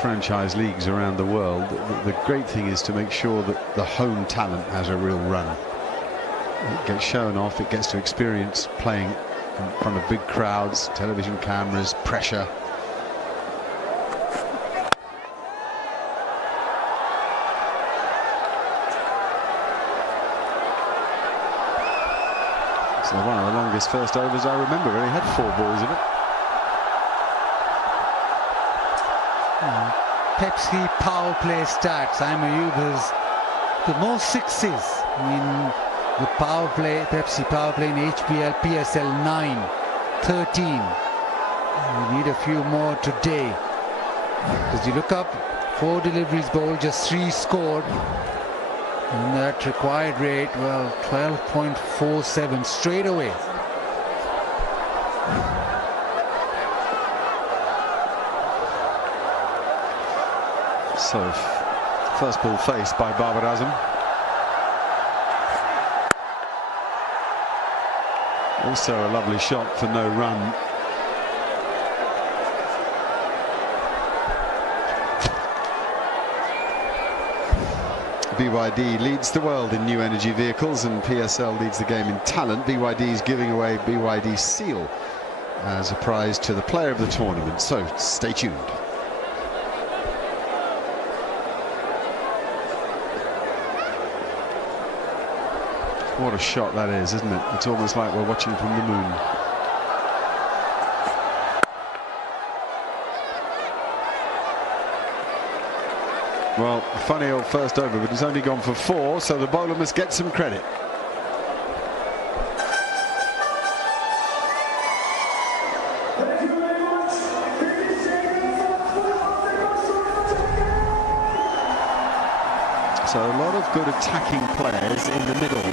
franchise leagues around the world, the great thing is to make sure that the home talent has a real run. It gets shown off, it gets to experience playing in front of big crowds, television cameras, pressure. So one of the longest first overs I remember. He had 4 balls in it. Pepsi power play stats. Ayub has the most sixes in the power play, Pepsi power play in HBL PSL 9, 13. We need a few more today. As you look up, 4 deliveries bowled, just 3 scored. And that required rate, well, 12.47 straight away. So, first ball faced by Babar Azam. Also a lovely shot for no run. BYD leads the world in new energy vehicles, and PSL leads the game in talent. BYD is giving away BYD Seal as a prize to the player of the tournament, so stay tuned. What a shot that is, isn't it? It's almost like we're watching from the moon. Well, funny old first over, but he's only gone for 4, so the bowler must get some credit. So a lot of good attacking players in the middle.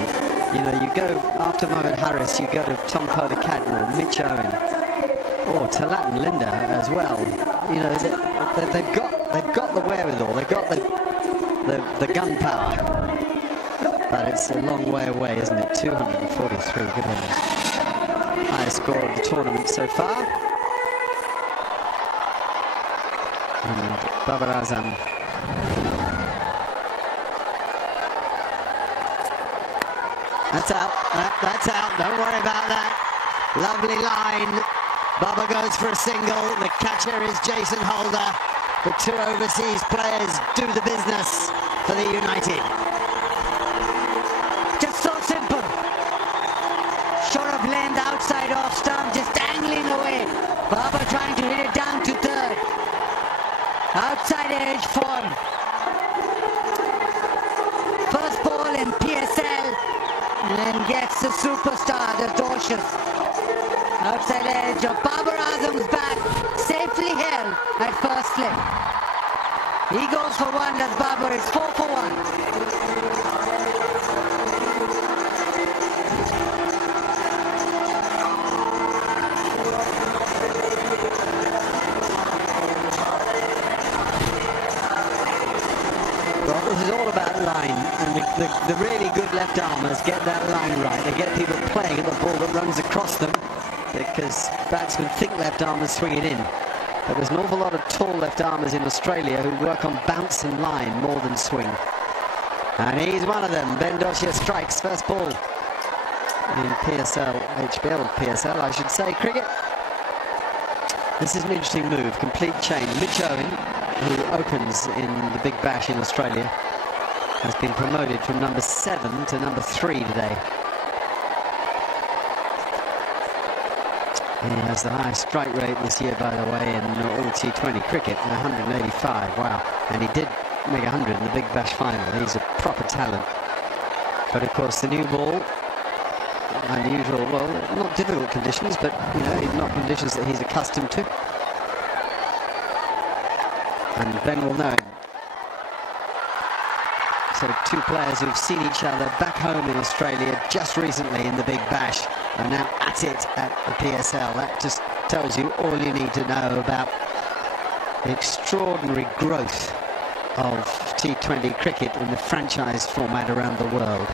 You know, you go after Mohammad Haris, you go to Tom Cadmore, Mitch Owen, Oh, Talat and Linda as well. You know, they've got the wherewithal. They've got the gunpowder. But it's a long way away, isn't it? 243. Good heavens. Highest score of the tournament so far. And Babar Azam. That's out. That's out. Don't worry about that. Lovely line. Baba goes for a single. The catcher is Jason Holder. The two overseas players do the business for the United. Just so simple. Should have landed outside off stump, just dangling away. Baba trying to hit it down to third. Outside edge form. First ball in PSL. And gets the superstar, the Dorshus. Outside edge of Babar Azam's bat, safely held at first slip. He goes for one, as Babar is 4 for 1. Well, this is all about line, and the really good left armers get that line right. They get people playing at the ball that runs across them, because batsmen think left armers swing it in. But there's an awful lot of tall left armers in Australia who work on bounce and line more than swing. And he's one of them. Ben Doshia strikes first ball in PSL, HBL PSL, I should say, cricket. This is an interesting move, complete change. Mitch Owen, who opens in the Big Bash in Australia, has been promoted from number 7 to number 3 today. He has the highest strike rate this year, by the way, in all T20 cricket, 185, wow. And he did make 100 in the Big Bash final. He's a proper talent. But of course, the new ball, unusual, well, not difficult conditions, but, you know, not conditions that he's accustomed to. And Ben will know him. So two players who've seen each other back home in Australia just recently in the Big Bash are now at it at the PSL. That just tells you all you need to know about the extraordinary growth of T20 cricket in the franchise format around the world.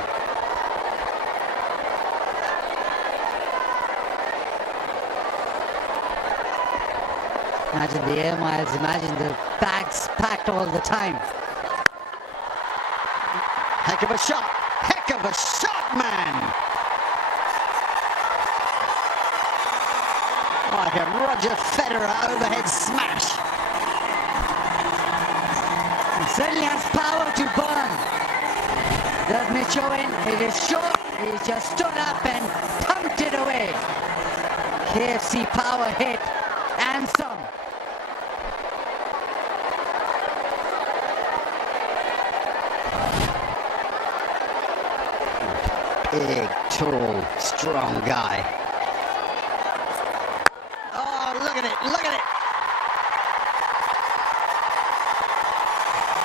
Imagine the air miles, imagine the bags packed all the time. Heck of a shot! Heck of a shot, man! Like a Roger Federer overhead smash. He certainly has power to burn. Does Mitch Owen? It is short. He just stood up and pumped it away. KFC power hit and some. Big, tall, strong guy. Oh, look at it, look at it.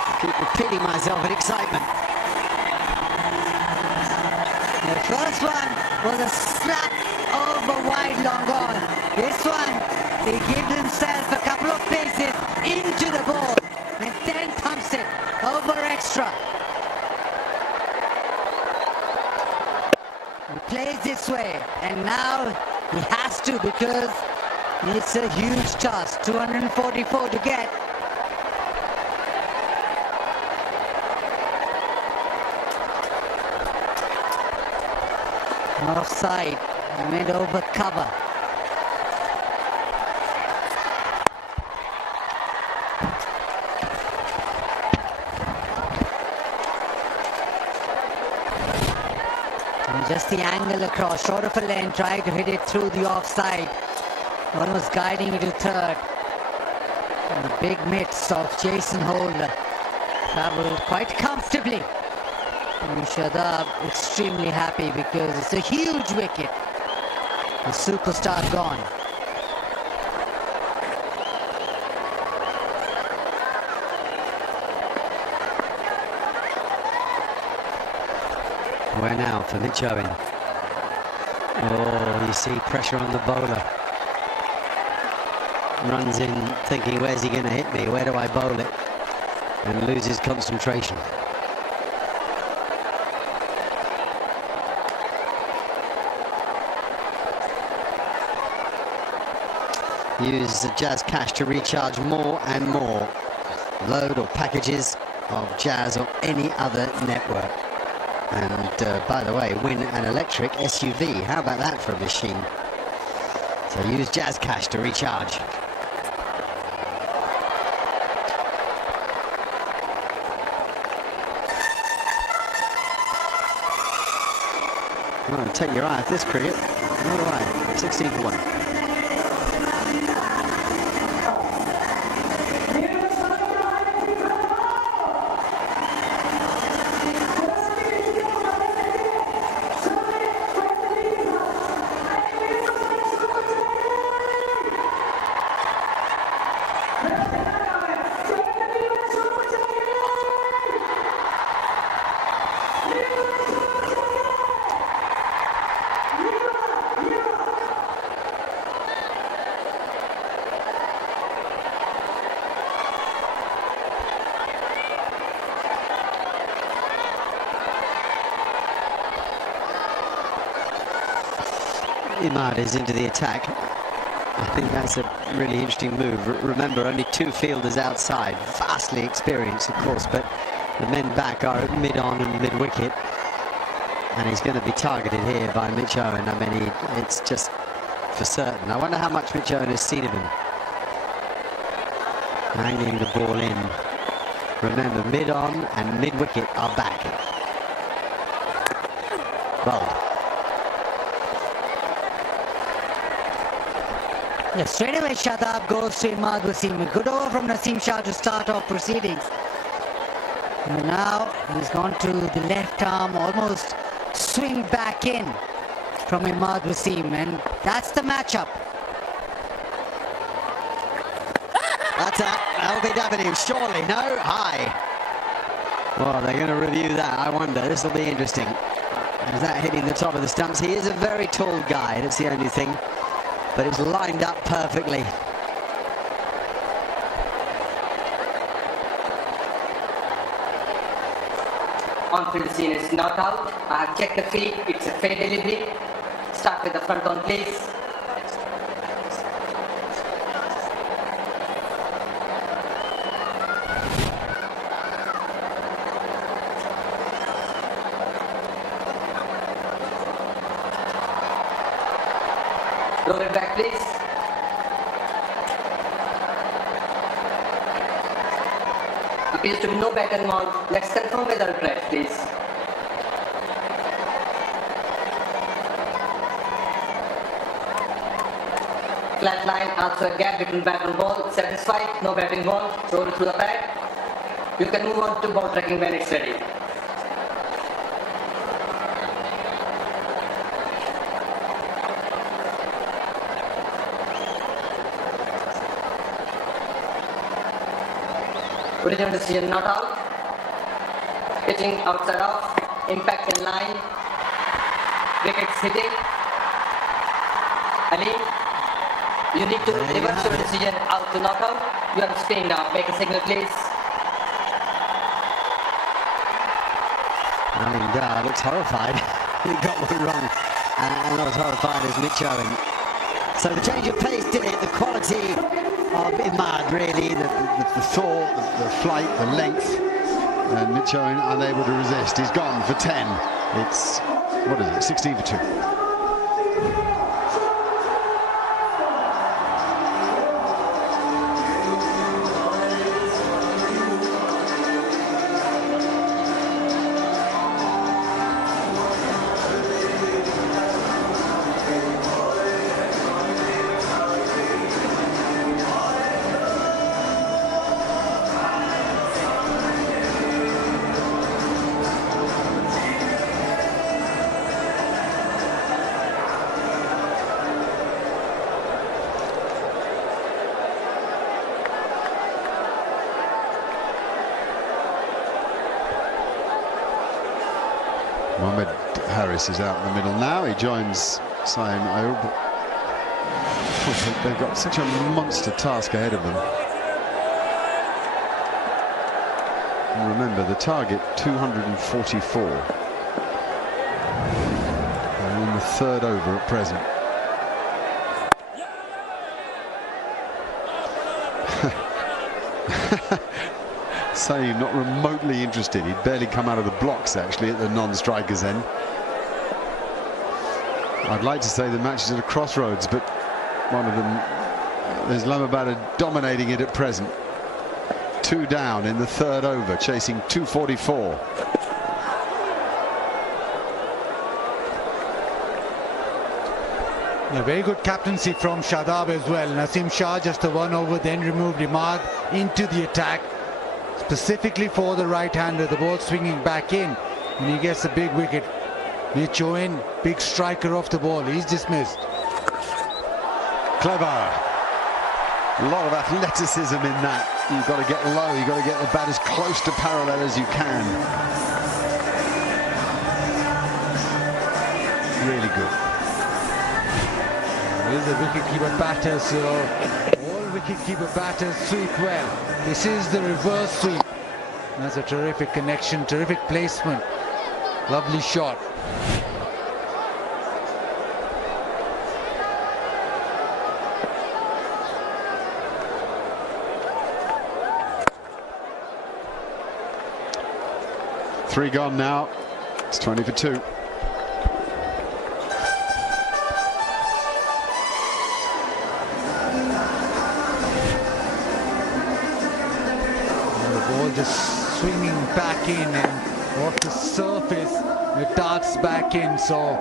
I keep repeating myself in excitement. The first one was a slap over wide long on. This one, he gives himself a couple of paces into the ball and then pumps it over extra. He plays this way, and now he has to, because it's a huge task. 244 to get. Offside, he went over cover. Just the angle across, short of a lane, tried to hit it through the offside. One was guiding it to third. And the big mitts of Jason Holder travelled quite comfortably. And Shadab extremely happy because it's a huge wicket. The superstar gone. Where now for Mitch Owen? Oh, you see pressure on the bowler. runs in thinking, where's he going to hit me? Where do I bowl it? And loses concentration. Use the Jazz Cash to recharge more and more. Load or packages of Jazz or any other network. And by the way, win an electric SUV. How about that for a machine? So use Jazz Cash to recharge. Oh, take your eye off this cricket. All right, 16 for 1. Imad is into the attack. I think that's a really interesting move. Remember, only 2 fielders outside. Vastly experienced, of course, but the men back are at mid-on and mid-wicket. And he's going to be targeted here by Mitch Owen. I mean, it's just for certain. I wonder how much Mitch Owen has seen of him. Angling the ball in. Remember, mid-on and mid-wicket are back. Bowled. Yeah, straight away Shadab goes to Imad Wasim. A good over from Naseem Shah to start off proceedings. And now he's gone to the left arm, almost swing back in from Imad Wasim, and that's the matchup. That's a LBW, surely, no? High. Well, they're going to review that, I wonder. This will be interesting. Is that hitting the top of the stumps? He is a very tall guy, that's the only thing. But it's lined up perfectly. On-field scene is not out. I have checked the field. It's a fair delivery. Start with the front on, please. Roll it back, please. Appears to be no batter involved. Let's confirm with our drive, please. Flat line, also a gap between bat and ball. Satisfied, no bat involved. Roll it through the pad. You can move on to ball tracking when it's ready. Original decision not out. Pitching outside off. Impact in line. Wickets hitting. Ali, you need to reverse your decision out to knock out. You are staying now. Make a signal, please. Running guard looks horrified. He got one wrong. And not as horrified as Mitch Owen. So the change of pace did it. The quality of Imad, really, the thought, the flight, the length, and Mitch Owen unable to resist. He's gone for 10. It's, what is it, 16 for 2. Mohammad Haris is out in the middle now. He joins Saim Ayub They've got such a monster task ahead of them. And remember, the target 244. They're in the third over at present. Saeem not remotely interested. He'd barely come out of the blocks actually at the non-strikers end. I'd like to say the match is at a crossroads, but one of them, Islamabad are dominating it at present. 2 down in the third over, chasing 244. Yeah, very good captaincy from Shadab as well. Naseem Shah just a 1 over, then removed Imad into the attack, specifically for the right-hander. The ball swinging back in, and he gets a big wicket. Mitch Owen, big striker off the ball. He's dismissed. Clever. A lot of athleticism in that. You've got to get low. You've got to get the bat as close to parallel as you can. Really good. Here's the wicketkeeper batter, so all wicketkeeper batters sweep well. This is the reverse sweep. That's a terrific connection, terrific placement. Lovely shot. Three gone now. It's 20 for 2. Just swinging back in, and off the surface it darts back in, so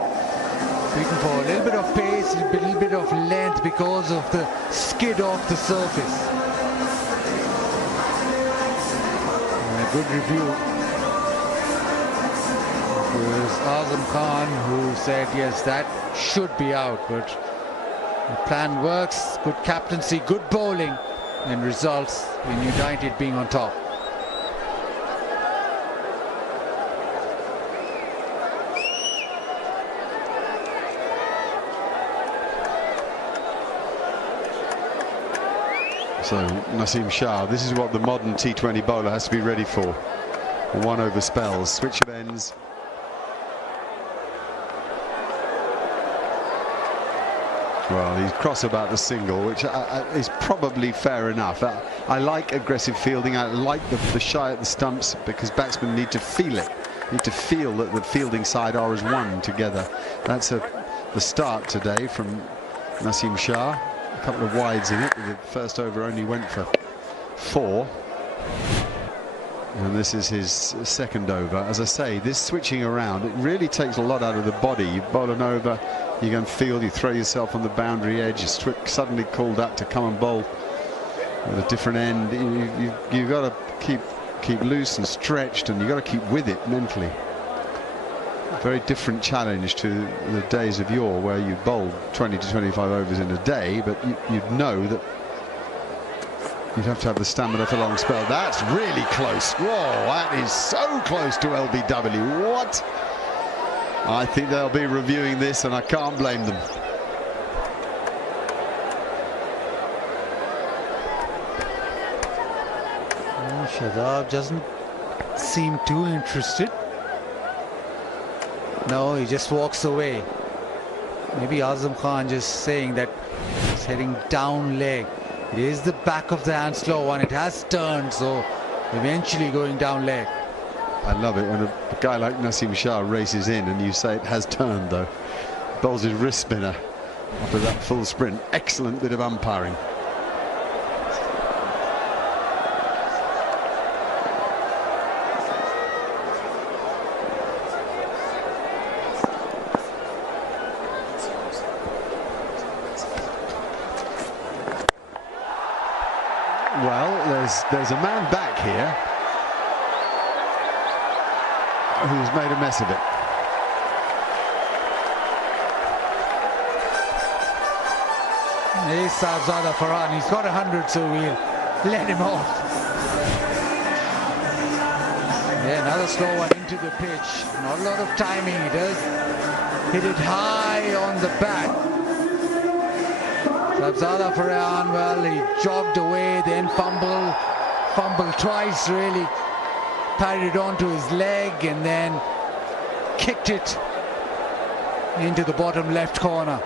looking for a little bit of pace, a little bit of length because of the skid off the surface. And a good review. It was Azam Khan who said yes, that should be out, but the plan works. Good captaincy, good bowling, and results in United being on top. So Naseem Shah, this is what the modern T20 bowler has to be ready for. 1 over spells, switch of ends. Well, he's cross about the single, which is probably fair enough. I like aggressive fielding. I like the shy at the stumps, because batsmen need to feel it. Need to feel that the fielding side are as one together. That's the start today from Naseem Shah. A couple of wides in it. The first over only went for 4. And this is his second over. As I say, this switching around, it really takes a lot out of the body. You bowl an over, you go and field, you throw yourself on the boundary edge, you're suddenly called up to come and bowl at a different end. You've got to keep loose and stretched, and you've got to keep with it mentally. Very different challenge to the days of yore, where you bowled 20 to 25 overs in a day, but you'd know that you'd have to have the stamina for long spell. That's really close. Whoa, that is so close to LBW. What? I think they'll be reviewing this, and I can't blame them. Shadab doesn't seem too interested. No, he just walks away. Maybe Azam Khan just saying that he's heading down leg. It is the back of the hand slow one. It has turned, so eventually going down leg. I love it when a guy like Naseem Shah races in and you say it has turned, though. Bowls his wrist spinner after that full sprint. Excellent bit of umpiring. Well, there's a man back here who's made a mess of it. Here's Sahibzada Farhan. He's got 100, so we'll let him off. Yeah, another slow one into the pitch. Not a lot of timing. He does hit it high on the bat. Rabzada Farhan, well, he jogged away, then fumbled twice really, parried it onto his leg and then kicked it into the bottom left corner.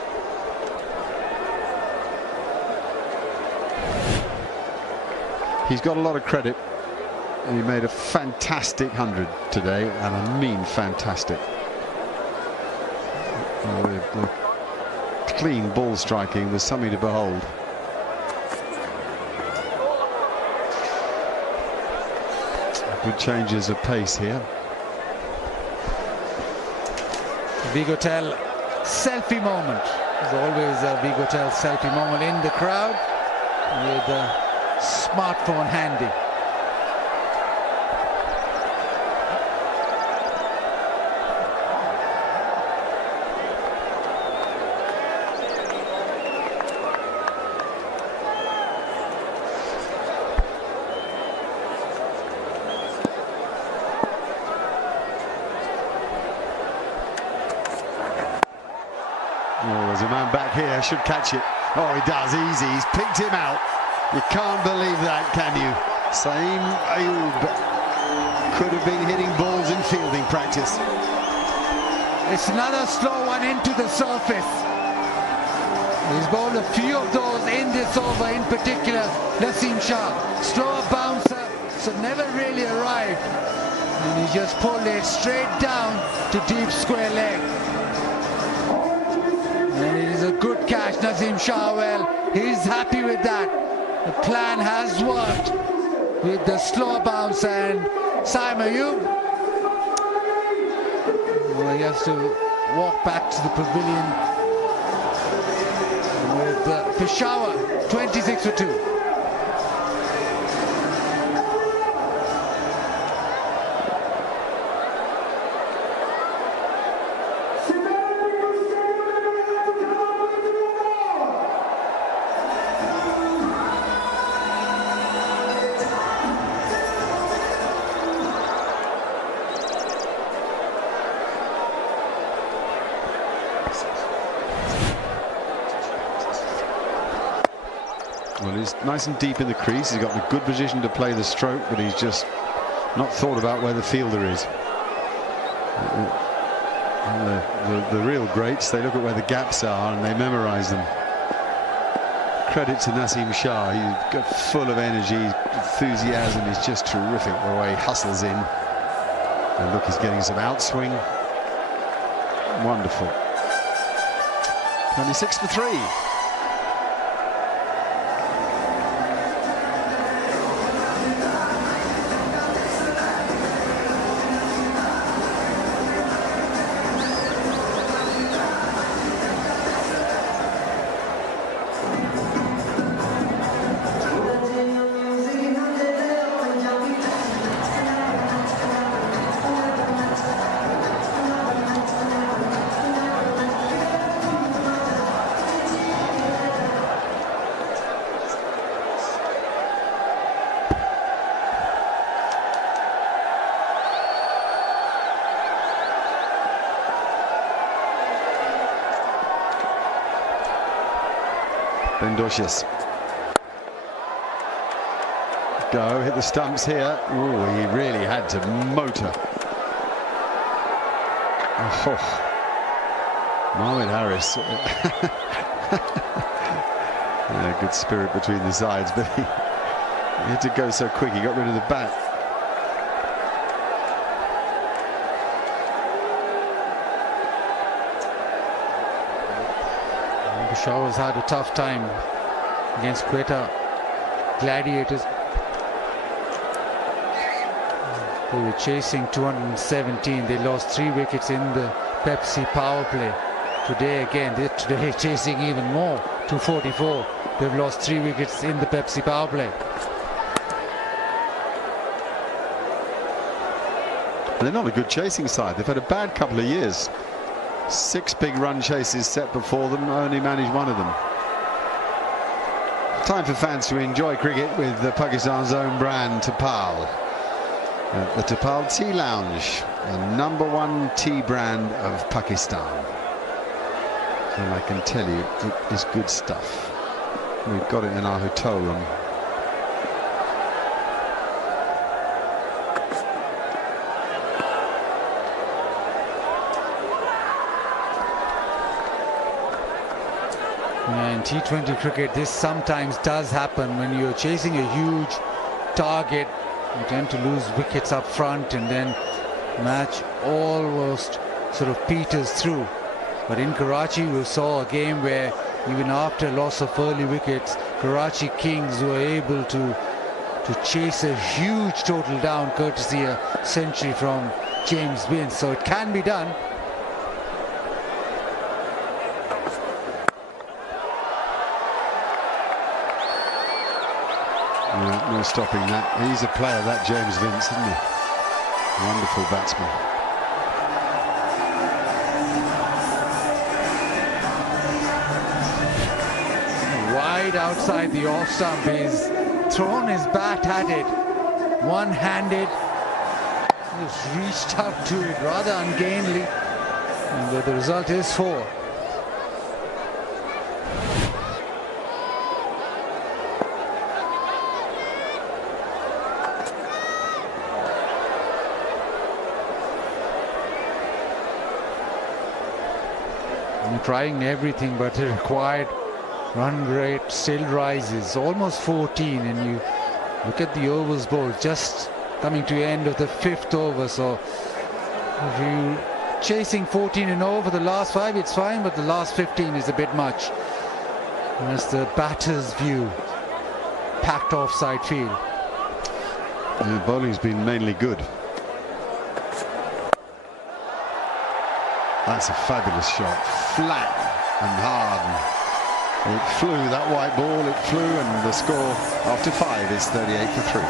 He's got a lot of credit. He made a fantastic 100 today, and I mean fantastic. The clean ball striking was something to behold. Good changes of pace here. Vigotel selfie moment. There's always a Vigotel selfie moment in the crowd with a smartphone handy. Here should catch it. Oh, he does, easy. He's picked him out. You can't believe that, can you? Saim Ayub could have been hitting balls in fielding practice. It's another slow one into the surface. He's bowled a few of those in this over, in particular Naseem Shah. Slower bouncer, so never really arrived. And he just pulled it straight down to deep square leg. And it is a good catch, Naseem Shah. Well, he's happy with that. The plan has worked with the slow bounce, and Saim Ayub, well, he has to walk back to the pavilion with Peshawar 26 for 2. Well, he's nice and deep in the crease. He's got a good position to play the stroke, but he's just not thought about where the fielder is. The real greats, they look at where the gaps are and they memorize them. Credit to Naseem Shah. He's got full of energy, enthusiasm. He's just terrific the way he hustles in. And look, he's getting some outswing. Wonderful. 26 for 3. Bendocious. Go, hit the stumps here. Oh, he really had to motor. Oh, Mohammad Haris. Yeah, good spirit between the sides, but he had to go so quick, he got rid of the bat. Peshawar's had a tough time against Quetta Gladiators. They were chasing 217. They lost 3 wickets in the Pepsi Powerplay. Today again, they're chasing even more, 244. They've lost 3 wickets in the Pepsi Powerplay. They're not a good chasing side. They've had a bad couple of years. 6 big run chases set before them, only managed 1 of them. Time for fans to enjoy cricket with Pakistan's own brand Tapal. The Tapal Tea Lounge, the #1 tea brand of Pakistan. And I can tell you, it is good stuff. We've got it in our hotel room. Yeah, in T20 cricket, this sometimes does happen. When you're chasing a huge target, you tend to lose wickets up front, and then match almost sort of peters through. But in Karachi, we saw a game where even after loss of early wickets, Karachi Kings were able to chase a huge total down, courtesy a century from James Vince. So it can be done. No stopping that. He's a player, that James Vince, isn't he? Wonderful batsman. Wide outside the off stump. He's thrown his bat at it, one-handed. Just reached up to it rather ungainly, and the result is 4. Trying everything, but the required run rate still rises, almost 14, and you look at the overs bowled, just coming to the end of the 5th over. So if you chasing 14 and over the last 5, it's fine, but the last 15 is a bit much. And that's the batter's view. Packed offside field. The bowling's been mainly good. That's a fabulous shot, flat and hard. It flew, that white ball, it flew, and the score after 5 is 38 for 3.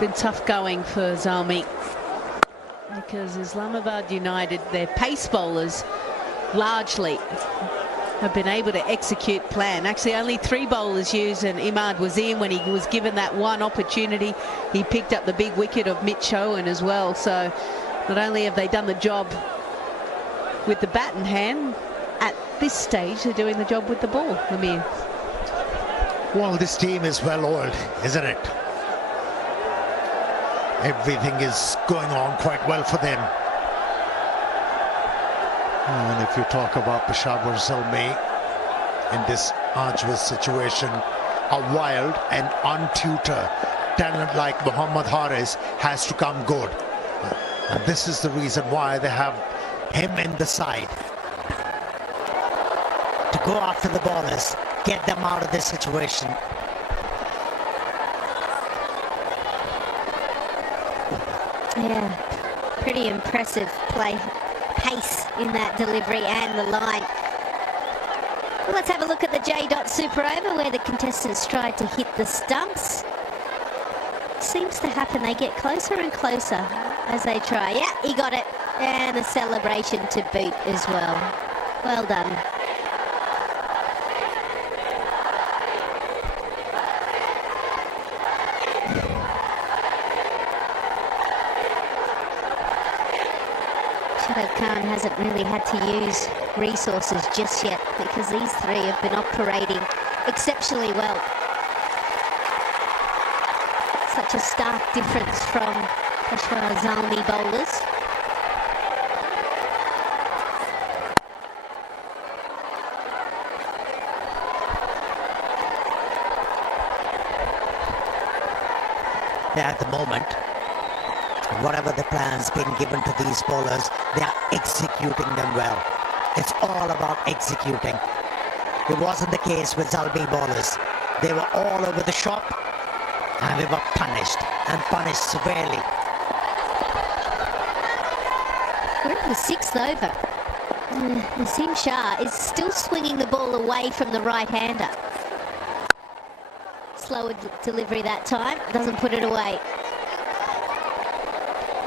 Been tough going for Zalmi, because Islamabad United, their pace bowlers largely have been able to execute plan. Actually only 3 bowlers used, and Imad was in when he was given that one opportunity. He picked up the big wicket of 𝐄𝐍𝐆 as well. So not only have they done the job with the bat in hand, at this stage they're doing the job with the ball. Amir. Well, this team is well oiled, isn't it? Everything is going on quite well for them. And if you talk about Peshawar Zalmi in this arduous situation, a wild and untutored talent like Mohammad Haris has to come good. And this is the reason why they have him in the side. To go after the bowlers, get them out of this situation. Yeah, pretty impressive play, pace in that delivery and the line. Well, let's have a look at the J. Super Over, where the contestants tried to hit the stumps. Seems to happen, they get closer and closer as they try. Yeah, he got it, and the celebration to boot as well. Well done. Khan hasn't really had to use resources just yet, because these 3 have been operating exceptionally well. Such a stark difference from Peshawar Zalmi bowlers. At the moment, whatever the plan's been given to these bowlers, they are executing them well. It's all about executing. It wasn't the case with Zalmi bowlers. They were all over the shop, And we were punished, and punished severely. We're in the 6th over. Naseem Shah is still swinging the ball away from the right-hander. Slower delivery that time, doesn't put it away.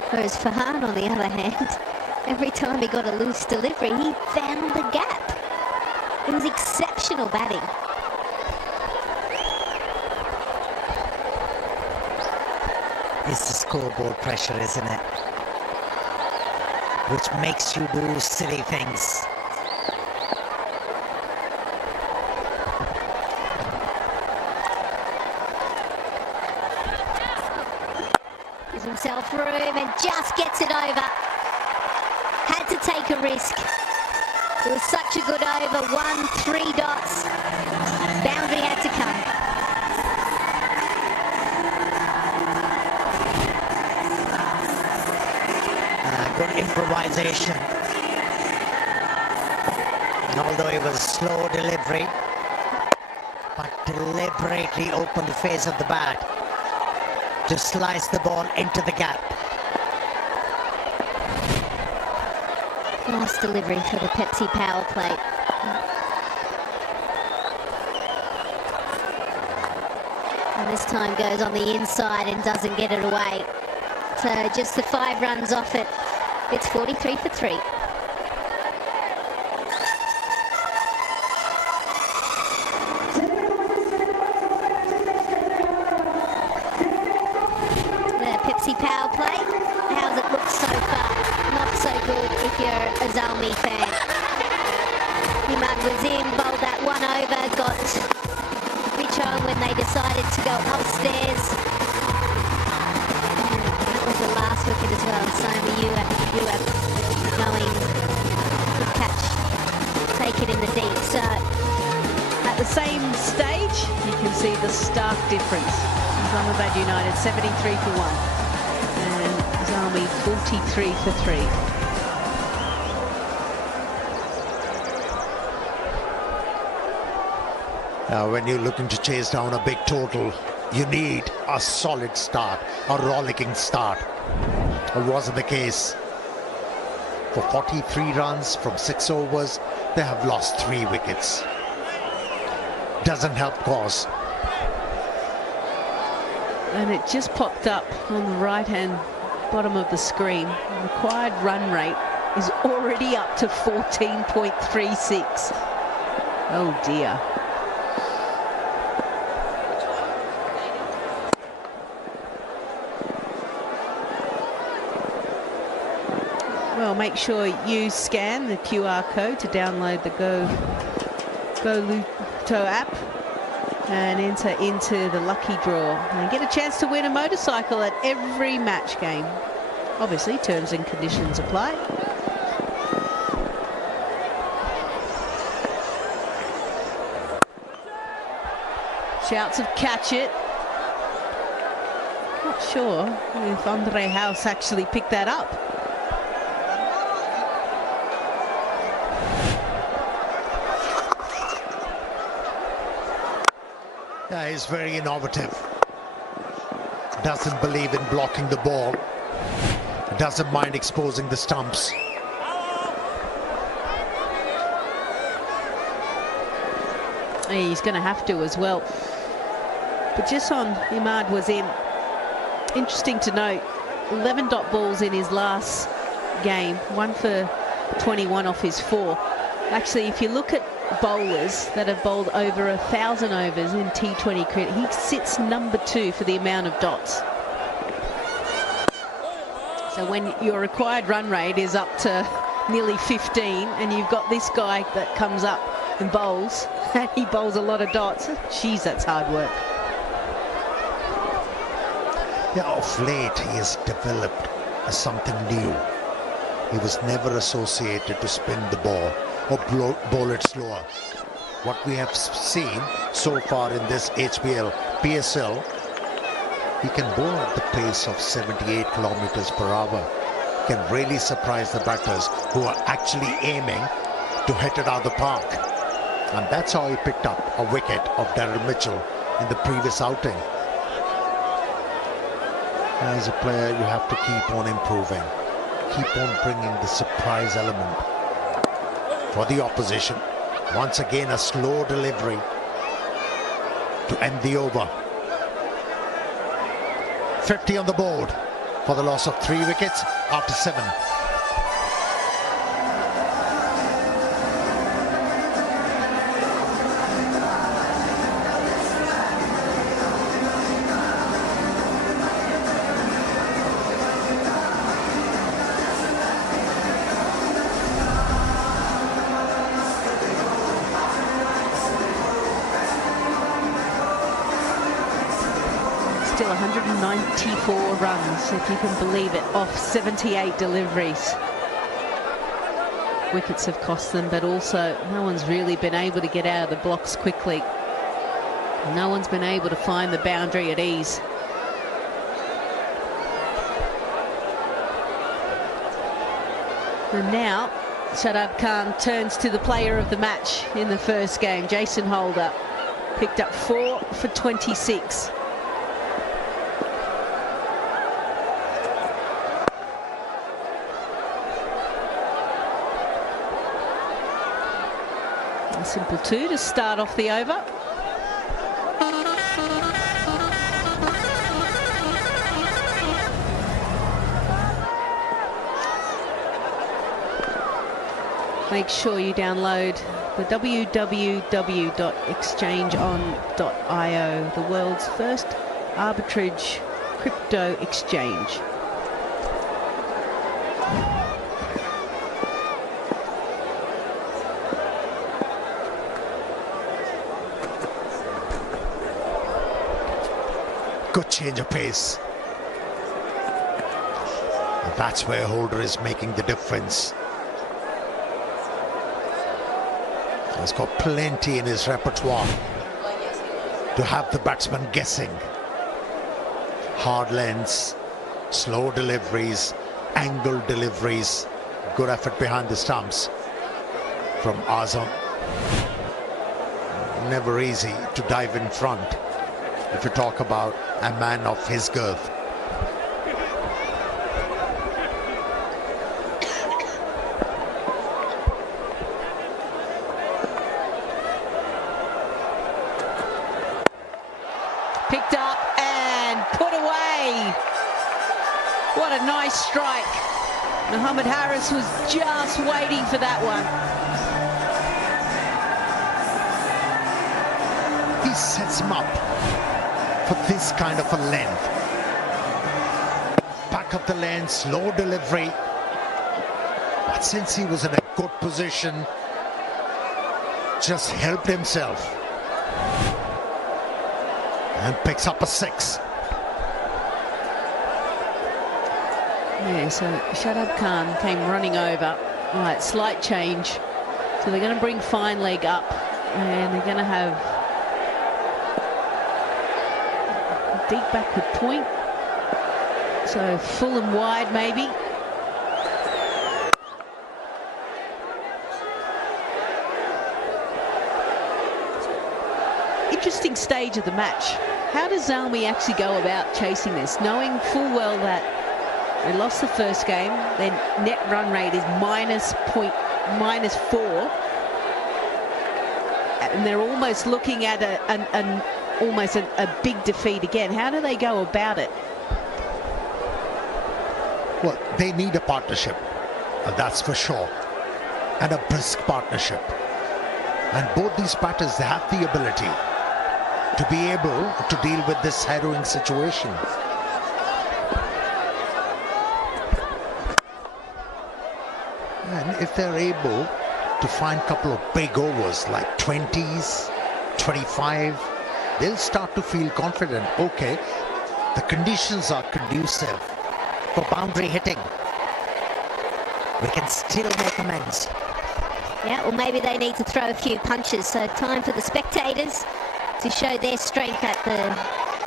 Whereas Farhan, on the other hand, every time he got a loose delivery, he found the gap. It was exceptional batting. It's the scoreboard pressure, isn't it? Which makes you do silly things. Gives himself room and just gets it over. Had to take a risk. It was such a good over. 1, 3 dots. Boundary had to come. Good improvisation. Although it was a slow delivery, but deliberately opened the face of the bat to slice the ball into the gap. Nice delivery for the Pepsi power play. And this time goes on the inside and doesn't get it away. So just the 5 runs off it. It's 43 for 3. The Pepsi power play. How's it looked so far? Not so good if you're a Zalmi fan. Mohammad was in, bowled that one over, got Rich on when they decided to go upstairs. The last wicket as well, so you have going good catch, take it in the deep. So at the same stage, you can see the stark difference. Islamabad United 73 for 1 and Zalmi 43 for 3. Now, when you're looking to chase down a big total, you need a solid start, a rollicking start. It wasn't the case. For 43 runs from 6 overs, they have lost 3 wickets. Doesn't help cause. And it just popped up on the right-hand bottom of the screen. The required run rate is already up to 14.36. Oh dear. Well, make sure you scan the QR code to download the Go Luto app and enter into the lucky draw and get a chance to win a motorcycle at every match game. Obviously, terms and conditions apply. Shouts of catch it. Not sure if Andre House actually picked that up. Yeah, he's very innovative. Doesn't believe in blocking the ball. Doesn't mind exposing the stumps. He's going to have to as well. But just on Imad was in. Interesting to note, 11 dot balls in his last game, 1 for 21 off his 4. Actually, if you look at bowlers that have bowled over 1,000 overs in T20 cricket, he sits number 2 for the amount of dots. So when your required run rate is up to nearly 15 and you've got this guy that comes up and bowls, and he bowls a lot of dots, geez, that's hard work. Yeah, of late he has developed as something new. He was never associated to spin the ball or bowl it slower. What we have seen so far in this HBL PSL, he can bowl at the pace of 78 kilometers per hour. Can really surprise the batters who are actually aiming to hit it out of the park. And that's how he picked up a wicket of Darryl Mitchell in the previous outing. As a player, you have to keep on improving. Keep on bringing the surprise element for the opposition. Once again, a slow delivery to end the over. 50 on the board for the loss of 3 wickets after 7. Still 194 runs, if you can believe it, off 78 deliveries. Wickets have cost them, but also no one's really been able to get out of the blocks quickly. No one's been able to find the boundary at ease. And now Shadab Khan turns to the player of the match in the first game. Jason Holder picked up 4 for 26. A simple 2 to start off the over. Make sure you download the www.exchangeon.io, the world's first arbitrage crypto exchange. Good change of pace. And that's where Holder is making the difference. He's got plenty in his repertoire to have the batsman guessing. Hard lengths, slow deliveries, angled deliveries. Good effort behind the stumps from Azam. Never easy to dive in front if you talk about a man of his girth. Picked up and put away. What a nice strike. Mohammad Haris was just waiting for that one. He sets him up for this kind of a length. Back of the length, slow delivery. But since he was in a good position, just helped himself. And picks up a 6. Yeah, so Shadab Khan came running over. All right, slight change. So they're going to bring fine leg up and they're going to have a deep backward point. So full and wide maybe. Interesting stage of the match. How does Zalmi actually go about chasing this, knowing full well that they lost the first game, their net run rate is -4, and they're almost looking at almost a big defeat again. How do they go about it? Well, they need a partnership, that's for sure, and a brisk partnership. And both these batters, they have the ability to be able to deal with this harrowing situation. And if they're able to find a couple of big overs like 20s, 25, they'll start to feel confident. Okay, the conditions are conducive for boundary hitting. We can still make amends. Yeah, or maybe they need to throw a few punches. So time for the spectators to show their strength at the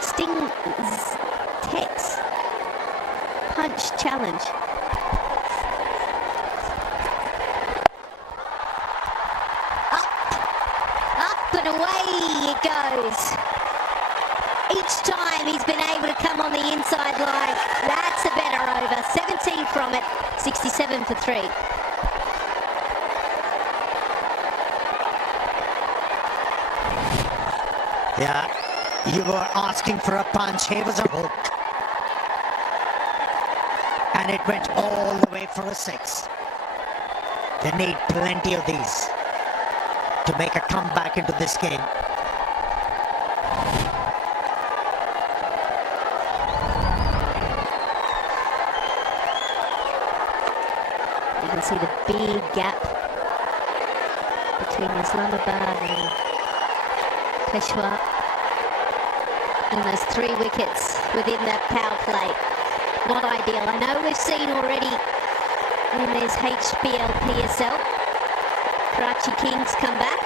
Sting Tex Punch Challenge. Up and away it goes. Each time he's been able to come on the inside line. That's a better over. 17 from it, 67 for 3. Yeah, you were asking for a punch. Here was a hook. And it went all the way for a 6. They need plenty of these to make a comeback into this game. You can see the big gap between Islamabad and Peshawar. And those 3 wickets within that power play. Not ideal. I know we've seen already in this HBL PSL, Karachi Kings come back.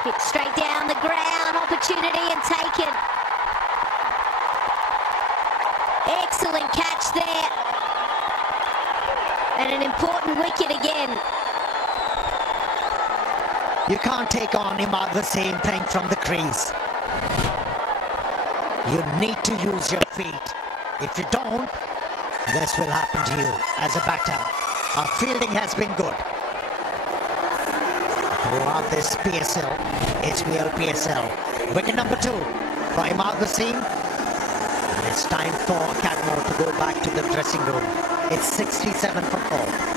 Hit straight down the ground, opportunity and taken. Excellent catch there. And an important wicket again. You can't take on Imad the same thing from the crease. You need to use your feet. If you don't, this will happen to you as a batter. Our fielding has been good throughout this PSL, HBL PSL. Wicket number 2 for Imad Wasim. And it's time for Cadmore to go back to the dressing room. It's 67 for 4.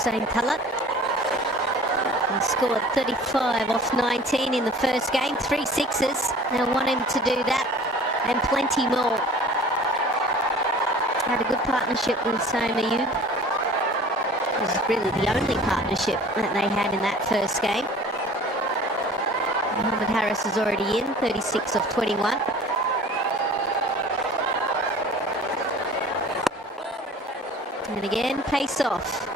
Same colour. He scored 35 off 19 in the first game, 3 sixes. They want him to do that and plenty more. Had a good partnership with Ayub. It was really the only partnership that they had in that first game. Mohammad Haris is already in, 36 off 21. And again, pace off.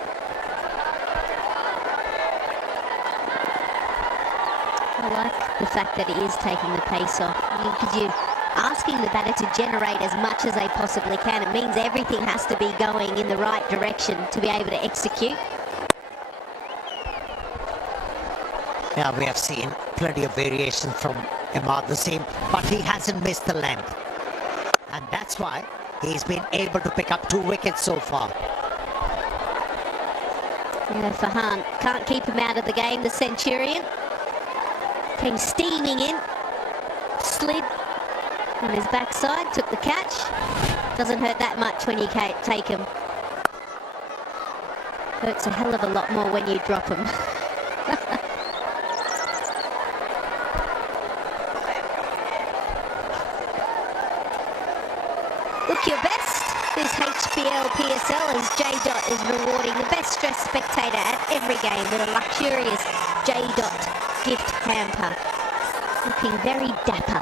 I like the fact that he is taking the pace off. Because you're asking the batter to generate as much as they possibly can. It means everything has to be going in the right direction to be able to execute. Yeah, we have seen plenty of variation from Imad Wasim, but he hasn't missed the length. And that's why he's been able to pick up 2 wickets so far. Yeah, Farhan can't keep him out of the game, the Centurion. Came steaming in, slid on his backside, took the catch. Doesn't hurt that much when you take him. Hurts a hell of a lot more when you drop him. Look your best. This HBL PSL as J. is rewarding the best dressed spectator at every game with a luxurious J. gift hamper. Looking very dapper.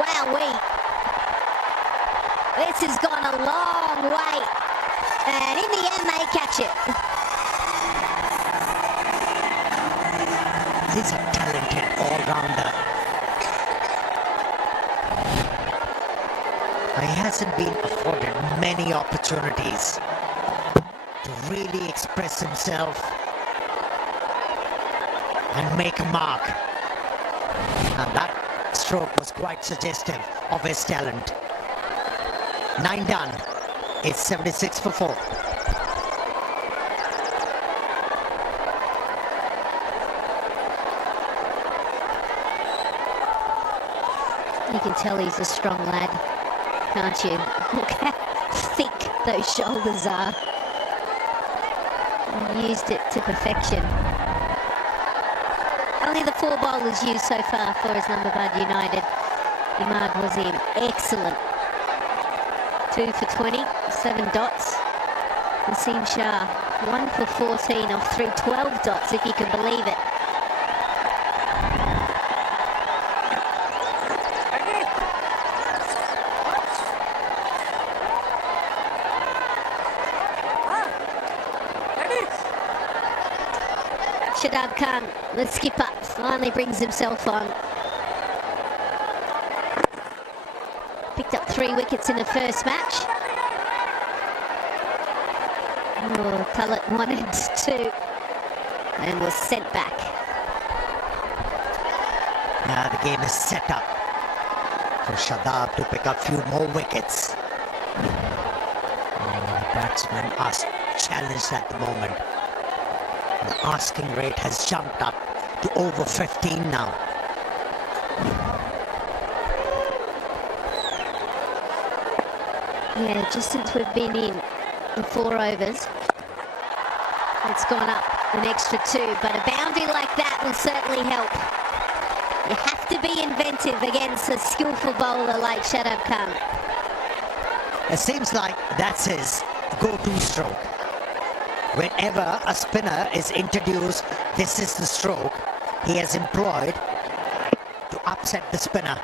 Wowee. This has gone a long way. And in the end, they catch it. He's a talented all-rounder. He hasn't been afforded many opportunities to really express himself and make a mark. And that stroke was quite suggestive of his talent. 9 done. It's 76 for 4. You can tell he's a strong lad, can't you? Look how thick those shoulders are. He used it to perfection. Only the 4 bowlers used so far for Islamabad United. Imad Wasim, excellent. 2 for 20, 7 dots. Wasim Shah, 1 for 14 off 3, 12 dots if you can believe it. Shadab Khan, the skipper, finally brings himself on. Picked up 3 wickets in the first match. Oh, Talat wanted 2 and was sent back. Now the game is set up for Shadab to pick up a few more wickets. The batsmen are challenged at the moment. The asking rate has jumped up to over 15 now. Yeah, just since we've been in the 4 overs, it's gone up an extra 2, but a boundary like that will certainly help. You have to be inventive against a skillful bowler like Shadab Khan. It seems like that's his go-to stroke. Whenever a spinner is introduced, this is the stroke he has employed to upset the spinner.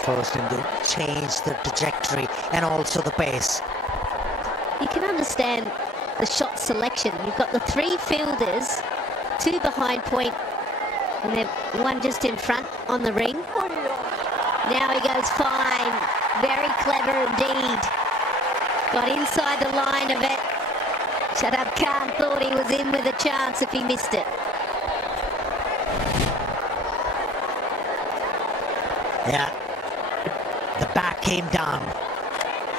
Forced him to change the trajectory and also the pace. You can understand the shot selection. You've got the 3 fielders, 2 behind point, and then 1 just in front on the ring. Now he goes fine. Very clever indeed. Got inside the line of it. Shadab Khan thought he was in with a chance if he missed it. Yeah. The bat came down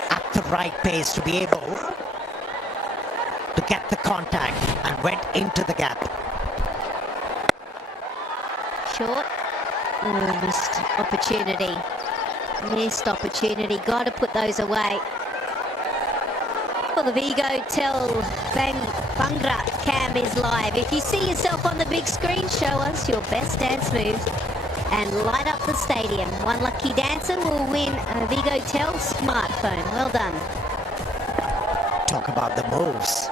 at the right pace to be able to get the contact and went into the gap. Short. Oh, missed opportunity. Missed opportunity. Got to put those away. Well, the 𝐄𝐍𝐆𝐋𝐈𝐒𝐇 Bhangra cam is live. If you see yourself on the big screen, show us your best dance moves and light up the stadium. One lucky dancer will win a 𝐄𝐍𝐆𝐋𝐈𝐒𝐇 smartphone. Well done. Talk about the moves.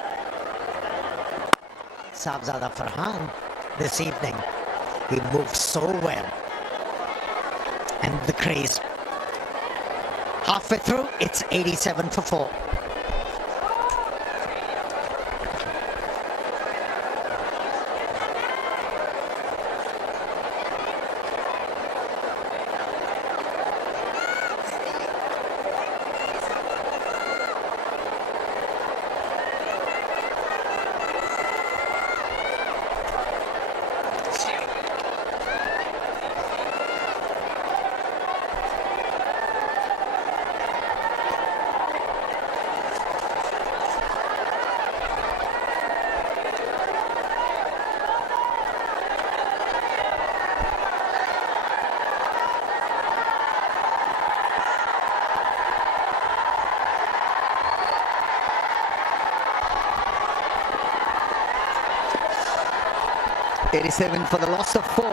Sahibzada Farhan this evening. He moved so well. And the crease. Halfway through, it's 87 for 4. .87 for the loss of 4.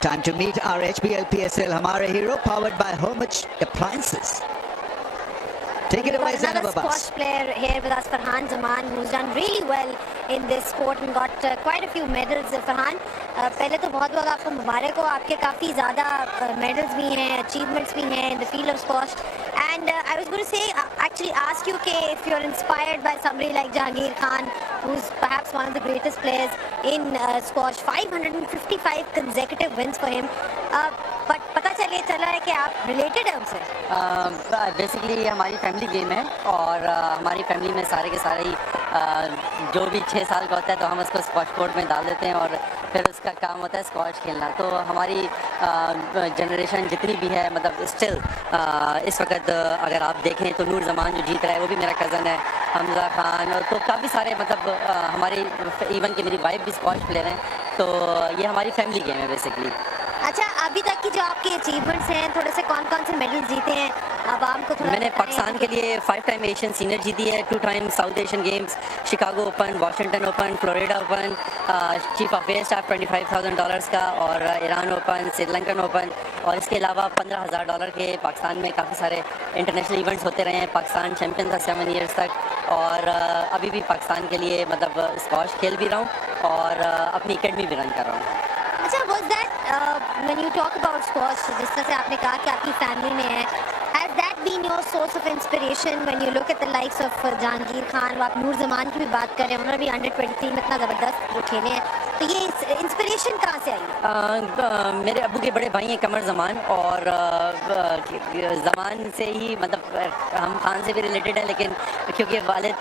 Time to meet our HBL PSL Hamare Hero, powered by Homage Appliances. Take it away, Zainab Another Abbas. squash player here with us, Farhan Zaman, who's done really well in this sport and got quite a few medals. Farhan, पहले तो बहुत बहुत आपको मुबारक हो, आपके काफ़ी ज़्यादा medals भी हैं, achievements भी हैं in the field of squash. And I was going to say, actually ask you if you're inspired by somebody like Jahangir Khan, who's perhaps one of the greatest players in squash. 555 consecutive wins for him. But पता चलिए चल रहा है कि आप related है उनसे? Basically हमारी फैमिली गेम है और हमारी फैमिली में सारे के सारे ही जो भी 6 साल का होता है तो हम उसको स्क्वॉश कोर्ट में डाल देते हैं और फिर उसका काम होता है स्क्वॉश खेलना। तो हमारी जनरेशन जितनी भी है मतलब स्टिल इस वक्त अगर आप देखें तो नूर जमान जो जीत रहा है वो भी मेरा कज़न है, हमजा खान, और तो काफ़ी सारे मतलब हमारे इवन कि मेरी वाइफ भी स्क्वॉश प्लेयर हैं। तो ये हमारी फैमिली गेम है बेसिकली। अच्छा, अभी तक की जो आपके अचीवमेंट्स हैं, थोड़े से कौन-कौन से मेडल जीते हैं, अब आपको थोड़ा मैंने पाकिस्तान के लिए 5 टाइम एशियन सीनियर जीती है, 2 time south Asian games, Chicago open, Washington open, Florida open, chief of air staff $25,000 का, और ईरान ओपन, श्रीलंकन ओपन, और इसके अलावा $15,000 के पाकिस्तान में काफ़ी सारे इंटरनेशनल इवेंट्स होते रहे हैं। पाकिस्तान चैम्पियन था 7 ईयर्स तक, और अभी भी पाकिस्तान के लिए मतलब स्क्वॉश खेल भी रहा हूँ और अपनी एकेडमी भी रन कर रहा हूँ। अच्छा, was that when you talk about squash, जिस तरह से आपने कहा कि आपकी फैमिली में है, has that been your source of inspiration when you look at the likes of Jahangir Khan? आप नूर जमान की भी बात कर रहे हैं, उन्होंने भी अंडर-23 में इतना ज़बरदस्त वो खेले हैं, तो ये इंस्पिरेशन कहाँ से आई? मेरे अब्बू के बड़े भाई हैं कमर जमान, और जमान से ही मतलब हम खान से भी रिलेटेड है, लेकिन क्योंकि वालिद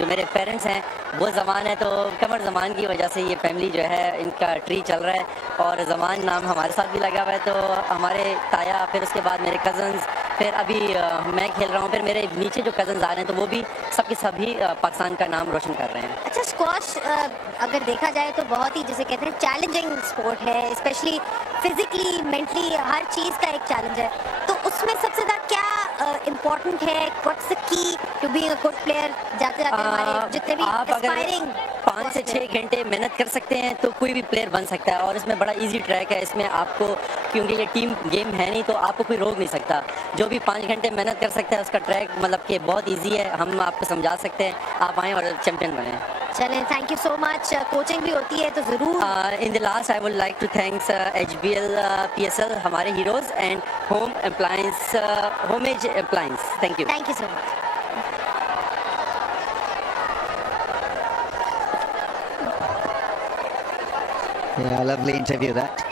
जो मेरे पेरेंट्स हैं वो जमान है, तो कमर जमान की वजह से ये फैमिली जो है इनका ट्री चल रहा है, और जमान नाम हमारे साथ भी लगा हुआ है। तो हमारे ताया, फिर उसके बाद मेरे कज़न्स, फिर अभी मैं खेल रहा हूँ, फिर मेरे नीचे जो कज़न्स आ रहे हैं तो वो भी सबके सभी पाकिस्तान का नाम रोशन कर रहे हैं। अच्छा, स्क्वॉश अगर देखा जाए तो बहुत ही जिसे कहते हैं चैलेंजिंग स्पोर्ट है, स्पेशली फिजिकली, मेंटली, हर चीज़ का एक चैलेंज है। तो उसमें सबसे ज़्यादा क्या इम्पोर्टेंट है? What's the key to be a good player? जाते जाते हमारे जितने भी एस्पायरिंग 5 से 6 घंटे मेहनत कर सकते हैं तो कोई भी प्लेयर बन सकता है, और इसमें बड़ा इजी ट्रैक है। इसमें आपको, क्योंकि ये टीम गेम है नहीं, तो आपको कोई रोक नहीं सकता। जो भी 5 घंटे मेहनत कर सकता है उसका ट्रैक मतलब कि बहुत इजी है, हम आपको समझा सकते हैं, आप आएँ और चैंपियन बने। चलें, thank you so much. Coaching भी होती है तो ज़रूर। In the last I would like to thanks HBL PSL, हमारे heroes, and homage appliance. Thank you. Thank you so much. Yeah, lovely interview that.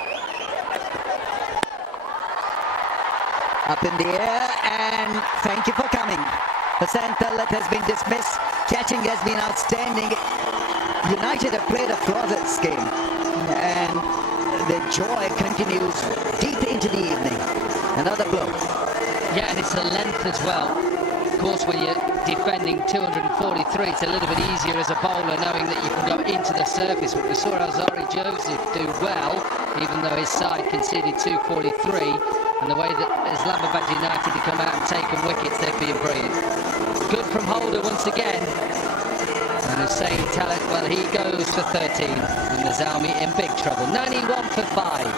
Up in the air, and thank you for coming. Hussain Tallat has been dismissed. Catching has been outstanding. United have played a flawless game, and the joy continues deep into the evening. Another blow. Yeah, and it's the length as well. Of course, when you're defending 243, it's a little bit easier as a bowler knowing that you can go into the surface. But we saw 𝐄𝐍𝐆𝐋𝐈𝐒𝐇 do well, even though his side conceded 243. And the way that Islamabad United to come out and take them wickets, they've been brilliant. Good from Holder once again. And Hussain Tallat, well, he goes for 13. And the Zalmi in big trouble. 91 for 5.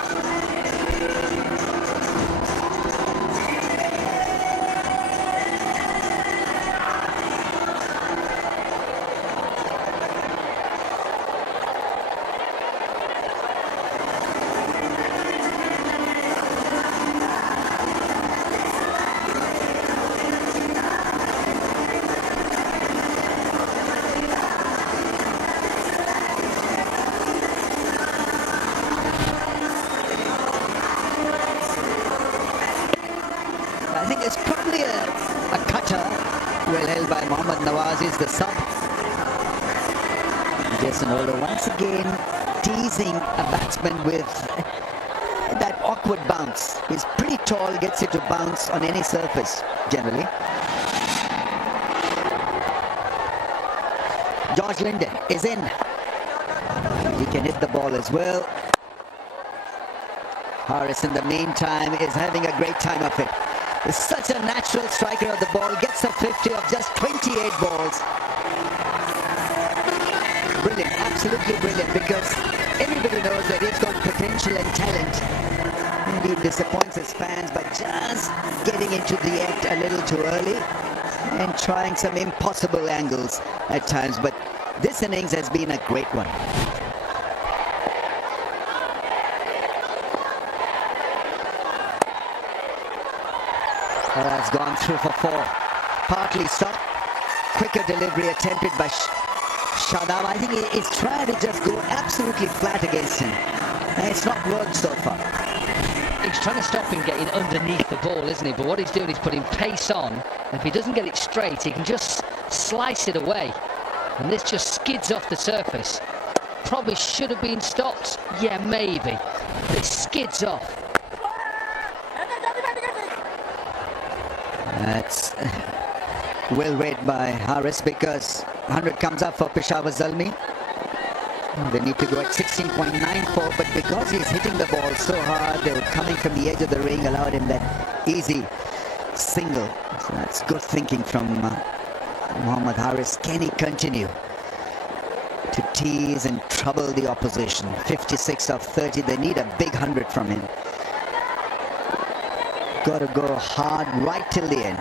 I think it's probably a cutter, well held by Mohammad Nawaz, is the sub. Jason Holder once again teasing a batsman with that awkward bounce. He's pretty tall, gets it to bounce on any surface generally. George Linden is in. He can hit the ball as well. Haris in the meantime is having a great time of it. Is such a natural striker of the ball, gets a 50 of just 28 balls. Brilliant, absolutely brilliant, because everybody knows that he's got potential and talent. And he disappoints his fans by just getting into the act a little too early and trying some impossible angles at times. But this innings has been a great one. That's gone through for 4. Partly stopped. Quicker delivery attempted by Shadab. I think he's trying to just go absolutely flat against him. And it's not worked so far. He's trying to stop him getting underneath the ball, isn't he? But what he's doing is putting pace on. And if he doesn't get it straight, he can just slice it away. And this just skids off the surface. Probably should have been stopped. Yeah, maybe. But it skids off. That's well read by Haris, because 100 comes up for Peshawar Zalmi. They need to go at 16.94, but because he's hitting the ball so hard, they were coming from the edge of the ring, allowed him that easy single. So that's good thinking from Mohammad Haris. Can he continue to tease and trouble the opposition? 56 of 30, they need a big 100 from him. Got to go hard right till the end.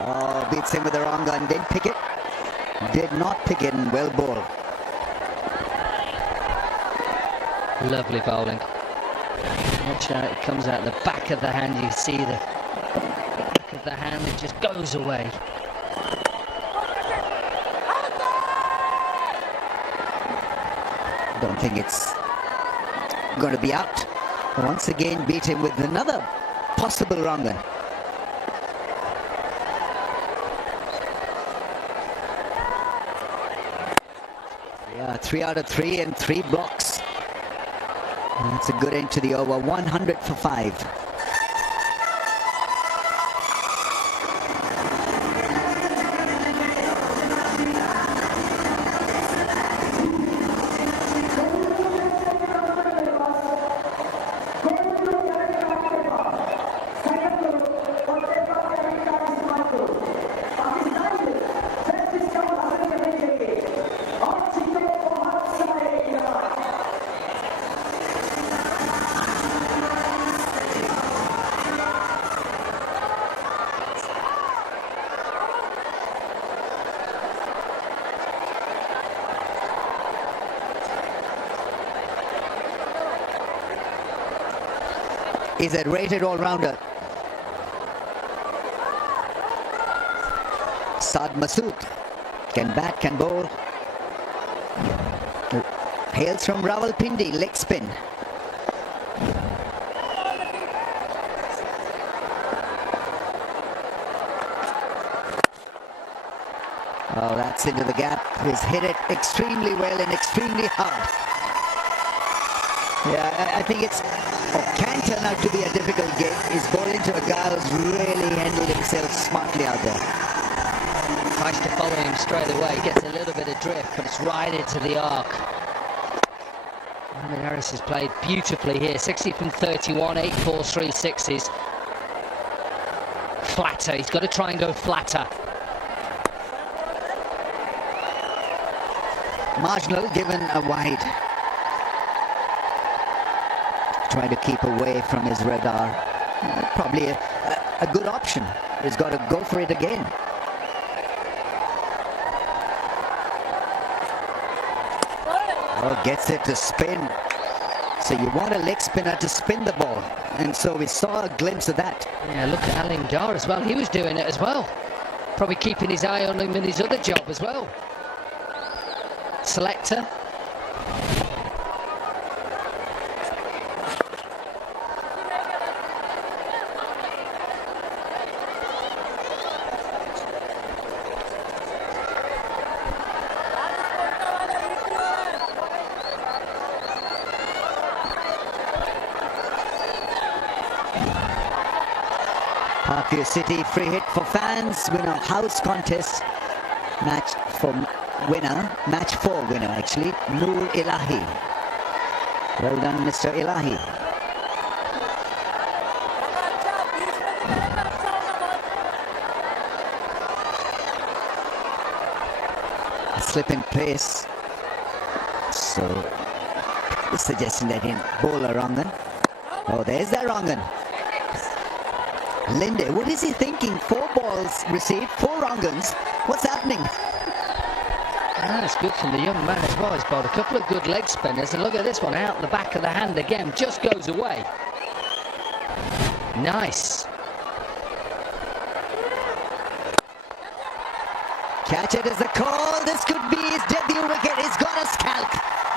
Oh, beats him with the wrong gun. Didn't pick it. Did not pick it, and well bowled. Lovely bowling. Watch out, it comes out the back of the hand. You see the back of the hand, it just goes away. Don't think it's going to be out. Once again, beat him with another possible wrong gun. Yeah, 3 out of 3 and 3 blocks. That's a good end to the over. 100 for 5. Is a rated all-rounder. Saad Masood can bat, can bowl. Hails from Rawalpindi, leg spin. Oh, that's into the gap. He's hit it extremely well and extremely hard. Yeah, I think it's can turn out to be a difficult game. He's bowling to a guy who's really handled himself smartly out there. Tries to follow him straight away, gets a little bit of drift, but it's right into the arc. Mohammad Haris has played beautifully here. 60 from 31, 8 4s, 3 6s. Flatter, he's got to try and go flatter. Marginal, given a wide. Trying to keep away from his radar. Probably a good option. He's got to go for it again. Oh, gets it to spin. So you want a leg spinner to spin the ball. And so we saw a glimpse of that. Yeah, look at Alim Dar as well. He was doing it as well. Probably keeping his eye on him in his other job as well. Selector. Parkview City free hit for fans. Winner house contest. Match 4 winner actually. Noor Ilahi. Well done, Mr. Ilahi. A slip in place. So suggesting that he bowl a wrong one. Oh, there's that wrong one. Linde, what is he thinking? 4 balls received, 4 wrong ones. What's happening? That's good from the young man as well. He's bowled a couple of good leg spinners, and look at this one out the back of the hand again, just goes away. Nice. Catch it as a call. This could be his debut wicket. He's got a scalp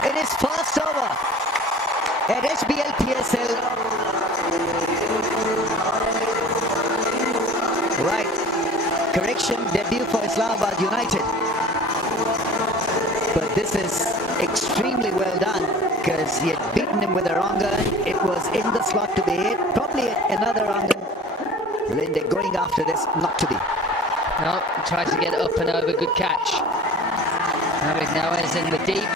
in his first over. at HBL PSL. Right, correction, debut for Islamabad United. But this is extremely well done because he had beaten him with a wrong gun. It was in the slot to be hit, probably another wrong gun. Then they're going after this, not to be. No, tries to get it up and over, good catch. Mohammad Haris in the deep.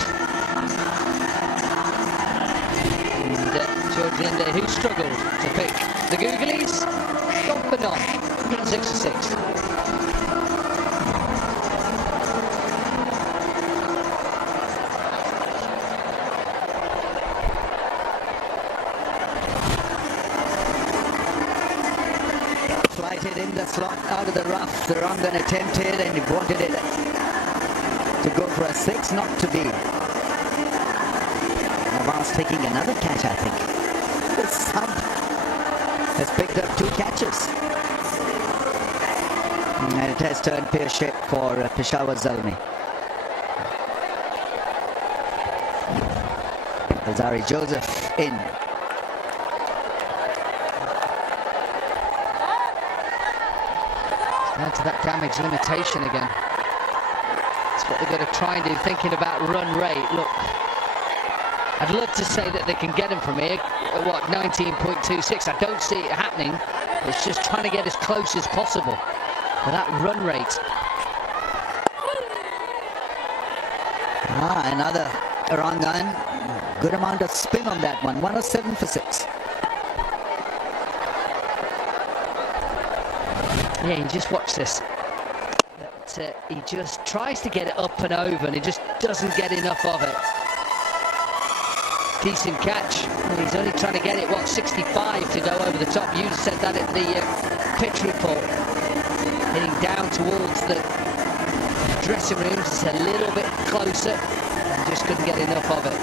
And George Linde, who struggled to pick the Googlies, gone for none, 6-6. In the slot, out of the rough, the wrong gun attempted, and he wanted it to go for a 6, not to be. Nawaz taking another catch, I think. The sub has picked up 2 catches. And it has turned pear-shaped for Peshawar Zalmi. Alzari Joseph in. Down to that damage limitation again. That's what they've got to try and do, thinking about run rate. Look, I'd love to say that they can get him from here at what, 19.26. I don't see it happening. It's just trying to get as close as possible for that run rate. Another wrong gun. Good amount of spin on that one. 107 for 6. Yeah, you just watch this. But, he just tries to get it up and over, and he just doesn't get enough of it. Decent catch. And he's only trying to get it, what, 65 to go over the top. You said that at the pitch report. Heading down towards the dressing rooms, it's a little bit closer. And just couldn't get enough of it.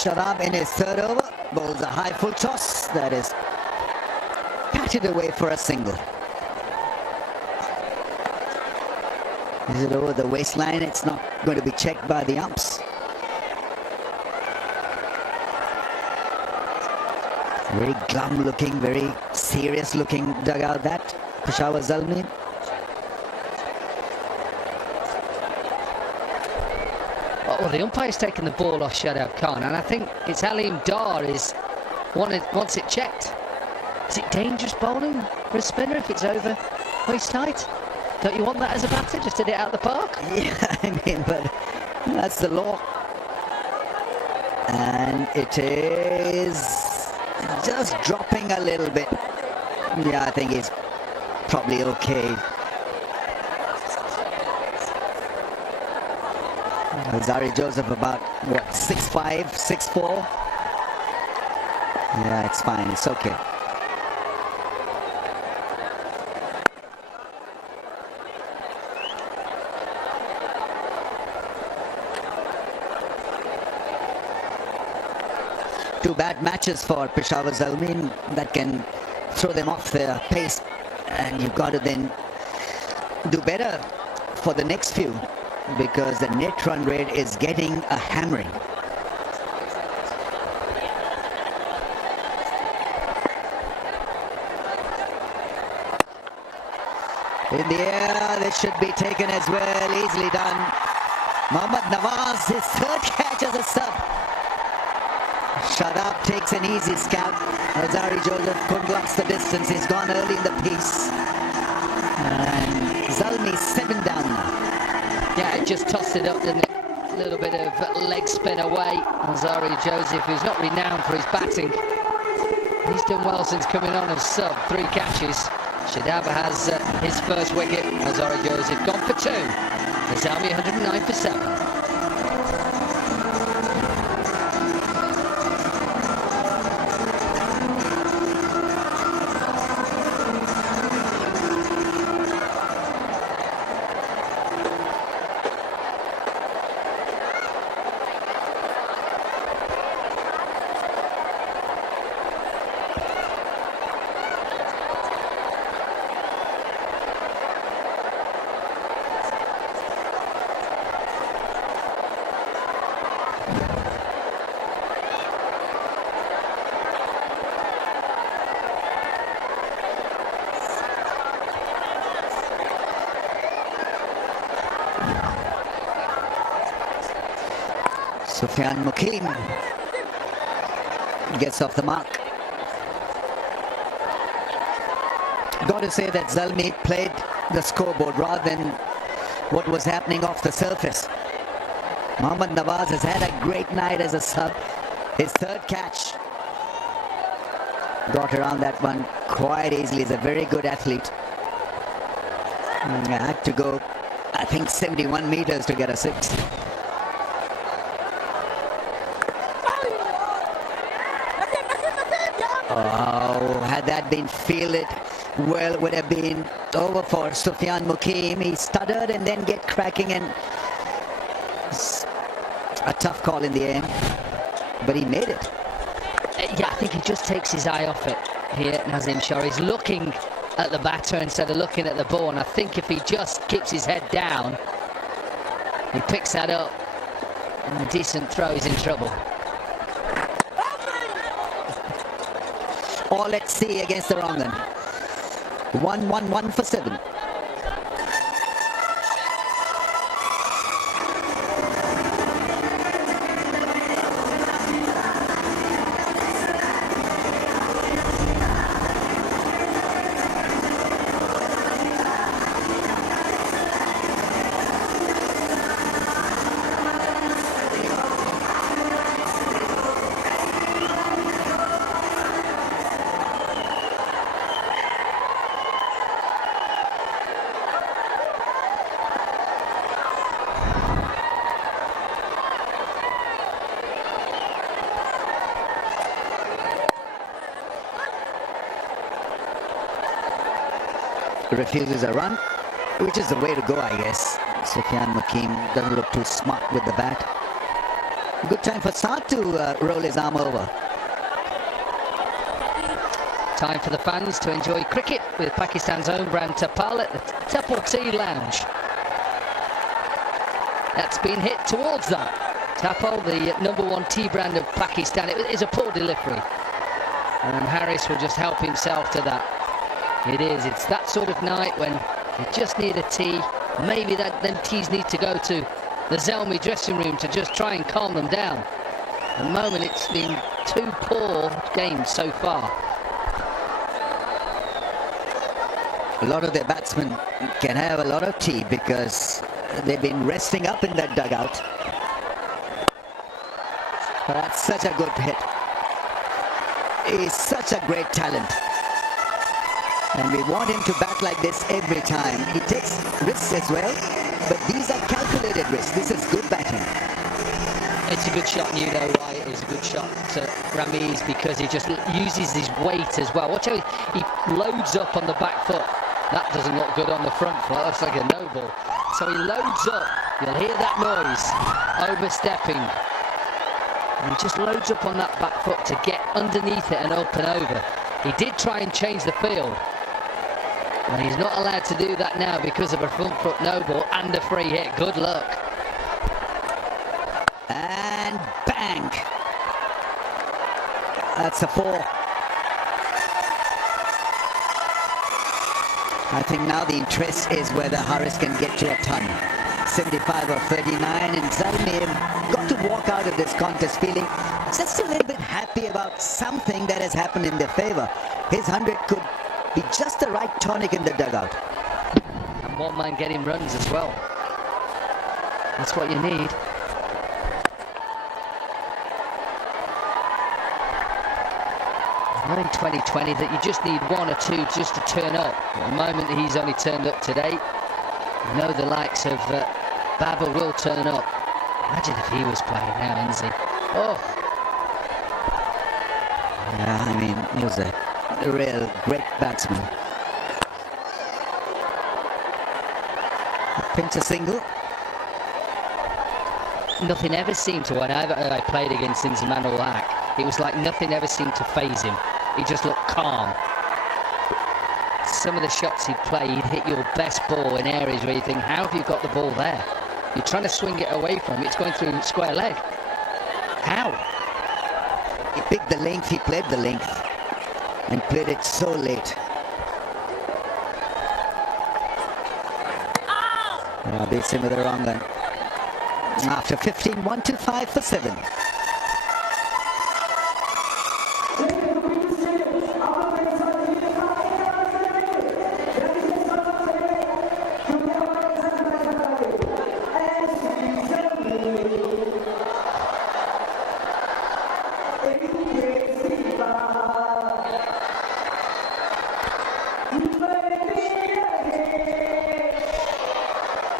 Sharab in his 3rd over, bowls a high full toss that is patted away for a single. Is it over the waistline? It's not going to be checked by the umps. Very glum looking, very serious looking dugout that, Peshawar Zalmi. Well, the umpire's taken the ball off Shadab Khan, and I think it's Aleem Dar wants it checked. Is it dangerous bowling for a spinner if it's over waist height? Don't you want that as a batter, just to hit it out of the park? Yeah, I mean, but that's the law. And it is just dropping a little bit. Yeah, I think it's probably okay. Alzari Joseph about, what, 6'5", 6'4"? Yeah, it's fine, it's okay. Two bad matches for Peshawar Zalmi that can throw them off their pace, and you've got to then do better for the next few, because the net run rate is getting a hammering. In the air, this should be taken as well, easily done. Mohammad Nawaz, his 3rd catch as a sub. Shadab takes an easy scalp. Alzari Joseph couldn't last the distance, he's gone early in the piece. And Zalmi 7 down now. Yeah, it just tossed it up, didn't it? A little bit of leg spin away. Alzari Joseph, who's not renowned for his batting. He's done well since coming on as sub. 3 catches. Shadab has his 1st wicket. Alzari Joseph gone for 2. Zalmi 109 for 7. Sufyan Mukim gets off the mark. Got to say that Zalmi played the scoreboard rather than what was happening off the surface. Mohammad Nawaz has had a great night as a sub. His third catch. Got around that one quite easily. He's a very good athlete. I had to go, I think, 71 meters to get a 6. Oh, had that been fielded well, it would have been over for Sufyan Mukim. He stuttered and then get cracking, and a tough call in the end, but he made it. Yeah, I think he just takes his eye off it here, Nazim Shah. He's looking at the batter instead of looking at the ball, and I think if he just keeps his head down, he picks that up, and a decent throw, he's in trouble. Or let's see against the wrong one. 1-1-1 for 7. Refuses a run, which is the way to go, I guess. Sufyan Mukim doesn't look too smart with the bat. Good time for Saad to roll his arm over. Time for the fans to enjoy cricket with Pakistan's own brand Tapal at the Tapal Tea Lounge. That's been hit towards that. Tapal, the #1 tea brand of Pakistan. It is a poor delivery, and Haris will just help himself to that. It is. It's that sort of night when you just need a tea. Maybe them teas need to go to the Zalmi dressing room to just try and calm them down. At the moment, it's been 2 poor games so far. A lot of their batsmen can have a lot of tea because they've been resting up in that dugout. That's such a good hit. He's such a great talent. And we want him to bat like this every time. He takes risks as well, but these are calculated risks. This is good batting. It's a good shot, and you know why it is a good shot to Ramiz, because he just uses his weight as well. Watch how he loads up on the back foot. That doesn't look good on the front foot. That looks like a no ball. So he loads up. You'll hear that noise. Overstepping. And he just loads up on that back foot to get underneath it and up and over. He did try and change the field. And he's not allowed to do that now because of a front foot no ball and a free hit. Good luck. And bang! That's a 4. I think now the interest is whether Haris can get to a ton. 75 or 39, and Zalmi got to walk out of this contest feeling just a little bit happy about something that has happened in their favour. His 100 could be just the right tonic in the dugout. And one man getting runs as well. That's what you need. Not in 2020 that you just need 1 or 2 just to turn up. At the moment he's only turned up today. You know the likes of Babar will turn up. Imagine if he was playing now, Enzi. Oh. Yeah, I mean, he was a real great batsman. Pinch a single. Nothing ever seemed to, whenever I played against Inzamam ul-Haq, it was like nothing ever seemed to faze him. He just looked calm. Some of the shots he'd play, he'd hit your best ball in areas where you think, how have you got the ball there? You're trying to swing it away from him, it's going through square leg. How? He picked the length, he played the length, and played it so late. Beats him with the wrong one. After 15, 125 for 7.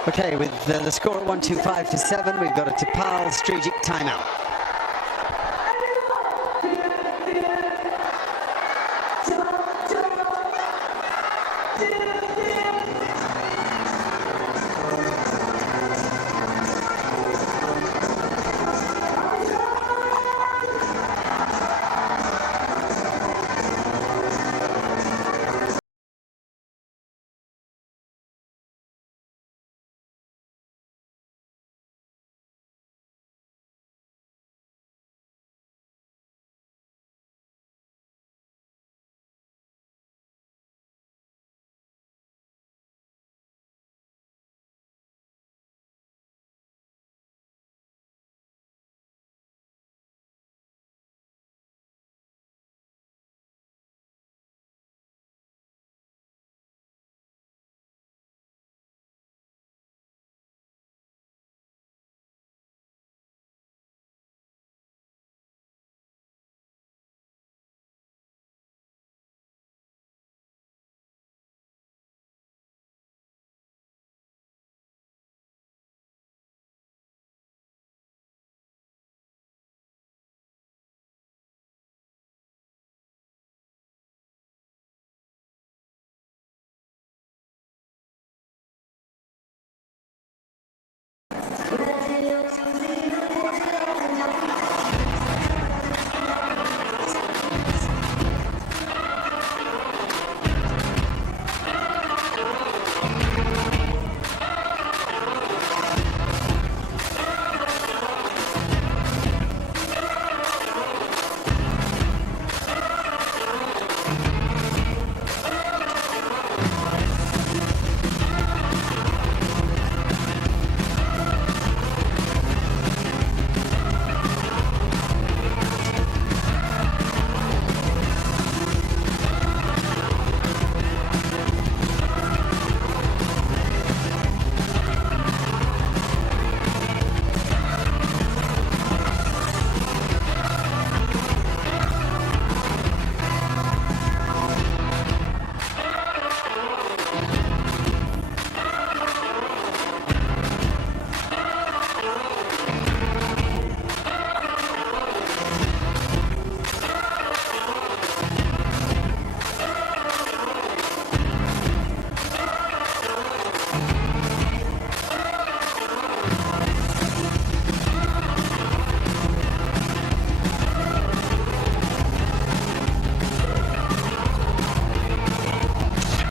Okay, with the score at 125 for 7, we've got a Tapal Strijic timeout.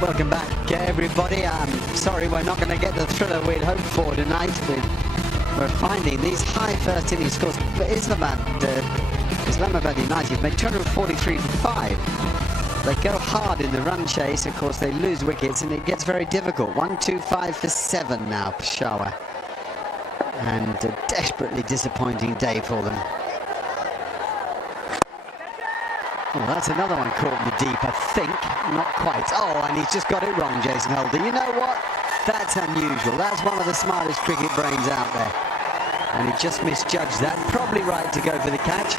Welcome back, everybody. I'm sorry we're not going to get the thriller we'd hoped for tonight. We're finding these high first innings scores. But Islamabad United made 243 for 5. They go hard in the run chase. Of course, they lose wickets, and it gets very difficult. 125 for 7 now, Peshawar. And a desperately disappointing day for them. Oh, that's another one caught in the deep, I think. Not quite. Oh, and he's just got it wrong, Jason Holder. You know what? That's unusual. That's one of the smartest cricket brains out there. And he just misjudged that. Probably right to go for the catch.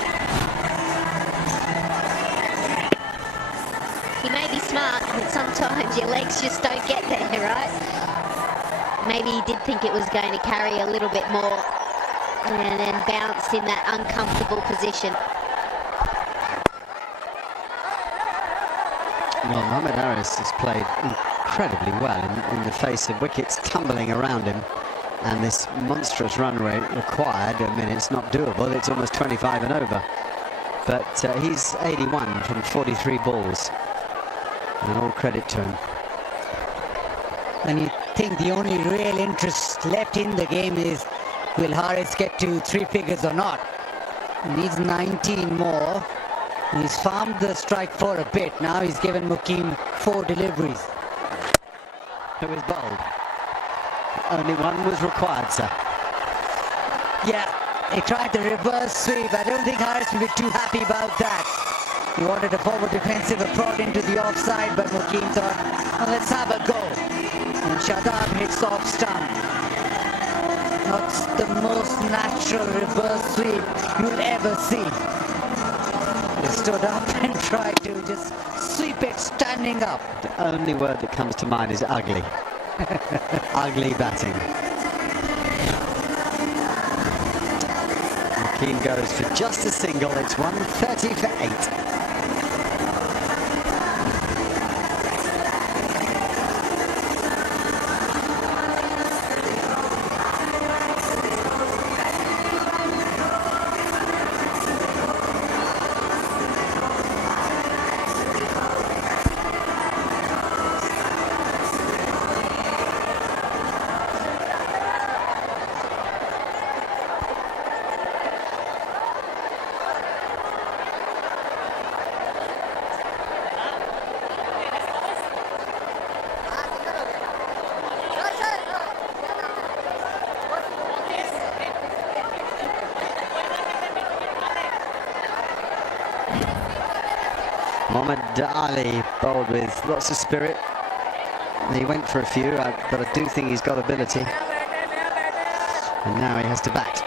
He may be smart, but sometimes your legs just don't get there, right? Maybe he did think it was going to carry a little bit more and then bounced in that uncomfortable position. Well, Mohammad Haris has played incredibly well in the face of wickets tumbling around him, and this monstrous run rate required. I mean, it's not doable. It's almost 25 and over. But he's 81 from 43 balls, and all credit to him. And you think the only real interest left in the game is, will Haris get to 3 figures or not? He needs 19 more. He's farmed the strike for a bit. Now he's given Mukim 4 deliveries. Who is bowled? Only one was required, sir. Yeah, he tried the reverse sweep. I don't think Haris will be too happy about that. He wanted a forward defensive approach into the offside, but Mukim thought, well, let's have a go. And Shadab hits off stump. Not the most natural reverse sweep you'll ever see. He stood up and tried to just sweep it standing up. The only word that comes to mind is ugly. Ugly batting. Mukim goes for just a single. It's 130 for 8. Mohammad Ali bowled with lots of spirit. He went for a few, but I do think he's got ability. And now he has to bat.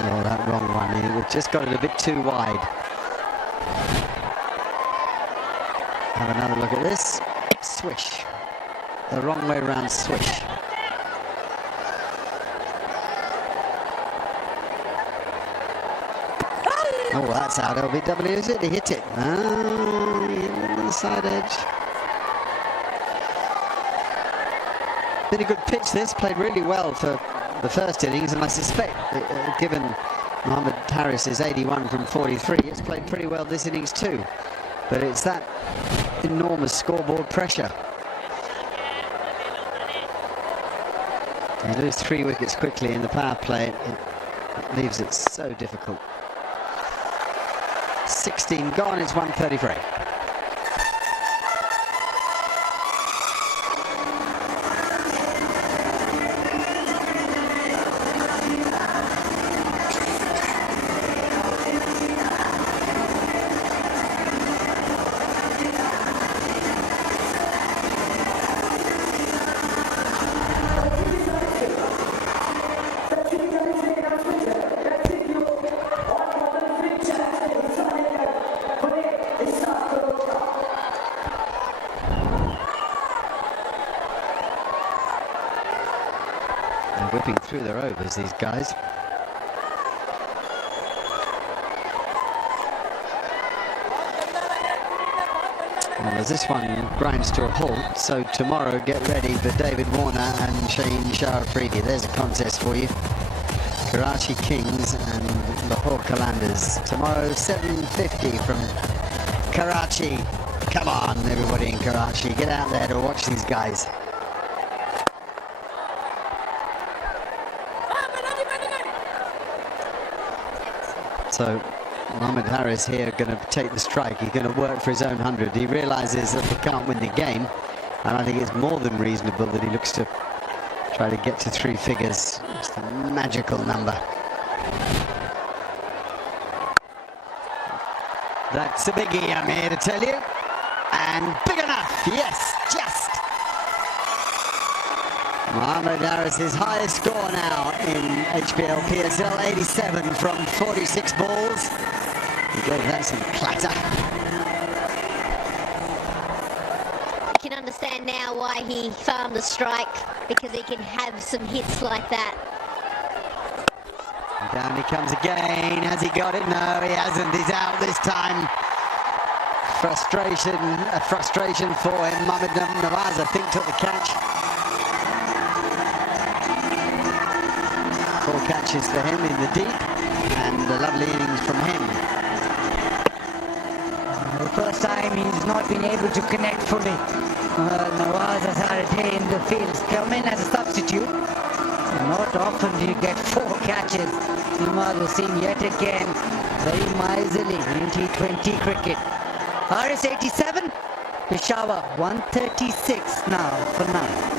Oh, that wrong one. He just got it a bit too wide. Have another look at this. Swish. The wrong way round swish. Oh, that's out LBW, is it? He hit it. Ah, he hit it on the side edge. Been a good pitch this, played really well for the first innings, and I suspect, given Mohammad Haris is 81 from 43, it's played pretty well this innings too. But it's that enormous scoreboard pressure. You lose 3 wickets quickly in the power play, it leaves it so difficult. 16 gone, it's 133. Whipping through their overs, these guys. Well, as this one grinds to a halt, so tomorrow get ready for David Warner and Shane Shah Afridi. There's a contest for you. Karachi Kings and Lahore Qalandars. Tomorrow, 7:50 from Karachi. Come on, everybody in Karachi, get out there to watch these guys. So Mohammad Haris here going to take the strike. He's going to work for his own 100. He realises that they can't win the game, and I think it's more than reasonable that he looks to try to get to 3 figures. It's a magical number. That's a biggie, I'm here to tell you. And big enough, yes, just. Mohammad Haris' highest score now in HBL PSL, 87 from 46 balls. He gave that some clatter. You can understand now why he farmed the strike, because he can have some hits like that. Down he comes again. Has he got it? No, he hasn't. He's out this time. Frustration for him. Mohammad Nawaz, I think, took the catch. 4 catches for him in the deep, and a lovely innings from him. The first time he's not been able to connect fully. Nawaz has had a day in the field. Come in as a substitute. Not often do you get 4 catches. Nawaz was seen yet again very miserly in T20 cricket. Haris 87, Peshawar 136 now for 9.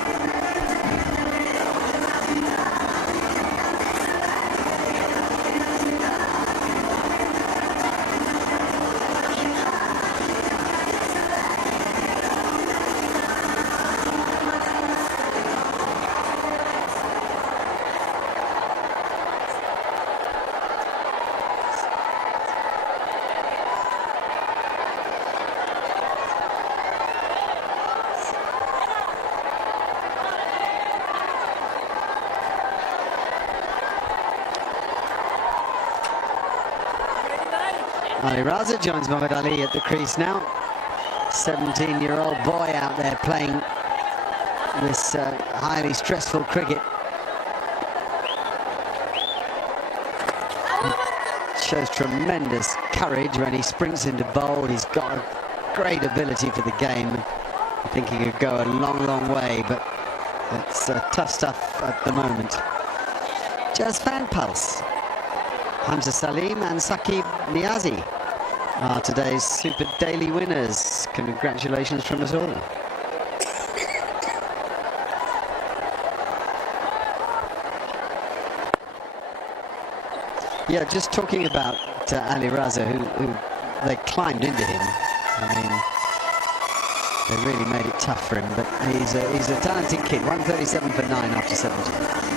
Ali Raza joins Mohammad Ali at the crease now. 17-year-old boy out there playing this highly stressful cricket. Shows tremendous courage when he sprints into bowl. He's got a great ability for the game. I think he could go a long, long way, but it's tough stuff at the moment. Just fan pulse. Hamza Salim and Saqib Niazi are today's Super Daily winners. Congratulations from us all. Yeah, just talking about Ali Raza, who they climbed into him. I mean, they really made it tough for him, but he's a talented kid. 137 for 9 after 70.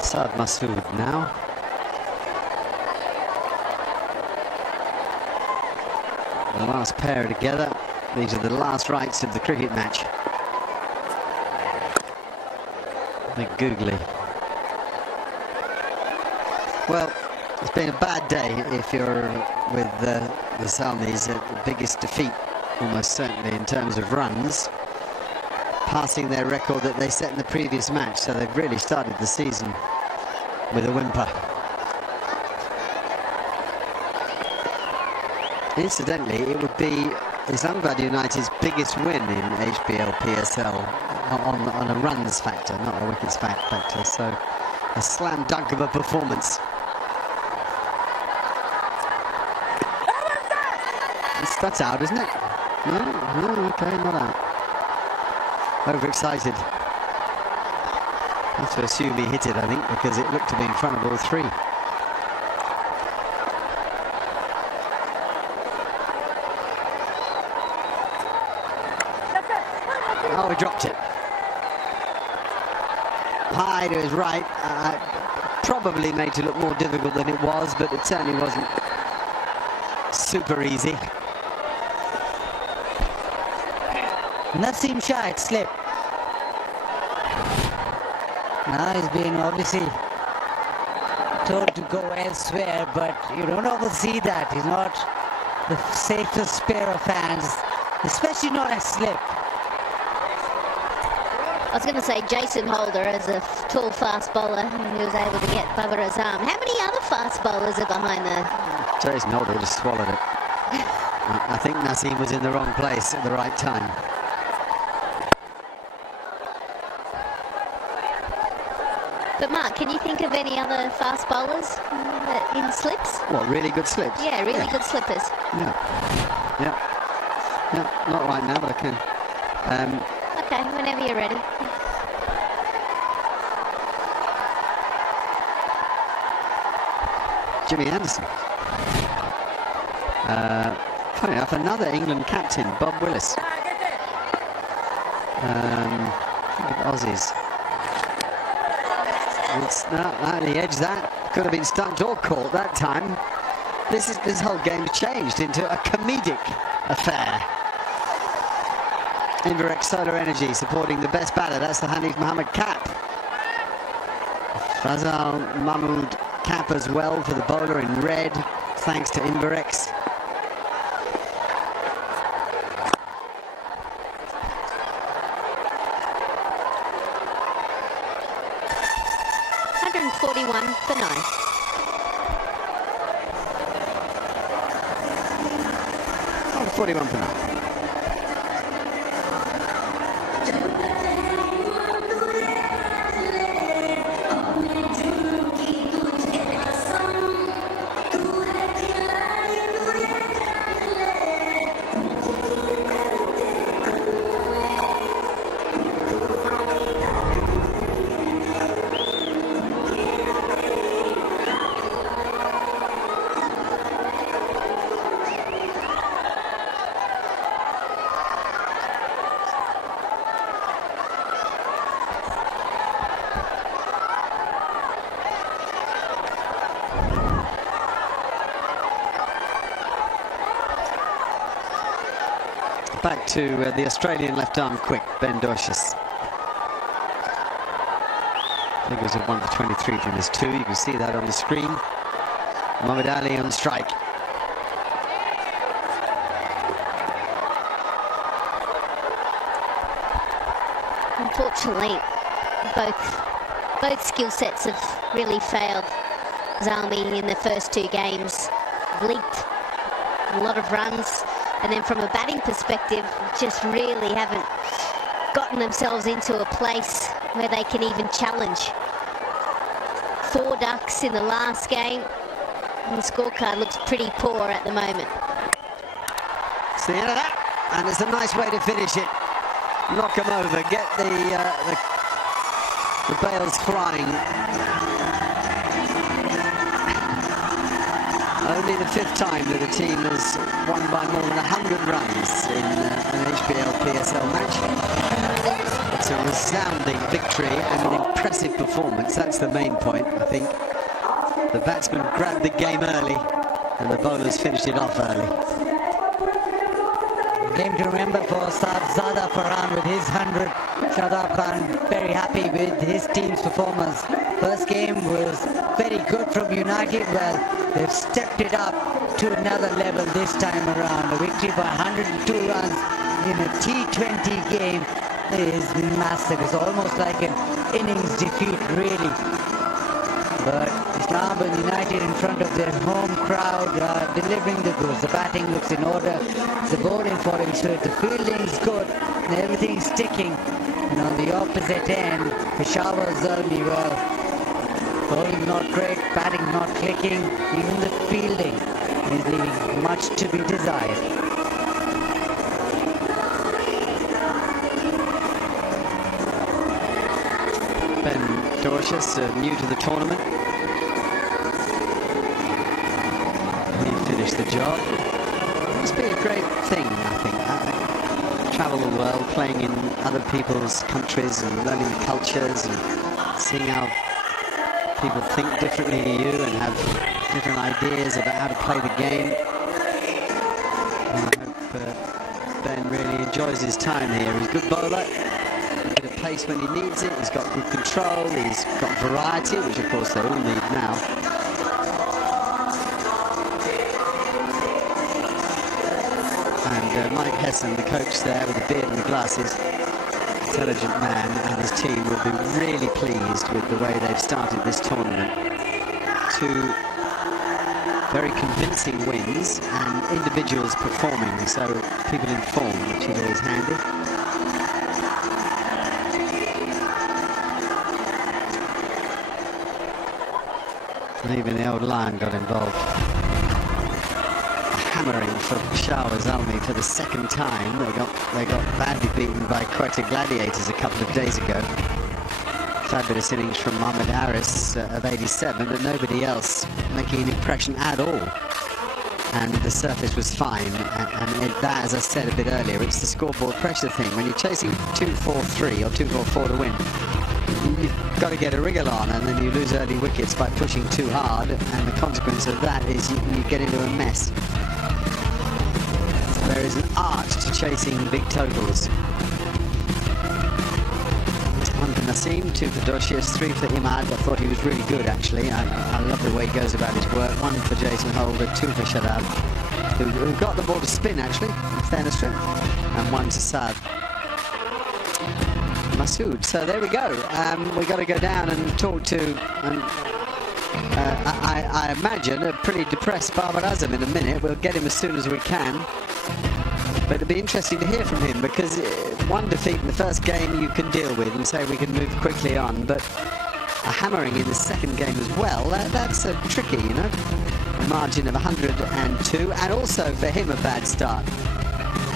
Saad Masood now. The last pair together. These are the last rites of the cricket match. Big googly. Well, it's been a bad day if you're with the Zalmis. The biggest defeat, almost certainly, in terms of runs. Passing their record that they set in the previous match, so they've really started the season with a whimper. Incidentally, it would be Islamabad United's biggest win in HBL PSL on a runs factor, not a wickets factor, so a slam dunk of a performance. That's out, isn't it? No, okay, not out. Overexcited. Have to assume he hit it, I think, because it looked to be in front of all three. Oh, he dropped it. High to his right. Probably made it look more difficult than it was, but it certainly wasn't super easy. Naseem Shah had slipped. Now he's been obviously told to go elsewhere, but you don't often see that. He's not the safest pair of hands, especially not a slip. I was going to say Jason Holder as a tall fast bowler who was able to get Babar Azam. How many other fast bowlers are behind there? Jason Holder just swallowed it. I think Naseem was in the wrong place at the right time. But Mark, can you think of any other fast bowlers in slips? What, really good slips? Yeah, really good slippers. Yeah, not right now, but I can. Okay, whenever you're ready. Jimmy Anderson. Funny enough, another England captain, Bob Willis. Aussies. It's not at the edge. That could have been stumped or caught that time. this whole game changed into a comedic affair. Inverect Solar Energy supporting the best batter. That's the Hanif Mohammed cap. Fazal Mahmood cap as well for the bowler in red, thanks to Inverex. For 9. 41 for 9. Back to the Australian left-arm quick, Ben Dorshus. Figures of 1 for 23 from his 2. You can see that on the screen. Muhammad Ali on strike. Unfortunately, both skill sets have really failed Zalmi in the first 2 games. Leaked a lot of runs. And then from a batting perspective, just really haven't gotten themselves into a place where they can even challenge. 4 ducks in the last game, and the scorecard looks pretty poor at the moment. It's the end of that, and it's a nice way to finish it. Knock them over, get the bails flying. Only the 5th time that a team has won by more than 100 runs in an HBL PSL match. It's a resounding victory and an impressive performance. That's the main point, I think. The batsmen grabbed the game early and the bowlers finished it off early. Game to remember for Sahibzada Farhan with his 100. Shadab Khan very happy with his team's performance. First game was very good from United. Well, they've stepped it up to another level this time around. A victory by 102 runs in a T20 game is massive. It's almost like an innings defeat, really. But Islamabad United in front of their home crowd are delivering the goods. The batting looks in order, the bowling falling straight, the fielding's good, and everything's sticking. And on the opposite end, Peshawar Zalmi, well, bowling not great, batting not clicking, even the fielding is leaving much to be desired. Ben Dorshus, new to the tournament. He finished the job. It must be a great thing, I think. Travel the world, playing in other people's countries and learning the cultures and seeing how people think differently to you and have different ideas about how to play the game. And I hope Ben really enjoys his time here. He's a good bowler, a bit of pace when he needs it, he's got good control, he's got variety, which of course they all need now. And Mike Hesson, the coach there with the beard and the glasses, intelligent man, and his team will be really pleased with the way they've started this tournament. 2 very convincing wins and individuals performing, so people in form, which is always handy. And even the old lion got involved. Hammering for Peshawar Zalmi for the 2nd time. They got badly beaten by Quetta Gladiators a couple of days ago. Fabulous innings from Mohammad Haris of 87, but nobody else making an impression at all. And the surface was fine. And that, as I said a bit earlier, it's the scoreboard pressure thing. When you're chasing 2-4-3 or 2-4-4 to win, got to get a wriggle on, and then you lose early wickets by pushing too hard, and the consequence of that is you get into a mess. So there is an art to chasing big totals. 1 for Naseem, 2 for Docius, 3 for Imad. I thought he was really good, actually. I love the way he goes about his work. 1 for Jason Holder, 2 for Shadab, who got the ball to spin, actually, in fairness to him, and 1 to Saad. Masood. So there we go. We got to go down and talk to, I imagine, a pretty depressed Babar Azam in a minute. We'll get him as soon as we can. But it'll be interesting to hear from him, because 1 defeat in the first game you can deal with and say we can move quickly on, but a hammering in the second game as well, that's tricky, you know. A margin of 102, and also for him a bad start.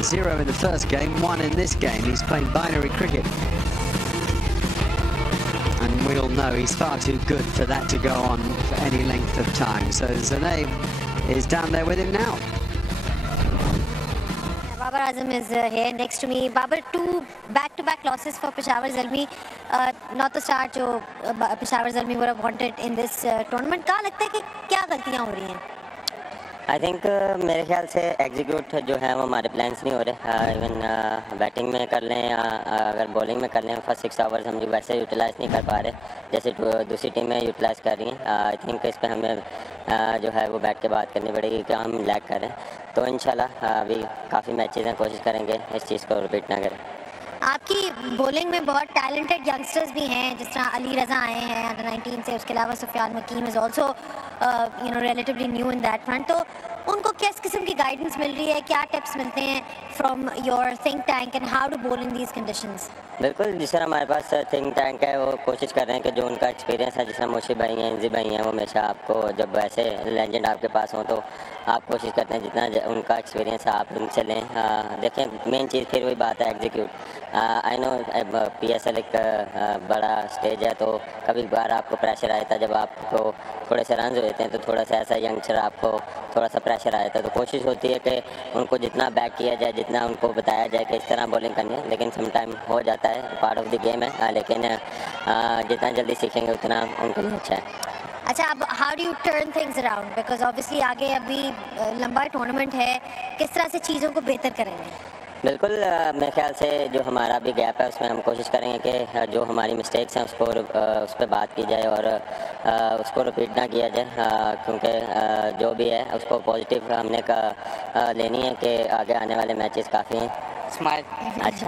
0 in the first game, 1 in this game. He's playing binary cricket. And we all know he's far too good for that to go on for any length of time. So Zainab is down there with him now. Babar Azam is here next to me. Babar, 2 back-to-back losses for Peshawar Zalmi. Not the start जो Peshawar Zalmi would have wanted in this tournament. क्या लगता है कि क्या गलतियाँ हो रही हैं? आई थिंक मेरे ख्याल से एग्जीक्यूट जो है वो हमारे प्लान्स नहीं हो रहे. इवन बैटिंग में कर लें या अगर बॉलिंग में कर लें, फर्स्ट 6 आवर्स हम जो वैसे यूटिलाइज़ नहीं कर पा रहे जैसे दूसरी टीमें यूटिलाइज़ कर रही हैं. आई थिंक इस पर हमें जो है वो बैठ के बात करनी पड़ेगी कि हम लैग करें. तो इंशाल्लाह अभी काफ़ी मैचेज़ हैं, कोशिश करेंगे इस चीज़ को रिपीट ना करें. आपकी बॉलिंग में बहुत टैलेंटेड यंगस्टर्स भी हैं, जिस तरह अली रज़ा आए हैं अंडर 19 से, उसके अलावा Sufiyan Muqeem is also relatively new in that front. तो उनको किस किस्म की गाइडेंस मिल रही है, क्या टिप्स मिलते हैं from your think tank and how to bowl in these conditions? बिल्कुल, जिस तरह हमारे पास थिंक टैंक है वो कोशिश कर रहे हैं कि जो उनका एक्सपीरियंस है, जिस तरह मोशी भाई हैं, इंजी भाई हैं, वो हमेशा आपको जब ऐसे लेजेंड आपके पास हों तो आप कोशिश करते हैं जितना उनका एक्सपीरियंस है आप उनसे लें. देखें मेन चीज़ फिर वही बात है एग्जीक्यूट. आई नो PSL एक बड़ा स्टेज है, तो कभी बार आपको प्रेशर आया था जब आपको थोड़े से रन होते हैं, तो थोड़ा सा ऐसा यंगस्टर आपको थोड़ा सा प्रेशर आया था. तो कोशिश होती है कि उनको जितना बैक किया जाए, जितना उनको बताया जाए कि इस तरह बॉलिंग करनी है, लेकिन समटाइम हो जाता है, पार्ट ऑफ द गेम है. लेकिन जितना जल्दी सीखेंगे उतना उनके लिए अच्छा है. अच्छा, अब how do U turn things around, because obviously आगे अभी लंबा टूर्नामेंट है, किस तरह से चीज़ों को बेहतर करेंगे? बिल्कुल, मेरे ख्याल से जो हमारा भी गैप है उसमें हम कोशिश करेंगे कि जो हमारी मिस्टेक्स हैं उसको उस पर बात की जाए और उसको रिपीट ना किया जाए, क्योंकि जो भी है उसको पॉजिटिव हमने लेनी है कि आगे आने वाले मैचेस काफ़ी हैं. स्माइल. अच्छा.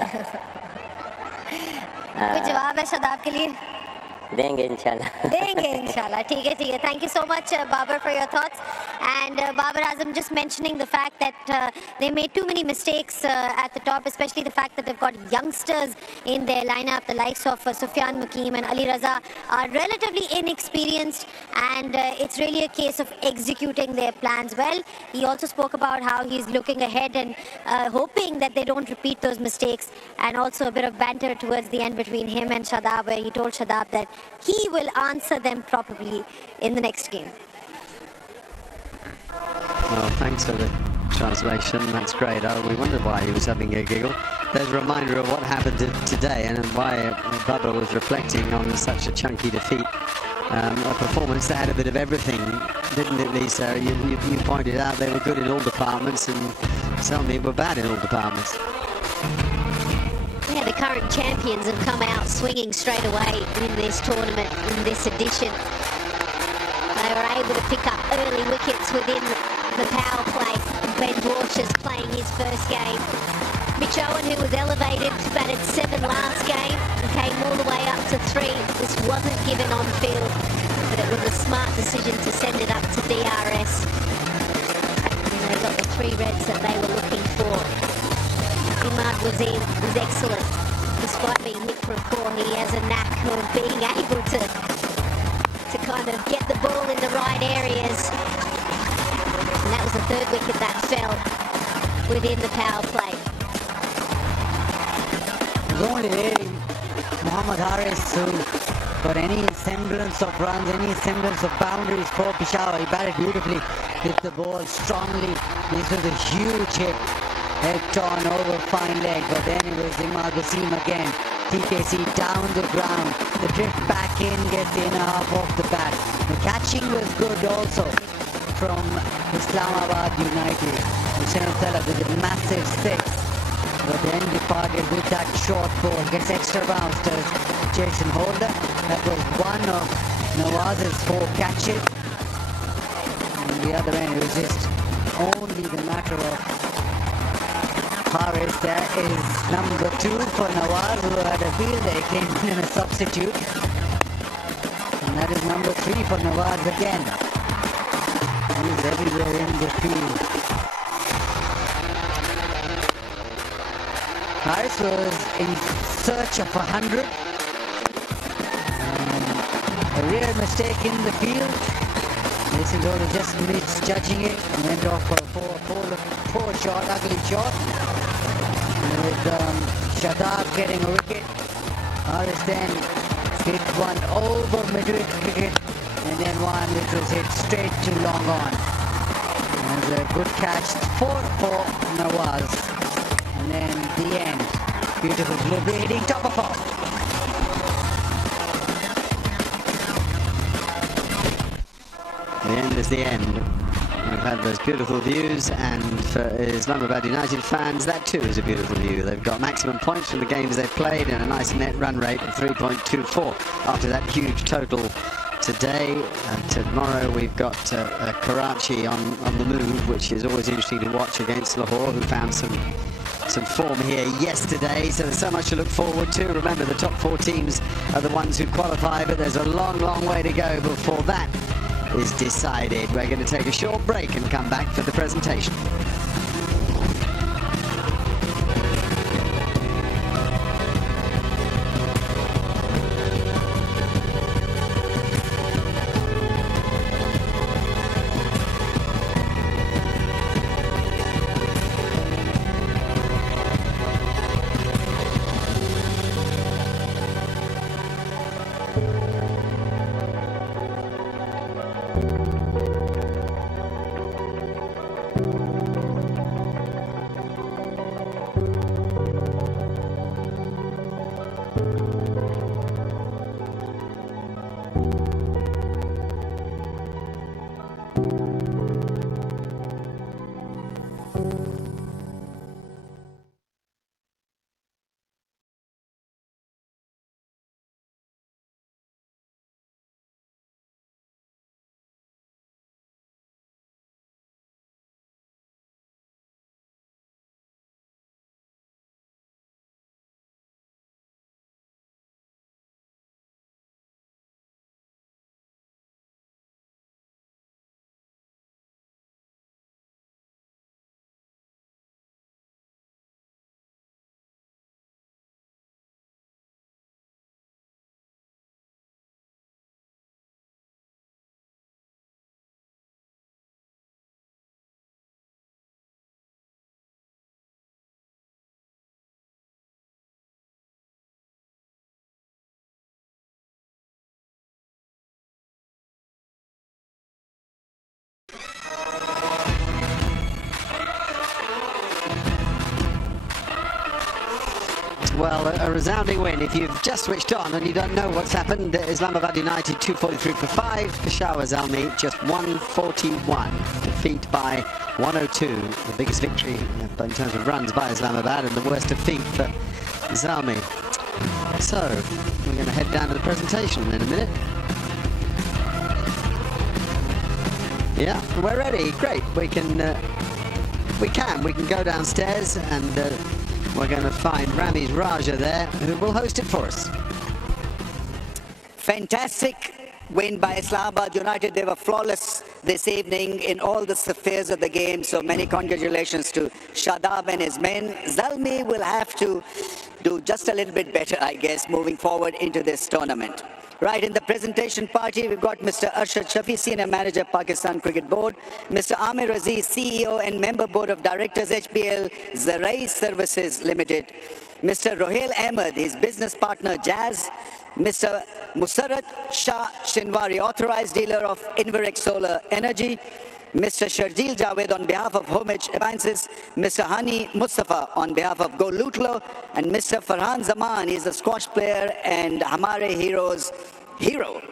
कोई जवाब है शादाब के लिए? देंगे इंशाल्लाह. देंगे इंशाल्लाह. ठीक है, ठीक है. Thank you so much, Babar, for your thoughts. And Babar Azam just mentioning the fact that they made too many mistakes at the top, especially the fact that they've got youngsters in their lineup. The likes of Sufyan Mukim and Ali Raza are relatively inexperienced, and it's really a case of executing their plans well. He also spoke about how he's looking ahead and hoping that they don't repeat those mistakes, and also a bit of banter towards the end between him and Shadab, where he told Shadab that he will answer them properly in the next game. Well, thanks for the translation. That's great. We wondered why he was having a giggle. There's a reminder of what happened today and why Bubba was reflecting on such a chunky defeat. A performance that had a bit of everything, didn't it, Lisa? You pointed out they were good in all departments, and some people were bad in all departments. Yeah, the current champions have come out swinging straight away in this tournament, in this edition. They were able to pick up early wickets within the power play. Ben Walsh is playing his first game. Mitch Owen, who was elevated, batted 7 last game and came all the way up to 3. This wasn't given on field, but it was a smart decision to send it up to DRS. And they got the 3 reds that they were looking for. Imad was excellent. Despite being hit for a 4, he has a knack of being able to kind of get the ball in the right areas. And that was the 3rd wicket that fell within the power play. It was only really Mohammad Haris who got any semblance of runs, any semblance of boundaries for Peshawar. He batted beautifully, hit the ball strongly. This was a huge hit. Head torn over fine leg, but then it was Imad Wasim again TKC down the ground. The drift back in, gets the inner half off the bat. The catching was good also from Islamabad United. Hussain Tala with a massive 6. But then departed with that short ball. Gets extra bounce to Jason Holder. That was one of Nawaz's 4 catches. On the other end, it was just only the matter of Haris. There is number 2 for Nawaz, who had a field day, came in a substitute. And that is number 3 for Nawaz again. He's everywhere in the field. Haris was in search of 100. A rare mistake in the field. This is all just misjudging it. Went off for a poor shot, ugly shot. With Shadab getting a wicket. Haris then hit one over mid-wicket and then one which was hit straight to long on. It was a good catch for Nawaz. And then the end. Beautiful delivery hitting top of off. The end is the end. We've had those beautiful views, and for Islamabad United fans, that too is a beautiful view. They've got maximum points from the games they've played and a nice net run rate of 3.24 after that huge total today. Tomorrow we've got Karachi on the move, which is always interesting to watch against Lahore, who found some form here yesterday, so there's so much to look forward to. Remember, the top 4 teams are the ones who qualify, but there's a long, long way to go before that is decided. We're going to take a short break and come back for the presentation. Well, a resounding win. If you've just switched on and you don't know what's happened, Islamabad United 243 for 5, Peshawar Zalmi just 141. Defeat by 102. The biggest victory in terms of runs by Islamabad and the worst defeat for Zalmi. So, we're going to head down to the presentation in a minute. Yeah, we're ready. Great. We can go downstairs and we're going to find Ramiz Raja there, who will host it for us. Fantastic win by Islamabad United. They were flawless this evening in all the spheres of the game. So many congratulations to Shadab and his men. Zalmi will have to do just a little bit better, I guess, moving forward into this tournament. Right, in the presentation party, we've got Mr. Arshad Shafi, Senior Manager, Pakistan Cricket Board, Mr. Amir Aziz, CEO and Member Board of Directors, HBL Zarai Services Limited, Mr. Rohel Ahmed, his business partner, Jazz, Mr. Musarrat Shah Shinwari, Authorized Dealer of Inverex Solar Energy, Mr. Sharjeel Javed on behalf of Home Appliances, Mr. Hani Mustafa on behalf of Go Lutlo, and Mr. Farhan Zaman is the squash player and Hamare Heroes hero.